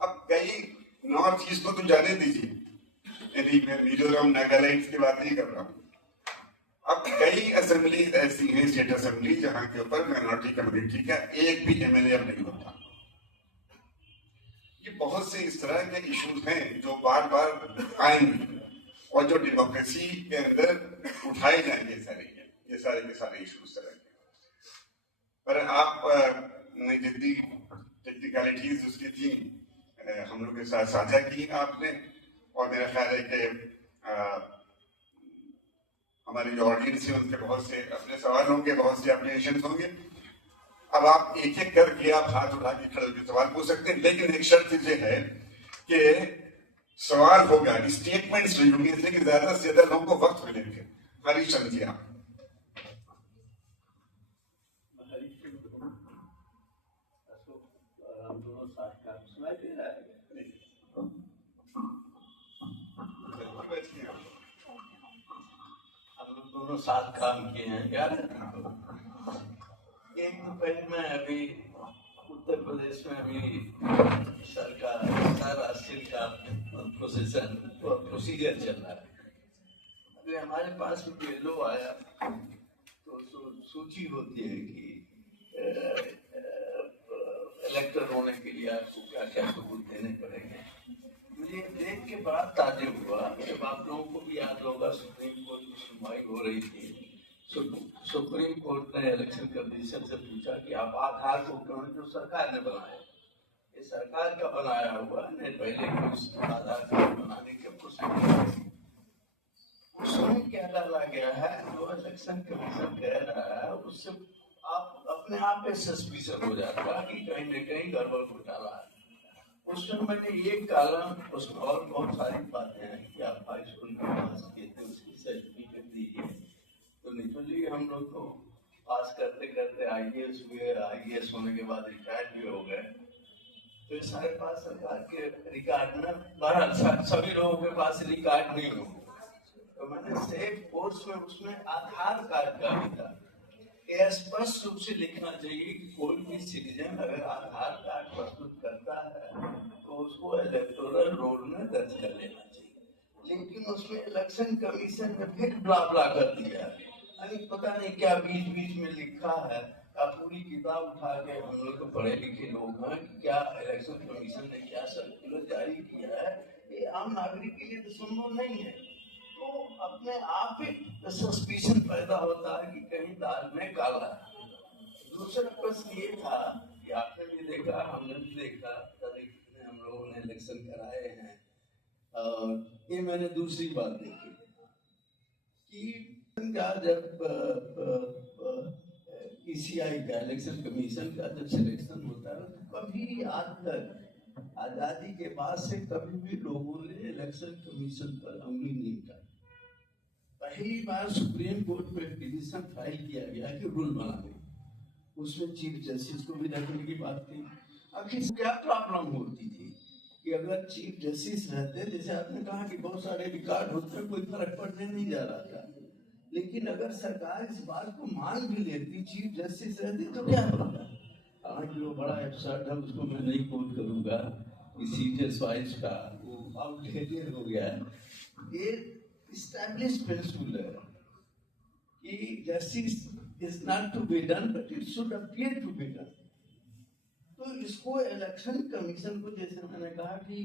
अब कई नॉर्थ ईस्ट को तो जाने दीजिए, यानी मैं मिजोरम नागालैंड की बात नहीं कर रहा हूँ। अब कई असेंबलीज ऐसी हैं, स्टेट असेंबली, जहां के ऊपर माइनॉरिटी कम्युनिटी का एक भी एमएलए नहीं होता। ये बहुत से इस तरह के इश्यूज हैं जो बार बार आएंगे और जो डेमोक्रेसी के अंदर उठाए जाएंगे, ये सारे के सारे इश्यूज तरह के। पर आप ने जितनी टेक्निकलिटीज उसकी थी हम लोग के साथ साझा की आपने, और मेरा ख्याल है कि हमारे जो ऑडियंस है उनके बहुत से अपने सवाल होंगे, बहुत से एप्लीकेशन होंगे। अब आप एक एक करके आप हाथ उठा के खड़े होकर सवाल पूछ सकते हैं, लेकिन एक शर्त ये है कि सवाल होगा, स्टेटमेंट्स नहीं होंगे, इसलिए कि ज्यादा से ज्यादा लोगों को वक्त मिलेंगे। हरीश चंद जी, आप दोनों साथ काम किए हैं यार। एक तो पहले मैं अभी उत्तर प्रदेश में अभी सरकार राष्ट्रीय का प्रोसीजर चल रहा है। अभी हमारे पास लो आया तो सूची होती है कि इलेक्टर होने के लिए आपको क्या क्या सबूत देने पड़ेंगे। मुझे देख के बड़ा ताज्जुब हुआ, जब आप लोगों को भी याद होगा सुप्रीम कोर्ट की सुनवाई हो रही थी, सुप्रीम कोर्ट ने इलेक्शन कमीशन से पूछा कि आप आधार को क्यों, जो सरकार ने बनाया, ये सरकार का बनाया हुआ ने पहले ही उस आधार कार्ड बनाने के प्रोसीजर उसमें क्या डाला गया है, जो इलेक्शन कमीशन कह रहा है उससे आप अपने आप में सस्पिशन हो जाता है कि कहीं न कहीं गड़बड़ घोटाला है। उसमें मैंने ये कॉलम, उसमें और बहुत सारी बातें हैं कि आप हाई स्कूल में पास किए थे उसकी सर्टिफिकेट दीजिए, तो नेचुरली हम लोग को पास करते करते IAS हुए, IAS होने के बाद रिटायर्ड भी हो गए, तो ये सारे पास सरकार के रिकॉर्ड में बहरहाल सभी लोगों के पास रिकॉर्ड नहीं हो, तो मैंने सेफ कोर्स में उसमें आधार कार्ड का भी था, यह स्पष्ट रूप से लिखना चाहिए कि कोई भी सिटीजन अगर आधार कार्ड प्रस्तुत करता है तो उसको इलेक्टोरल रोल में दर्ज कर लेना चाहिए। लेकिन उसमें इलेक्शन कमीशन ने फिर ब्ला ब्ला कर दिया, यानी पता नहीं क्या बीच बीच में लिखा है। आप पूरी किताब उठा के, हम लोग तो पढ़े लिखे लोग हैं, कि क्या इलेक्शन कमीशन ने क्या सर्कुलर जारी किया है, ये आम नागरिक के लिए तो संभव नहीं है। तो अपने आप ही सस्पिशन पैदा होता है कि कहीं दाल में काला है। दूसरा प्रश्न ये था कि आपने भी देखा, हमने भी देखा, हम लोगों ने इलेक्शन कराए हैं, और ये मैंने दूसरी बात देखी कि जब ECI का, इलेक्शन कमीशन का जब सिलेक्शन होता है, तो कभी आज तक आजादी के बाद से कभी भी लोगों ने इलेक्शन कमीशन पर उंगली नहीं उठाई। पहली बार सुप्रीम कोर्ट में पिटीशन फाइल किया गया कि रूल बना दे, उसमें चीफ जस्टिस को भी रखने की बात थी। आखिर क्या प्रॉब्लम होती थी कि अगर चीफ जस्टिस रहते, जैसे आपने कहा कि बहुत सारे रिकॉर्ड होते हैं, कोई फर्क पड़ने नहीं जा रहा था, लेकिन अगर सरकार इस बात को मान भी लेती, चीफ जस्टिस रहती, तो क्या होता। हालांकि वो बड़ा एब्सर्ड है, उसको मैं नहीं कोट करूंगा, सीरियस वाइज का वो आउटडेटेड हो गया है। ये established principle है कि justice is not to be done but it should appear to be done। तो इसको इलेक्शन कमीशन को, जैसे मैंने कहा कि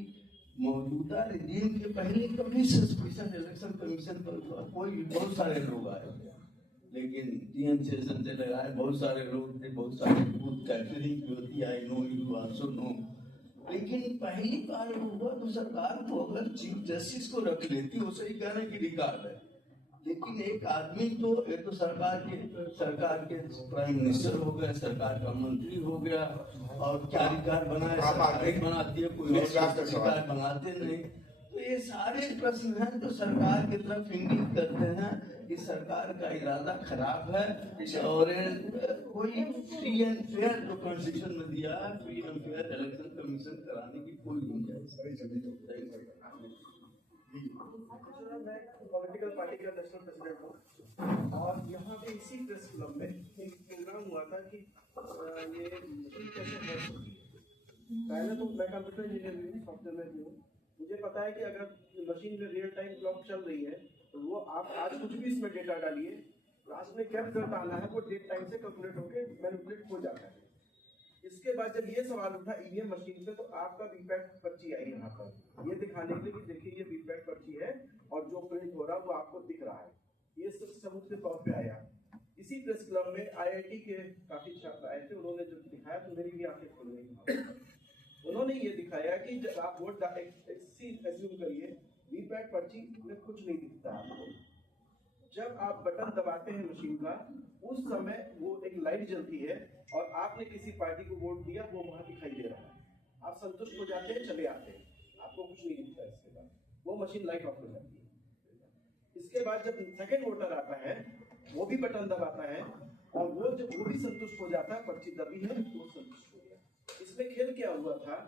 मौजूदा रिजीम के पहले कभी सस्पिशन इलेक्शन कमीशन पर कोई, बहुत सारे लोग आए, लेकिन TN सेशन से लगाए बहुत सारे लोग थे, बहुत सारे बूथ कैटरिंग की होती है, I know you also know, लेकिन पहली बार हुआ तो सरकार को अगर चीफ जस्टिस को रख लेती, वो सही कहने की रिकॉर्ड है, लेकिन एक आदमी तो ये तो सरकार के प्राइम मिनिस्टर हो गए, सरकार का मंत्री हो गया, और क्या रिकॉर्ड बनाए, सरकार बनाती है, कोई रिकॉर्ड बनाते नहीं। तो ये सारे प्रश्न हैं जो सरकार की तरफ इंगित करते हैं कि सरकार का इरादा खराब है, और कोई फ्री एंड फेयर जो कॉन्स्टिट्यूशन में दिया है, free and fair election commission कराने की कोई गुंजाइश मैं पॉलिटिकल पार्टी का नेशनल प्रेसिडेंट हूँ, और यहाँ पे इसी प्रेस क्लब में एक प्रोग्राम हुआ था कि ये मशीन कैसे हो सकती है। पहले तो मैं कंप्यूटर इंजीनियर हूँ, सॉफ्टवेयर में भी हूँ, मुझे पता है कि अगर मशीन में रियल टाइम क्लॉक चल रही है तो वो आप आज कुछ भी इसमें डेटा डालिए, लास्ट में क्या रिजल्ट आना है वो डेट टाइम से कैलकुलेट होकर मैनिपुलेट हो जाता है। इसके बाद जब ये सवाल उठा EVM मशीन पे, तो आपका वीपैट पर्ची आई यहाँ पर, ये दिखाने के लिए कि देखिए ये वीपैट पर्ची है और जो प्रिंट हो रहा है वो आपको दिख रहा है, ये सिर्फ सबूत के तौर पे आया। इसी प्रेस क्लब में IIT के काफी छात्र आए थे, उन्होंने जो दिखाया तो मेरी भी आंखें खुल गई। उन्होंने ये दिखाया कि जब आप वोट एज्यूम करिए, वीपैट पर्ची में कुछ नहीं दिखता आपको, जब आप बटन दबाते हैं मशीन का, उस समय वो एक लाइट जलती है और आपने किसी पार्टी को वोट दिया, वो वहां दिखाई दे रहा है, आप संतुष्ट हो जाते हैं, चले आते हैं, आपको कुछ नहीं दिखता। इसके बाद वो मशीन लाइट ऑफ हो जाती है। इसके बाद जब सेकंड वोटर आता है, वो भी बटन दबाता है, और वो जब वो भी संतुष्ट हो जाता है, पर्ची दबी है, वो संतुष्ट हो गया। इसमें खेल क्या हुआ था,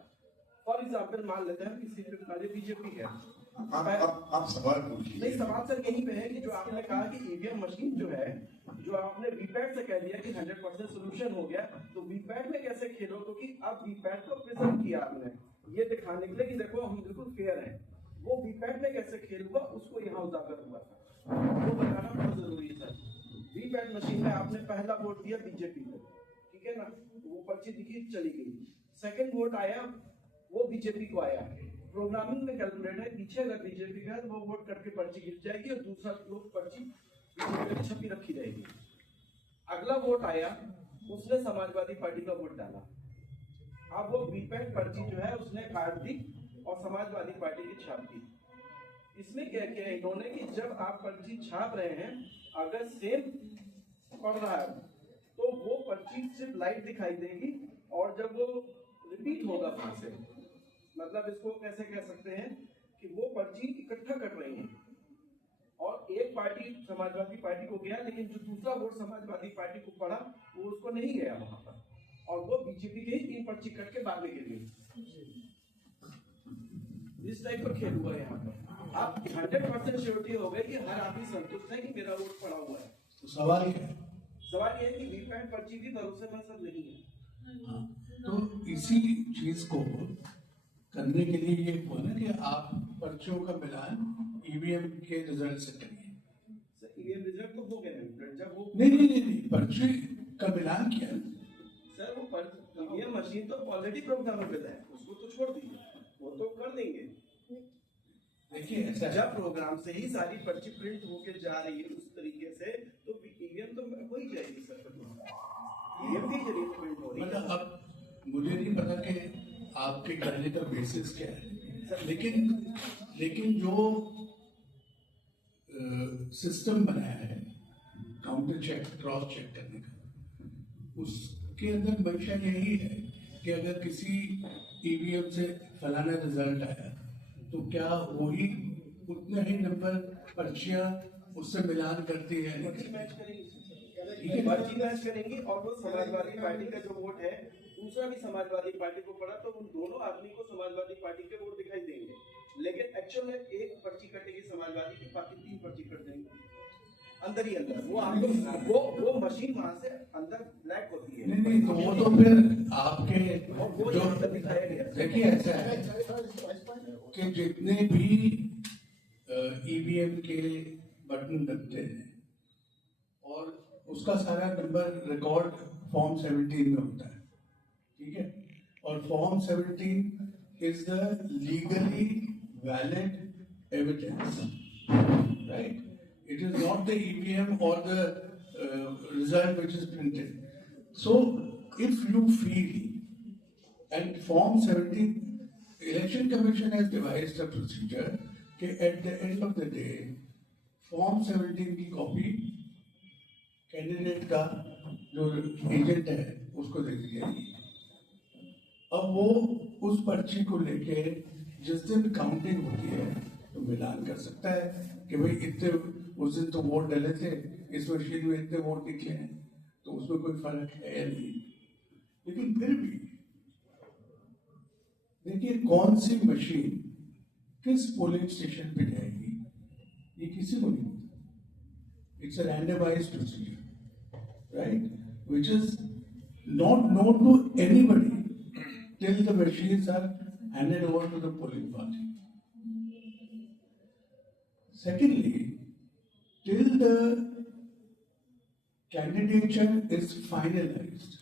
फॉर एग्जाम्पल मान लेते हैं किसी वाले बीजेपी है, आप सवाल पूछिए। नहीं, सवाल सर यहीं पे है कि जो आपने कहा कि EVM मशीन जो है, जो आपने वीपैट से कह दिया कि 100% सोल्यूशन हो गया, तो वीपैट में कैसे खेलो, क्योंकि अब वीपैट को प्रेजेंट किया आपने ये दिखाने के लिए कि देखो हम बिल्कुल फेयर हैं, वो वीपैट में कैसे खेल हुआ उसको यहाँ उजागर हुआ था, वो बताना बहुत जरूरी है सर। वीपैट मशीन में आपने पहला वोट दिया बीजेपी को, ठीक है ना, वो पर्ची दिखी चली गई, सेकंड वोट आया वो बीजेपी को आया। प्रोग्रामिंग में कैलकुलेट है, पीछे अगर बीजेपी का है तो वो वोट करके पर्ची गिर जाएगी और दूसरा लोग पर्ची बीजेपी की छपी रखी रहेगी। अगला वोट आया, उसने समाजवादी पार्टी का वोट डाला। अब वो वीपैट पर्ची जो है उसने काट दी और समाजवादी पार्टी की छाप दी। इसमें क्या किया इन्होंने कि जब आप पर्ची छाप रहे हैं, अगर सेम पड़ रहा है तो वो पर्ची सिर्फ लाइट दिखाई देगी, और जब वो रिपीट होगा वहां से, मतलब इसको कैसे कह सकते हैं कि वो पर्ची इकट्ठा कर रही है और एक पार्टी समाजवादी पार्टी को गया, लेकिन जो दूसरा वोट समाजवादी पार्टी को पड़ा वो उसको नहीं गया वहां पर, और वो बीजेपी के ही 3 पर्ची कट के बाद में गिर गई। इस टाइप का खेल हुआ है यहाँ पर। आप 100% श्योरिटी हो गए कि हर आदमी संतुष्ट है कि मेरा वोट पड़ा हुआ है। तो सवाल ये है कि वीपैट पर्ची भी भरोसेमंद सब नहीं है। हाँ, तो इसी चीज को करने के लिए ये हुआ ना कि आप पर्चियों का मिलान ईवीएम के रिजल्ट से करिए। ईवीएम रिजल्ट तो हो गया जब वो नहीं, पर्ची का मिलान किया सर। वो ईवीएम मशीन तो ऑलरेडी प्रोग्रामेबल है, उसको तो छोड़ दीजिए, वो तो कर देंगे। देखिए ऐसा जब प्रोग्राम से ही सारी पर्ची प्रिंट होके जा रही है उस तरीके से, तो ईवीएम तो हो ही जाएगी सर। ईवीएम के जरिए प्रिंट हो रही है। मतलब अब मुझे नहीं पता कि आपके कहने का बेसिस क्या है, लेकिन जो सिस्टम बनाया है काउंटर चेक क्रॉस चेक करने का, उसके अंदर मंशा यही है कि अगर किसी ईवीएम से फलाना रिजल्ट आया तो क्या वही उतना ही नंबर पर्चियां उससे मिलान करती है। पर्ची मैच करेंगी और वो समाजवादी पार्टी का जो वोट है दूसरा भी समाजवादी पार्टी को पड़ा, तो उन दोनों आदमी को समाजवादी पार्टी के वोट दिखाई देंगे, लेकिन एक्चुअल में एक पर्ची कटेगी समाजवादी की, बाकी 3 पर्ची कट देंगे अंदर ही अंदर। वो आपको वो मशीन वहां से अंदर ब्लैक होती है। नहीं तो वो तो फिर आपके वो जो अंदर दिखाया गया। देखिए ऐसा है कि जितने भी ईवीएम के बटन दबते हैं और उसका सारा नंबर रिकॉर्ड फॉर्म 17 में होता है, ठीक है, और form 17 is the legally valid evidence, right? It is not the EVM or the result which is printed. So, if you feel, and Form 17, Election Commission has devised a procedure that at the end of the day, Form 17 की copy candidate का जो agent है उसको दे दी जाएगी। अब वो उस पर्ची को लेके जिस दिन काउंटिंग होती है तो मिलान कर सकता है कि भाई इतने उस दिन तो वोट डले थे, इस मशीन में इतने वोट निकले हैं, तो उसमें कोई फर्क है या नहीं। लेकिन फिर भी देखिए कौन सी मशीन किस पोलिंग स्टेशन पे जाएगी ये किसी को नहीं पता। It's a randomised procedure, right, which is not known to anybody till the machines are handed over to the polling party. Secondly, till the candidature is finalized,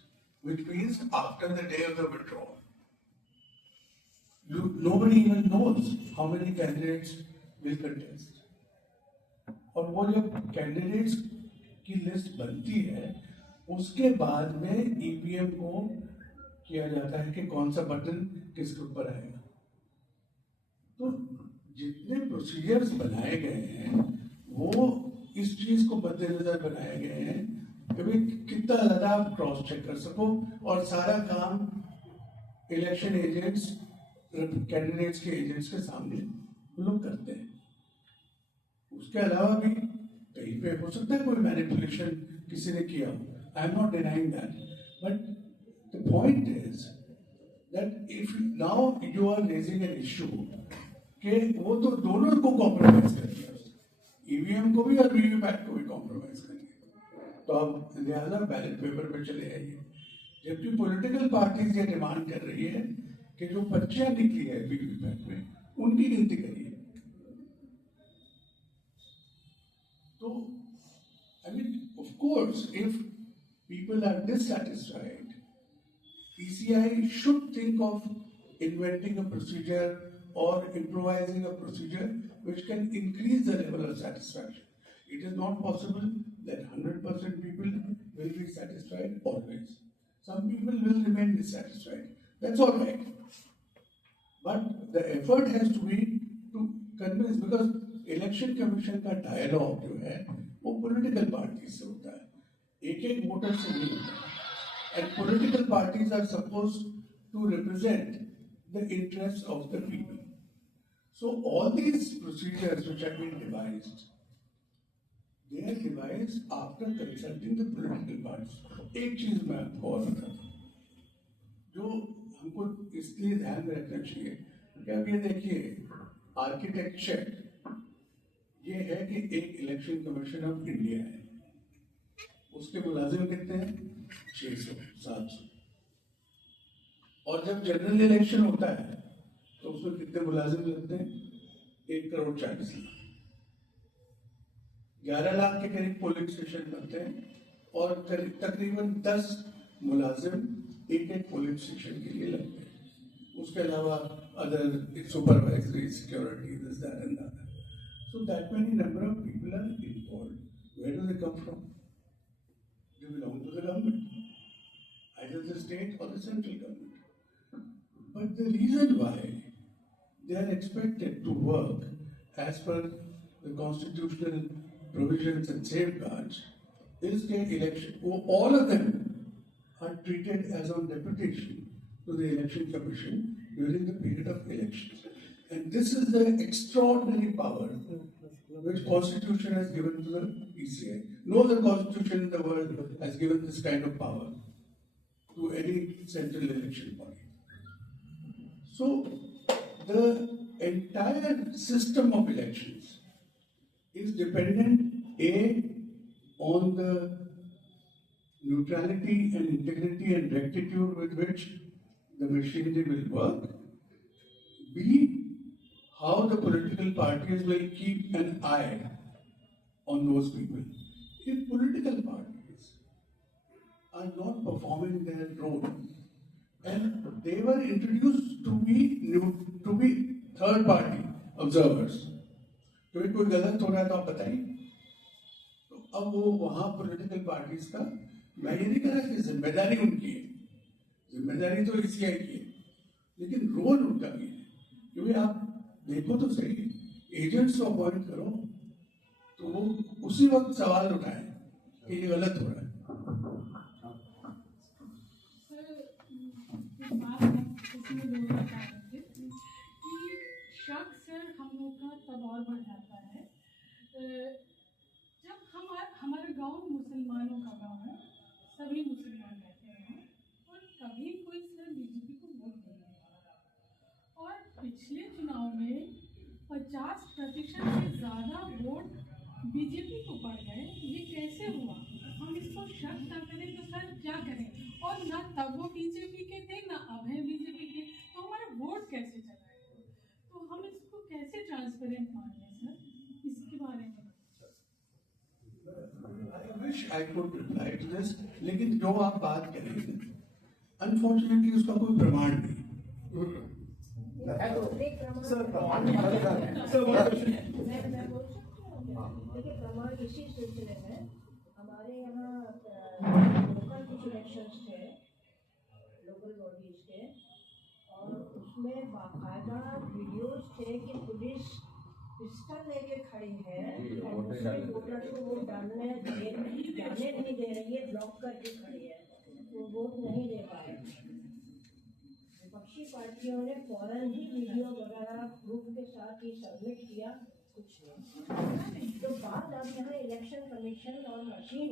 which means after the day of the withdrawal, nobody even knows how many candidates will contest. और वो जब candidates की list बनती है उसके बाद में EVM को किया जाता है कि कौन सा बटन किसके ऊपर आएगा। तो जितने प्रोसीजर्स बनाए गए हैं वो इस चीज को मद्देनजर बनाए गए हैं कि भाई कितना ज्यादा आप क्रॉस चेक कर सको, और सारा काम इलेक्शन एजेंट्स कैंडिडेट्स के एजेंट्स के सामने लोग करते हैं। उसके अलावा भी कहीं पे हो सकता है कोई मैनिपुलेशन किसी ने किया, I am not denying that, but the point is that if now you are raising an issue कि वो तो दोनों को कॉम्प्रोमाइज करेंगे, ईवीएम को भी और वीवीपैट को भी कॉम्प्रोमाइज करेंगे, तो अब लिहाजा बैलेट पेपर पे चले आइए। जबकि पॉलिटिकल पार्टीज ये डिमांड कर रही है कि जो पर्चियां निकली है वीवीपैट में उनकी गिनती करिए। तो I mean of course if people are dissatisfied, ECI should think of inventing a procedure or improvising a procedure which can increase the level of satisfaction. It is not possible that 100% people will be satisfied always. Some people will remain dissatisfied. That's all right. But the effort has to be to convince, because election commission का dialogue जो है वो political party से होता है, एक voter से नहीं होता है. And political parties are supposed to represent the interest of the people. So all these procedures which have been devised, they are devised after consulting the political parties. एक चीज मैं आपको और बताता हूँ जो हमको इसलिए ध्यान में रखना चाहिए कि अब ये देखिए, आर्किटेक्चर ये है कि एक इलेक्शन कमीशन ऑफ इंडिया है, उसके मुलाजिम कितने हैं? 600-700. और जब जनरल इलेक्शन होता है तो उसमें कितने मुलाजिम लगते हैं? 1,40,00,000. 11 लाख के करीब पोलिंग स्टेशन बनते हैं और करीब तकरीबन 10 मुलाजिम एक पोलिंग स्टेशन के लिए लगते हैं. उसके अलावा other supervisory, security, this that and that. So that many number of people are involved. Where do they come from? They belong to the government, either the state or the central government. But the reason why they are expected to work as per the constitutional provisions and safeguards is their election. All of them are treated as on deputation to the election commission during the period of elections. And this is the extraordinary power which Constitution has given to the ECI. No other constitution in the world has given this kind of power to any central election body. So the entire system of elections is dependent on the neutrality and integrity and rectitude with which the machinery will work. B, how the political parties will keep an eye on those people. If political parties are not performing their role, and they were introduced to be third party observers, तो कोई गलत हो रहा है तो आप बताइए. तो अब वो वहाँ पॉलिटिकल पार्टीज का, मैं ये नहीं कह रहा कि जिम्मेदारी उनकी है, जिम्मेदारी तो ECI की है, लेकिन रोल उनका भी है. क्योंकि आप देखो तो सही, एजेंट्स को अपॉइंट करो तो वो उसी वक्त सवाल उठाएं कि ये गलत हो रहा है. शक सर हम लोग का तब और बढ़ जाता है जब हमारे गांव मुसलमानों का गांव है, सभी मुसलमान रहते हैं और कभी कोई सर बीजेपी को वोट नहीं देता. और पिछले चुनाव में 50% से ज़्यादा वोट बीजेपी को पड़ गए. ये कैसे हुआ? हम इसको शक ना करें तो सर क्या करें? और ना तब वो बीजेपी के थे ना अब है बीजेपी के, तो हमारा वोट कैसे चला है? तो हम इसको कैसे ट्रांसपेरेंट माने सर? इसके बारे में I wish I could reply to this, लेकिन जो आप बात करेंगे अनफॉर्चुनेटली उसका कोई प्रमाण नहीं. देखिए, प्रमाण इसी सिलसिले में हमारे यहाँ लोकल कुछ इलेक्शंस थे, लोकल बॉडीज के, और उसमें बाकायदा वीडियोस थे कि पुलिस पिस्टल लेके खड़ी है और दूसरे वोटर को वोट जाने नहीं दे रही है, ब्लॉक करके खड़ी है, वो वोट नहीं दे पाए. विपक्षी पार्टियों ने फौरन ही वीडियो वगैरह प्रूफ के साथ ही सबमिट किया, कुछ नहीं. तो बात अब यहाँ इलेक्शन कमीशन और मशीन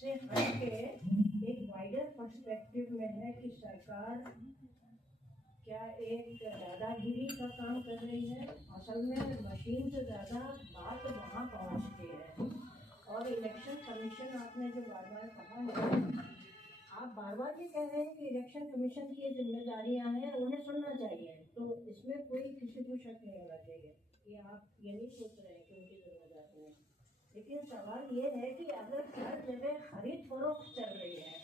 से हट के एक वाइडर पर्सपेक्टिव में है कि सरकार क्या एक दादागिरी का काम कर रही है. असल में मशीन से ज़्यादा बात वहाँ पहुँचती है. और इलेक्शन कमीशन, आपने जो बार बार कहा है, आप बार बार ये कह रहे हैं कि इलेक्शन कमीशन की ये जिम्मेदारियाँ हैं, उन्हें सुनना चाहिए. तो इसमें कोई किसी को शक नहीं होना चाहिए कि आप ये नहीं सोच रहे हैं कि उनकी जिम्मेदारी है. लेकिन सवाल ये है कि अगर हर जगह खरीद फरोख्त चल रही है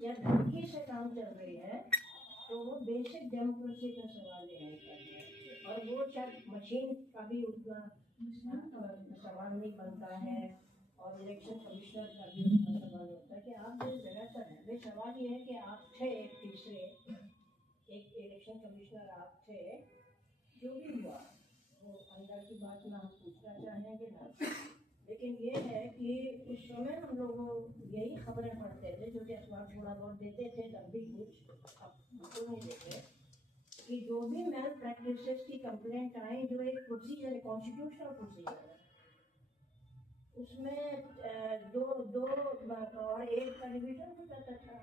या धमकी से काम चल रही है तो वो बेसिक डेमोक्रेसी का सवाल यहीं पर है। और वो शायद मशीन का भी उतना सवाल नहीं बनता है और इलेक्शन कमिश्नर का भी उतना सवाल होता है कि आप जिस जगह पर हैं। वे सवाल ये है कि आप थे एक इलेक्शन कमिश्नर आप थे, जो भी हुआ वो अंदर की बात ना हम पूछना चाहेंगे ना, लेकिन ये है कि उस समय हम लोग यही खबरें पढ़ते थे, जो कि अखबार थोड़ा बहुत देते थे तब भी कुछ, अब बिल्कुल नहीं देते, कि जो भी मैल प्रैक्टिसेस की कंप्लेंट आई, जो एक प्रोसीजर है, कॉन्स्टिट्यूशनल प्रोसीजर है, उसमें दो और एक का रिविजन हो जाता था।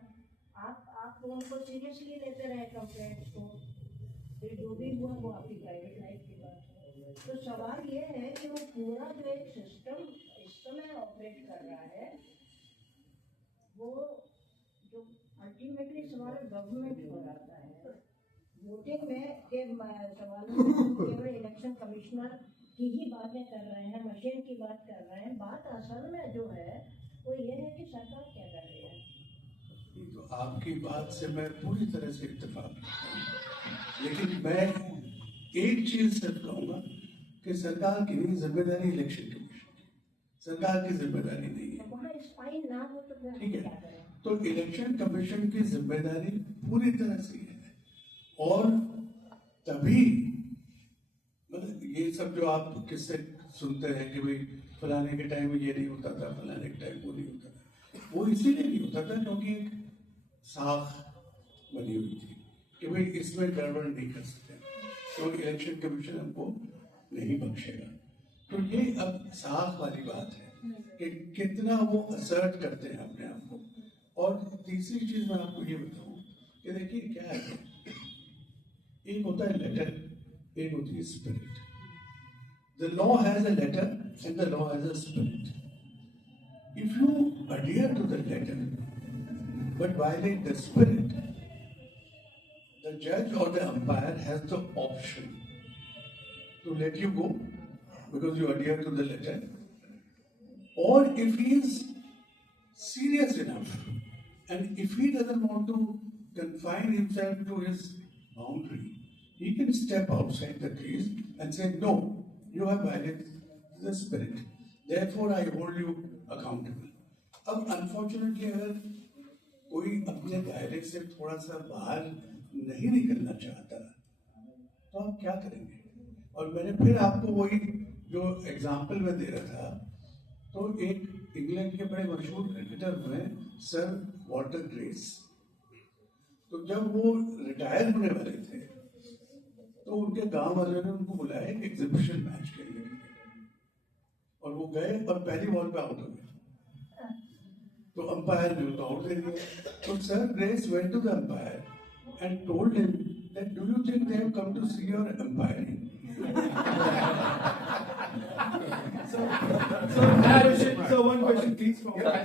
आप उनको सीरियसली लेते रहे कंप्लेंट्स को, फिर जो भी हुआ वो आपकी प्राइवेट लाइफ की बात है। तो सवाल ये है कि वो पूरा जो एक सिस्टम इस समय ऑपरेट कर रहा है, वो जो अल्टीमेटली सवाल गवर्नमेंट को आता है। वोटिंग में के सवालों में केवल इलेक्शन कमिश्नर की ही बातें कर रहे हैं, मशीन की बात कर रहे हैं। बात असल में जो है वो ये है कि सरकार क्या कर रही है। तो आपकी बात से मैं पूरी तरह से इत्तेफाक करता हूं, लेकिन मैं एक चीज सिर्फ कहूंगा कि सरकार की नहीं जिम्मेदारी इलेक्शन कमीशन की, सरकार की जिम्मेदारी नहीं है। वहाँ स्पाइन ना हो तो फिर ठीक क्या है, करें? तो इलेक्शन कमीशन की जिम्मेदारी पूरी तरह से है। और तभी मतलब ये सब जो आप किससे सुनते हैं कि भाई फलाने के टाइम में ये नहीं होता था, फलाने के टाइम वो नहीं होता था, वो इसीलिए नहीं होता था क्योंकि एक साख बनी हुई थी कि भाई इसमें गड़बड़ नहीं कर सकते, तो इलेक्शन कमीशन हमको नहीं बख्शेगा। तो ये अब साख वाली बात है कि कितना वो असर्ट करते हैं अपने आप को। और तीसरी चीज मैं आपको ये बताऊं कि देखिए क्या है, एक होता है लेटर, एक होती है spirit. The law has a letter and the law has a spirit. If you adhere to the letter but violate the spirit, the judge or the umpire has the option to let you go because you adhere to the letter, or if he is serious enough and if he doesn't want to confine himself to his boundary, he can step outside the crease and say, no, you have violated the spirit, therefore I hold you accountable. अब unfortunately अगर कोई अपने दायरे से थोड़ा सा बाहर नहीं निकलना चाहता तो आप क्या करेंगे? और मैंने फिर आपको वही जो एग्जाम्पल में दे रहा था, तो एक इंग्लैंड के बड़े मशहूर क्रिकेटर हुए सर वॉल्टर ग्रेस, तो जब वो रिटायर होने वाले थे तो उनके गांव वालों ने उनको बुलाया एक एग्जीबिशन मैच खेलने के लिए, और वो गए और पहली बॉल पे आउट हो गए, तो अंपायर ने उनको आउट दे दिया। तो sir Grace went to the umpire and told him that do you think they have come to see your umpiring? Sir, one question, please.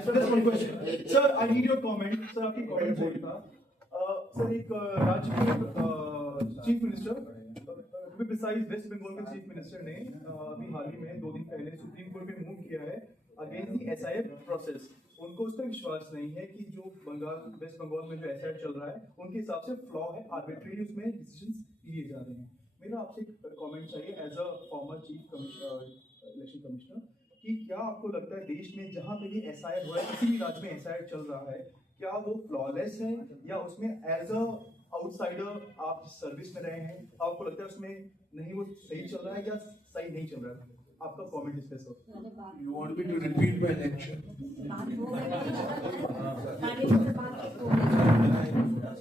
Just one question. Sir, I need your comment. Sir, आपकी comment चाहिए था. Sir, एक राज्य के chief minister, to be precise, West Bengal के chief minister ने अभी हाल ही में 2 दिन पहले सुप्रीम कोर्ट में मूव किया है अगेंस्ट दी SIF प्रोसेस। उनको उस पर विश्वास नहीं है कि जो वेस्ट बंगाल में जो SIF चल रहा है उनके हिसाब से फ्लॉ है, आर्बिट्रेरी उसमें डिसीजंस लिए जा रहे हैं। मेरा आपसे एक कमेंट चाहिए as a former chief election commissioner, कि क्या आपको लगता है देश में जहां पे ये SIF हो रहा है, किसी भी राज्य में SIF चल रहा है, क्या वो फ्लॉलेस है या उसमें एज अ आउटसाइडर आप सर्विस में रहे हैं, आपको लगता है उसमें नहीं वो सही चल रहा है या सही नहीं चल रहा है? आपका कमेंट इस पे sir. You want me to repeat my lecture?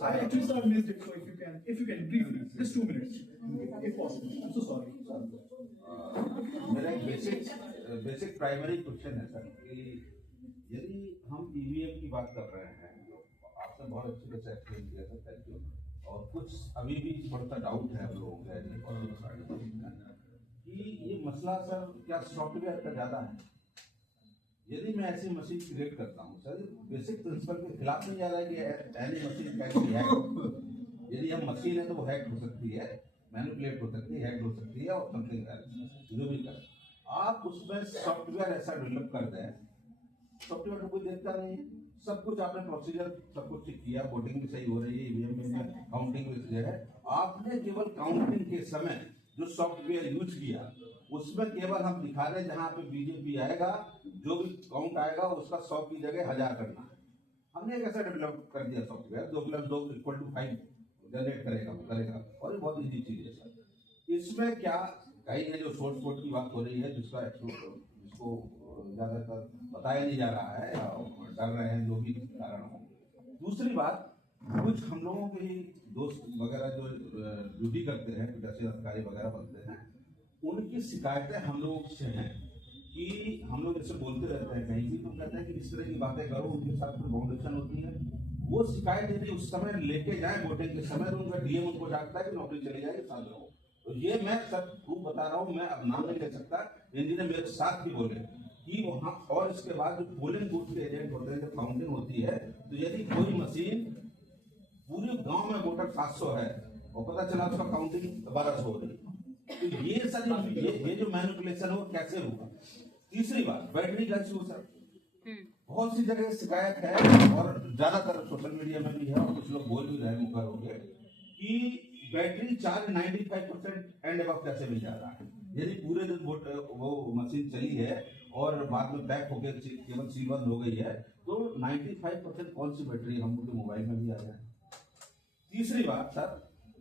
I actually sort of missed it, so if you can briefly, just 2 minutes, if possible. I'm so sorry. मेरा एक बेसिक प्राइमरी क्वेश्चन है सर कि यदि हम EVM की बात कर रहे हैं, आपने बहुत अच्छी तरह से एक्सप्लेन किया सर, थैंक यू। और कुछ अभी भी थोड़ा सा डाउट है हम लोगों के कि ये मसला सर क्या सॉफ्टवेयर का ज़्यादा है? यदि मैं ऐसी मशीन क्रिएट करता हूँ सर, बेसिक प्रिंसिपल के खिलाफ नहीं जा रहा है कि any machine can be hack. यदि हम मशीन है तो वो हैक हो सकती है, मैनिपुलेट हो सकती है, हैक हो सकती है और समथिंग जो भी कर, आप उसमें सॉफ्टवेयर ऐसा डेवलप कर दें, सॉफ्टवेयर को कोई देखता नहीं है, सब कुछ आपने प्रोसीजर सब कुछ चेक किया, वोटिंग भी सही हो रही है, ईवीएम में काउंटिंग भी सही है। आपने केवल काउंटिंग के समय जो सॉफ्टवेयर यूज किया उसमें केवल हम दिखा रहे जहां पे बीजेपी आएगा, जो भी काउंट आएगा उसका 100 की जगह 1000 करना है। हमने एक ऐसा डेवलप कर दिया सॉफ्टवेयर 2+2=5 जनरेट करेगा और ये बहुत इजी चीज है सर। इसमें क्या कहीं है जो सोर्स कोड की बात हो रही है जिसको ज्यादातर बताया नहीं जा रहा है या डर रहे हैं, जो भी कारण हो। दूसरी बात, कुछ हम लोगों के दोस्त वगैरह जो ड्यूटी करते हैं, जैसे अधिकारी वगैरह बनते हैं, उनकी शिकायतें हम लोग से हैं कि हम लोग जैसे बोलते रहते हैं कहीं भी, तो कहते हैं कि इस तरह की बातें करो, उनके साथ कोई बाउंडेशन होती है। वो शिकायत यदि उस समय लेके जाए वोटिंग के समय, तो उनका डीएम उनको डांटता है कि नौकरी चली जाएगी, साथ रहो। तो ये मैं सब खूब बता रहा हूँ, मैं अब नाम नहीं ले सकता, इंजीनियर मेरे साथ भी बोले कि वहाँ। और इसके बाद जो पोलिंग बूथ के एजेंट होते हैं, जब काउंटिंग होती है, तो यदि कोई मशीन पूरे गांव में वोटर 700 है और पता चला उसका काउंटिंग 1200 हो रही, तो ये सर ये जो मैनिपुलेशन हो कैसे होगा। तीसरी बात, बैटरी का इश्यू सर, बहुत सी जगह शिकायत है और ज्यादातर सोशल मीडिया में भी है और कुछ लोग बोल भी रहे मुखर हो गए कि बैटरी चार्ज 95% एंड अबव कैसे मिल जा रहा है। यदि पूरे दिन वो मशीन चली है और बाद में पैक होकर केवल सील बंद हो गई है, तो 95% कौन सी बैटरी हम लोग के मोबाइल में भी आ जाए। तीसरी बात सर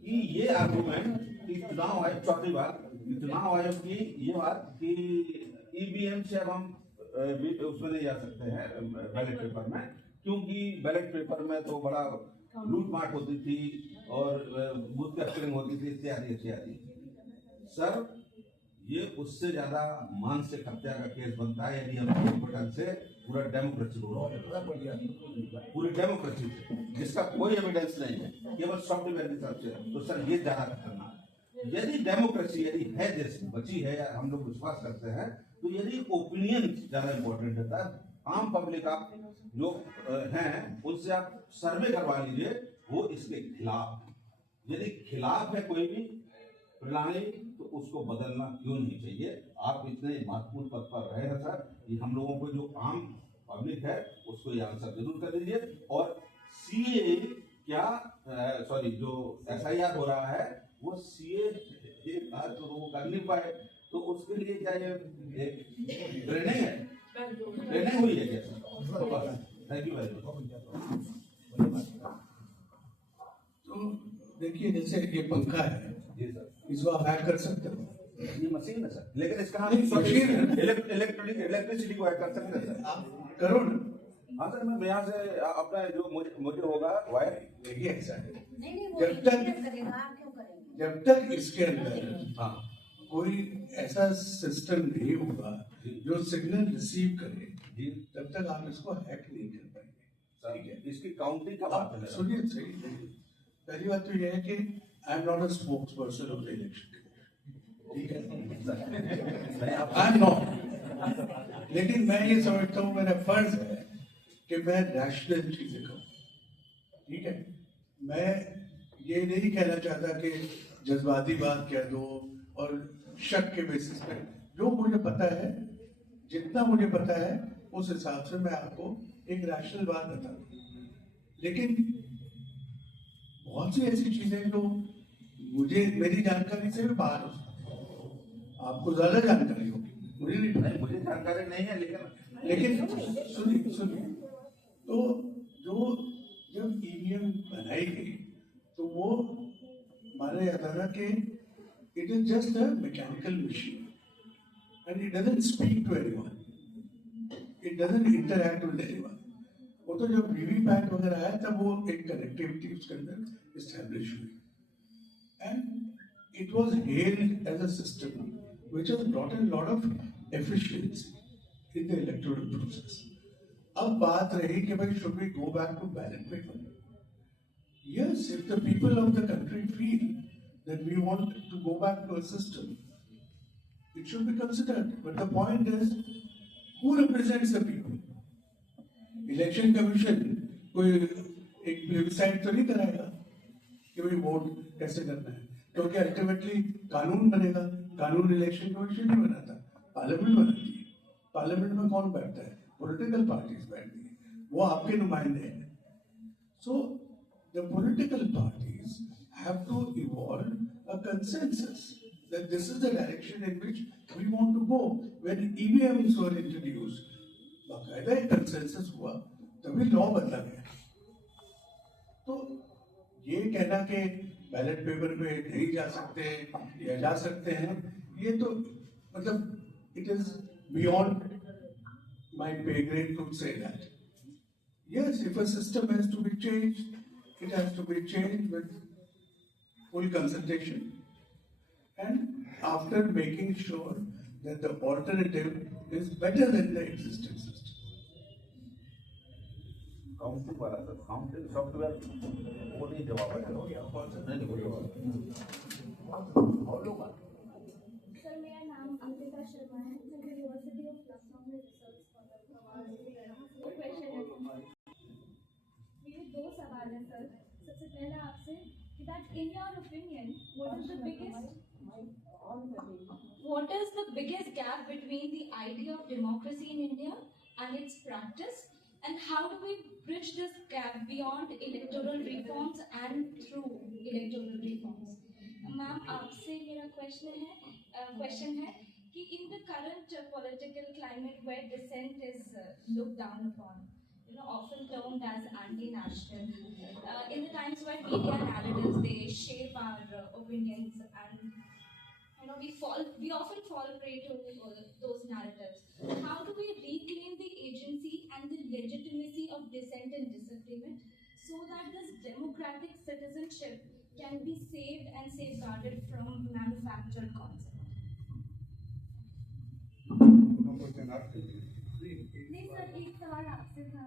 कि ये आर्गूमेंट कि चुनाव आयोग, चौथी बात चुनाव आयोग की ये बात कि ईवीएम से अब हम उसमें नहीं जा सकते हैं बैलेट पेपर में, क्योंकि बैलेट पेपर में तो बड़ा लूटमाट होती थी और बूथ कैप्चरिंग होती थी इत्यादि इत्यादि। सर ये उससे ज्यादा मानसिक हत्या का केस बनता है यदि हम होटल से पूरा डेमोक्रेसी पूरी डेमोक्रेसी जिसका कोई एविडेंस नहीं है, केवल सॉफ्टवेयर की तरफ से, तो सर ये ज्यादा खतरनाक है। यदि डेमोक्रेसी यदि है देश में बची है या हम लोग विश्वास करते हैं, तो यदि ओपिनियन ज्यादा इंपॉर्टेंट होता है, आम पब्लिक आप जो हैं उनसे आप सर्वे करवा लीजिए, वो इसके खिलाफ, यदि खिलाफ है कोई भी प्रणाली तो उसको बदलना क्यों नहीं चाहिए। आप इतने महत्वपूर्ण पद पर रहे हैं सर, ये हम लोगों को जो आम पब्लिक है उसको ये आंसर जरूर कर दीजिए। और सीए क्या सॉरी जो एसआईआर हो रहा है वो सीए तो वो कर नहीं पाए, तो उसके लिए क्या ये ट्रेनिंग है, ट्रेनिंग हुई है क्या sir? Thank you very much. तो देखिए जैसे ये पंखा है, जी सर, इसको आप हैक कर सकते हो, ये मशीन है सर, लेकिन इसका हम मशीन है, इलेक्ट्रिसिटी को हैक कर सकते हैं सर। आप करो ना। हाँ सर, मैं यहाँ से अपना जो मुझे होगा वायर, देखिए ऐसा है, नहीं वो जब तक करेगा, आप क्यों करेंगे? जब तक इसके अंदर हाँ कोई ऐसा सिस्टम नहीं होगा जो सिग्नल रिसीव करे, जी, तब तक आप इसको हैक नहीं कर पाएंगे। ठीक है, इसकी काउंटिंग का बात आप है। सुनिए सही, पहली बात तो यह है कि आई am not a spokes person of the election, ठीक है, आई एम नॉट, लेकिन मैं ये समझता हूँ मेरा फर्ज है कि मैं रैशनल चीजें कहूँ, ठीक है। मैं ये नहीं कहना चाहता कि जज्बाती बात कह दो और शक के बेसिस पे, जो मुझे पता है, जितना मुझे पता है उस हिसाब से मैं आपको एक रैशनल बात बता दूं। लेकिन बहुत सी ऐसी चीजें जो मुझे मेरी जानकारी से भी बाहर हो सकती है, आपको ज्यादा जानकारी होगी, मुझे नहीं पता। मुझे जानकारी नहीं है, लेकिन सुनिए, तो जो जब ईवीएम बनाई गई तो वो माना जाता था कि it is just a mechanical machine and it doesn't speak to anyone, it doesn't interact with anyone. वो तो जब वीवीपैट वगैरह आया तब वो एक कनेक्टिविटी उसके अंदर एस्टैब्लिश हुई and it was held as a system which has brought in lot of efficiency in the electoral process. अब बात रही कि भाई should we go back to ballot paper? Yes, if the people of the country feel that we want to go back to a system, it should be considered. But the point is, who represents the people? Election Commission कोई एक plebiscite तो नहीं कराएगा कि भाई vote कैसे करना है, क्योंकि अल्टीमेटली कानून बनेगा। कानून इलेक्शन कमीशन नहीं बनाता, पार्लियामेंट बनाती है। पार्लियामेंट में कौन बैठता है? पॉलिटिकल पार्टीज बैठती है। वो आपके नुमाइंदे हैं. So the political parties have to evolve a consensus that this is the direction in which we want to go. When EVMs were introduced, बाकायदा एक consensus हुआ, तभी लॉ बदला गया. तो ये कहना कि बैलेट पेपर पे नहीं जा सकते या जा सकते हैं, ये तो मतलब it is beyond my pay grade to say that. Yes, if a system has to be changed, it has to be changed with full consultation and after making sure that the alternative is better than the existing system. Counting वाला sir, counting software वो नहीं जवाब है, नहीं वो जवाब. Sir मेरा नाम अंकिता शर्मा है, मैं यूनिवर्सिटी ऑफ लखनऊ में रिसर्च कर रहा हूँ. क्वेश्चन है, मेरे 2 सवाल हैं सर. सबसे पहला आपसे कि that in your opinion what is the biggest gap between the idea of democracy in India and it's practice, and how do we bridge this gap beyond electoral reforms and through electoral reforms? Ma'am, आपसे मेरा question है कि in the current political climate where dissent is looked down upon, often termed as anti-national, in the times where media narratives they shape our opinions and we often fall prey to those narratives. How do we reclaim the agency and the legitimacy of dissent and disagreement so that this democratic citizenship can be saved and safeguarded from manufactured concept? नहीं sir, एक सवाल आपसे था.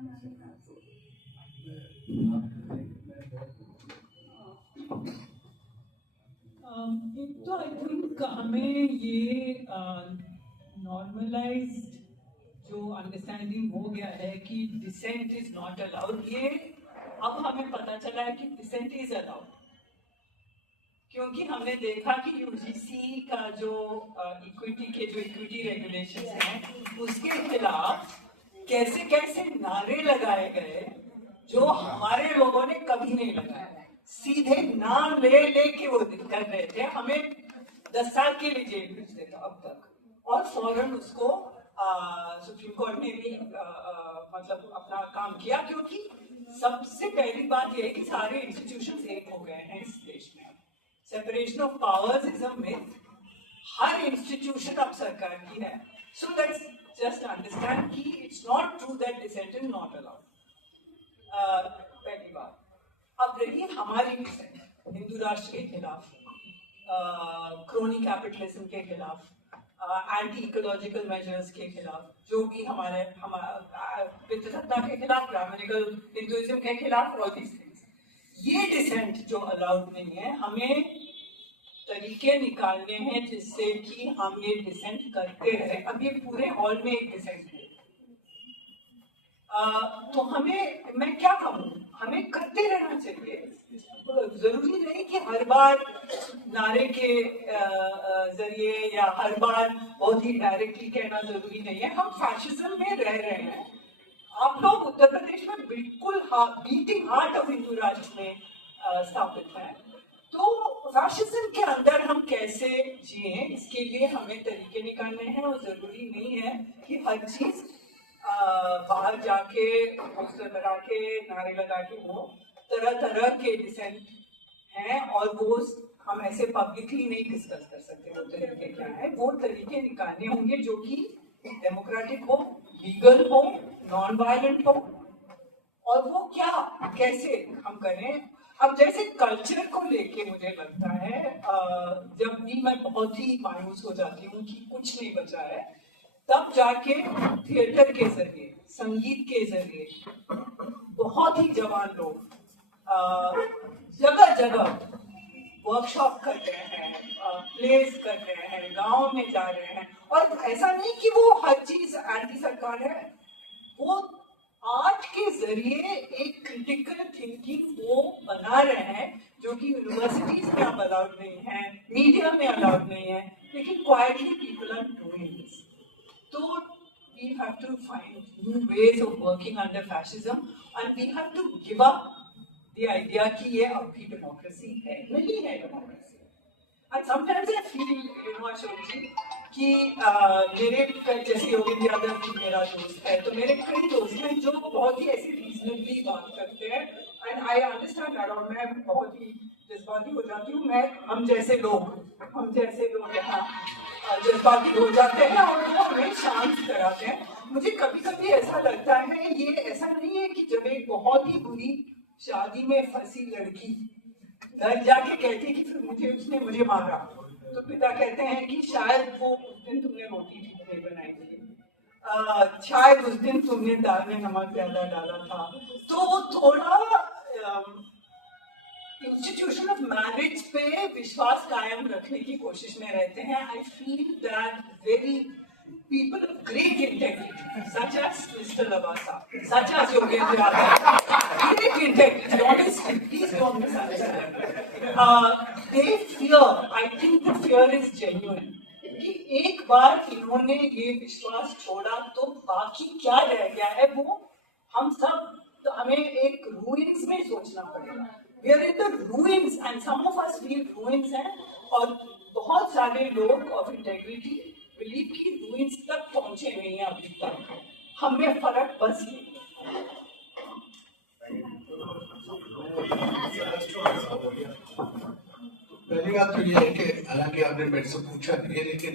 एक तो I think हमें ये normalised जो अंडरस्टैंडिंग हो गया है कि डिसेंट इज नॉट अलाउड, ये अब हमें पता चला है कि डिसेंट इज अलाउड, क्योंकि हमने देखा कि यूजीसी का जो इक्विटी रेगुलेशंस हैं उसके खिलाफ कैसे कैसे नारे लगाए गए जो हमारे लोगों ने कभी नहीं लगाए. सीधे नाम ले के वो कर रहे थे, हमें 10 साल के लिए जेल भेजते थे अब तक, और फौरन उसको सुप्रीम कोर्ट ने भी मतलब अपना काम किया, क्योंकि सबसे पहली बात यह है कि सारे इंस्टीट्यूशंस एक हो गए हैं इस देश में. Separation of powers is a myth. हर इंस्टीट्यूशन अब सरकार की है. सो लेट्स जस्ट अंडरस्टैंड कि it's not true that dissent is not allowed. पहली बात. अब रही हमारी डिसेंट हिंदू राष्ट्र के खिलाफ, क्रोनी कैपिटलिज्म के खिलाफ, एंटी इकोलॉजिकल मेजर्स के खिलाफ, जो भी हमारे पितृसत्ता के खिलाफ, ब्राह्मणिकल हिंदुइज्म के खिलाफ, ऑल दीस थिंग्स. ये डिसेंट जो अलाउड नहीं है, हमें तरीके निकालने हैं जिससे कि हम ये डिसेंट करते रहे. अब ये पूरे हॉल में एक डिसेंट है, तो हमें, मैं क्या कहूँ, हमें करते रहना चाहिए. जरूरी नहीं कि हर बार नारे के जरिए या हर बार बहुत ही डायरेक्टली कहना जरूरी नहीं है. हम फैशिज्म में रह रहे हैं. आप लोग उत्तर प्रदेश में बिल्कुल बीटिंग हार्ट ऑफ हिंदू राष्ट्र में स्थापित है. तो फैशिज्म के अंदर हम कैसे जिए, इसके लिए हमें तरीके निकालने हैं, और जरूरी नहीं है कि हर चीज बाहर जाके पोस्टर लगा के नारे लगा के हो. तरह तरह के डिसेंट हैं और वो हम ऐसे पब्लिकली नहीं डिस्कस कर सकते. वो तरीके क्या है, वो तरीके निकालने होंगे जो कि डेमोक्रेटिक हो, लीगल हो, नॉन वायलेंट हो, और वो क्या कैसे हम करें. अब जैसे कल्चर को लेके मुझे लगता है जब भी मैं बहुत ही मायूस हो जाती हूँ कि कुछ नहीं बचा है, तब जाके थिएटर के जरिए, संगीत के जरिए बहुत ही जवान लोग जगह जगह वर्कशॉप कर रहे हैं, प्लेस कर रहे हैं, गांव में जा रहे हैं. और ऐसा नहीं कि वो हर चीज एंटी सरकार है, वो आर्ट के जरिए एक क्रिटिकल थिंकिंग वो बना रहे हैं जो कि यूनिवर्सिटीज में अब अलाउड नहीं है, मीडिया में अलाउड नहीं है, लेकिन quietly people are doing this. तो we have have to find new ways of working under fascism, and we have to give up the idea कि ये अब भी democracy है, नहीं है democracy. And sometimes I feel, you know, Ashok ji, कि मेरे जैसे योगेंद्र यादव की मेरा दोस्त है, तो मेरे कई दोस्त हैं जो बहुत ही ऐसी reasonably बात करते हैं, and I understand that, और मैं बहुत ही जज्बाती हो जाती हूँ. हम जैसे लोग यहाँ जज्बाती हो जाते हैं और वो हमें शांत कराते हैं. मुझे कभी-कभी ऐसा लगता है, ये ऐसा नहीं है कि जब एक बहुत ही बुरी शादी में फंसी लड़की घर जाके कहती कि फिर उसने मुझे मारा, तो पिता कहते हैं कि शायद वो उस दिन तुमने रोटी ठीक नहीं बनाई थी, शायद उस दिन तुमने दाल में नमक ज्यादा डाला था. तो वो थोड़ा इंस्टीट्यूशन ऑफ मैरिज पे विश्वास कायम रखने की कोशिश में रहते हैं. I feel that very people of great integrity, such as Mr. Lavasa, such as Yogendra Yadav, great integrity, honestly, please don't misunderstand. They fear, I think the fear is genuine, कि एक बार इन्होंने ये विश्वास छोड़ा तो बाकी क्या रह गया है, वो हम सब, तो हमें एक ruins में सोचना पड़ेगा. We are in the ruins and some of us feel ruins हैं, और बहुत सारे लोग of integrity बिलीव की रूइंस तक पहुंचे नहीं हैं अभी तक. हमें फर्क बस ये. पहली बात तो ये है कि हालांकि आपने मेरे से पूछा नहीं है, लेकिन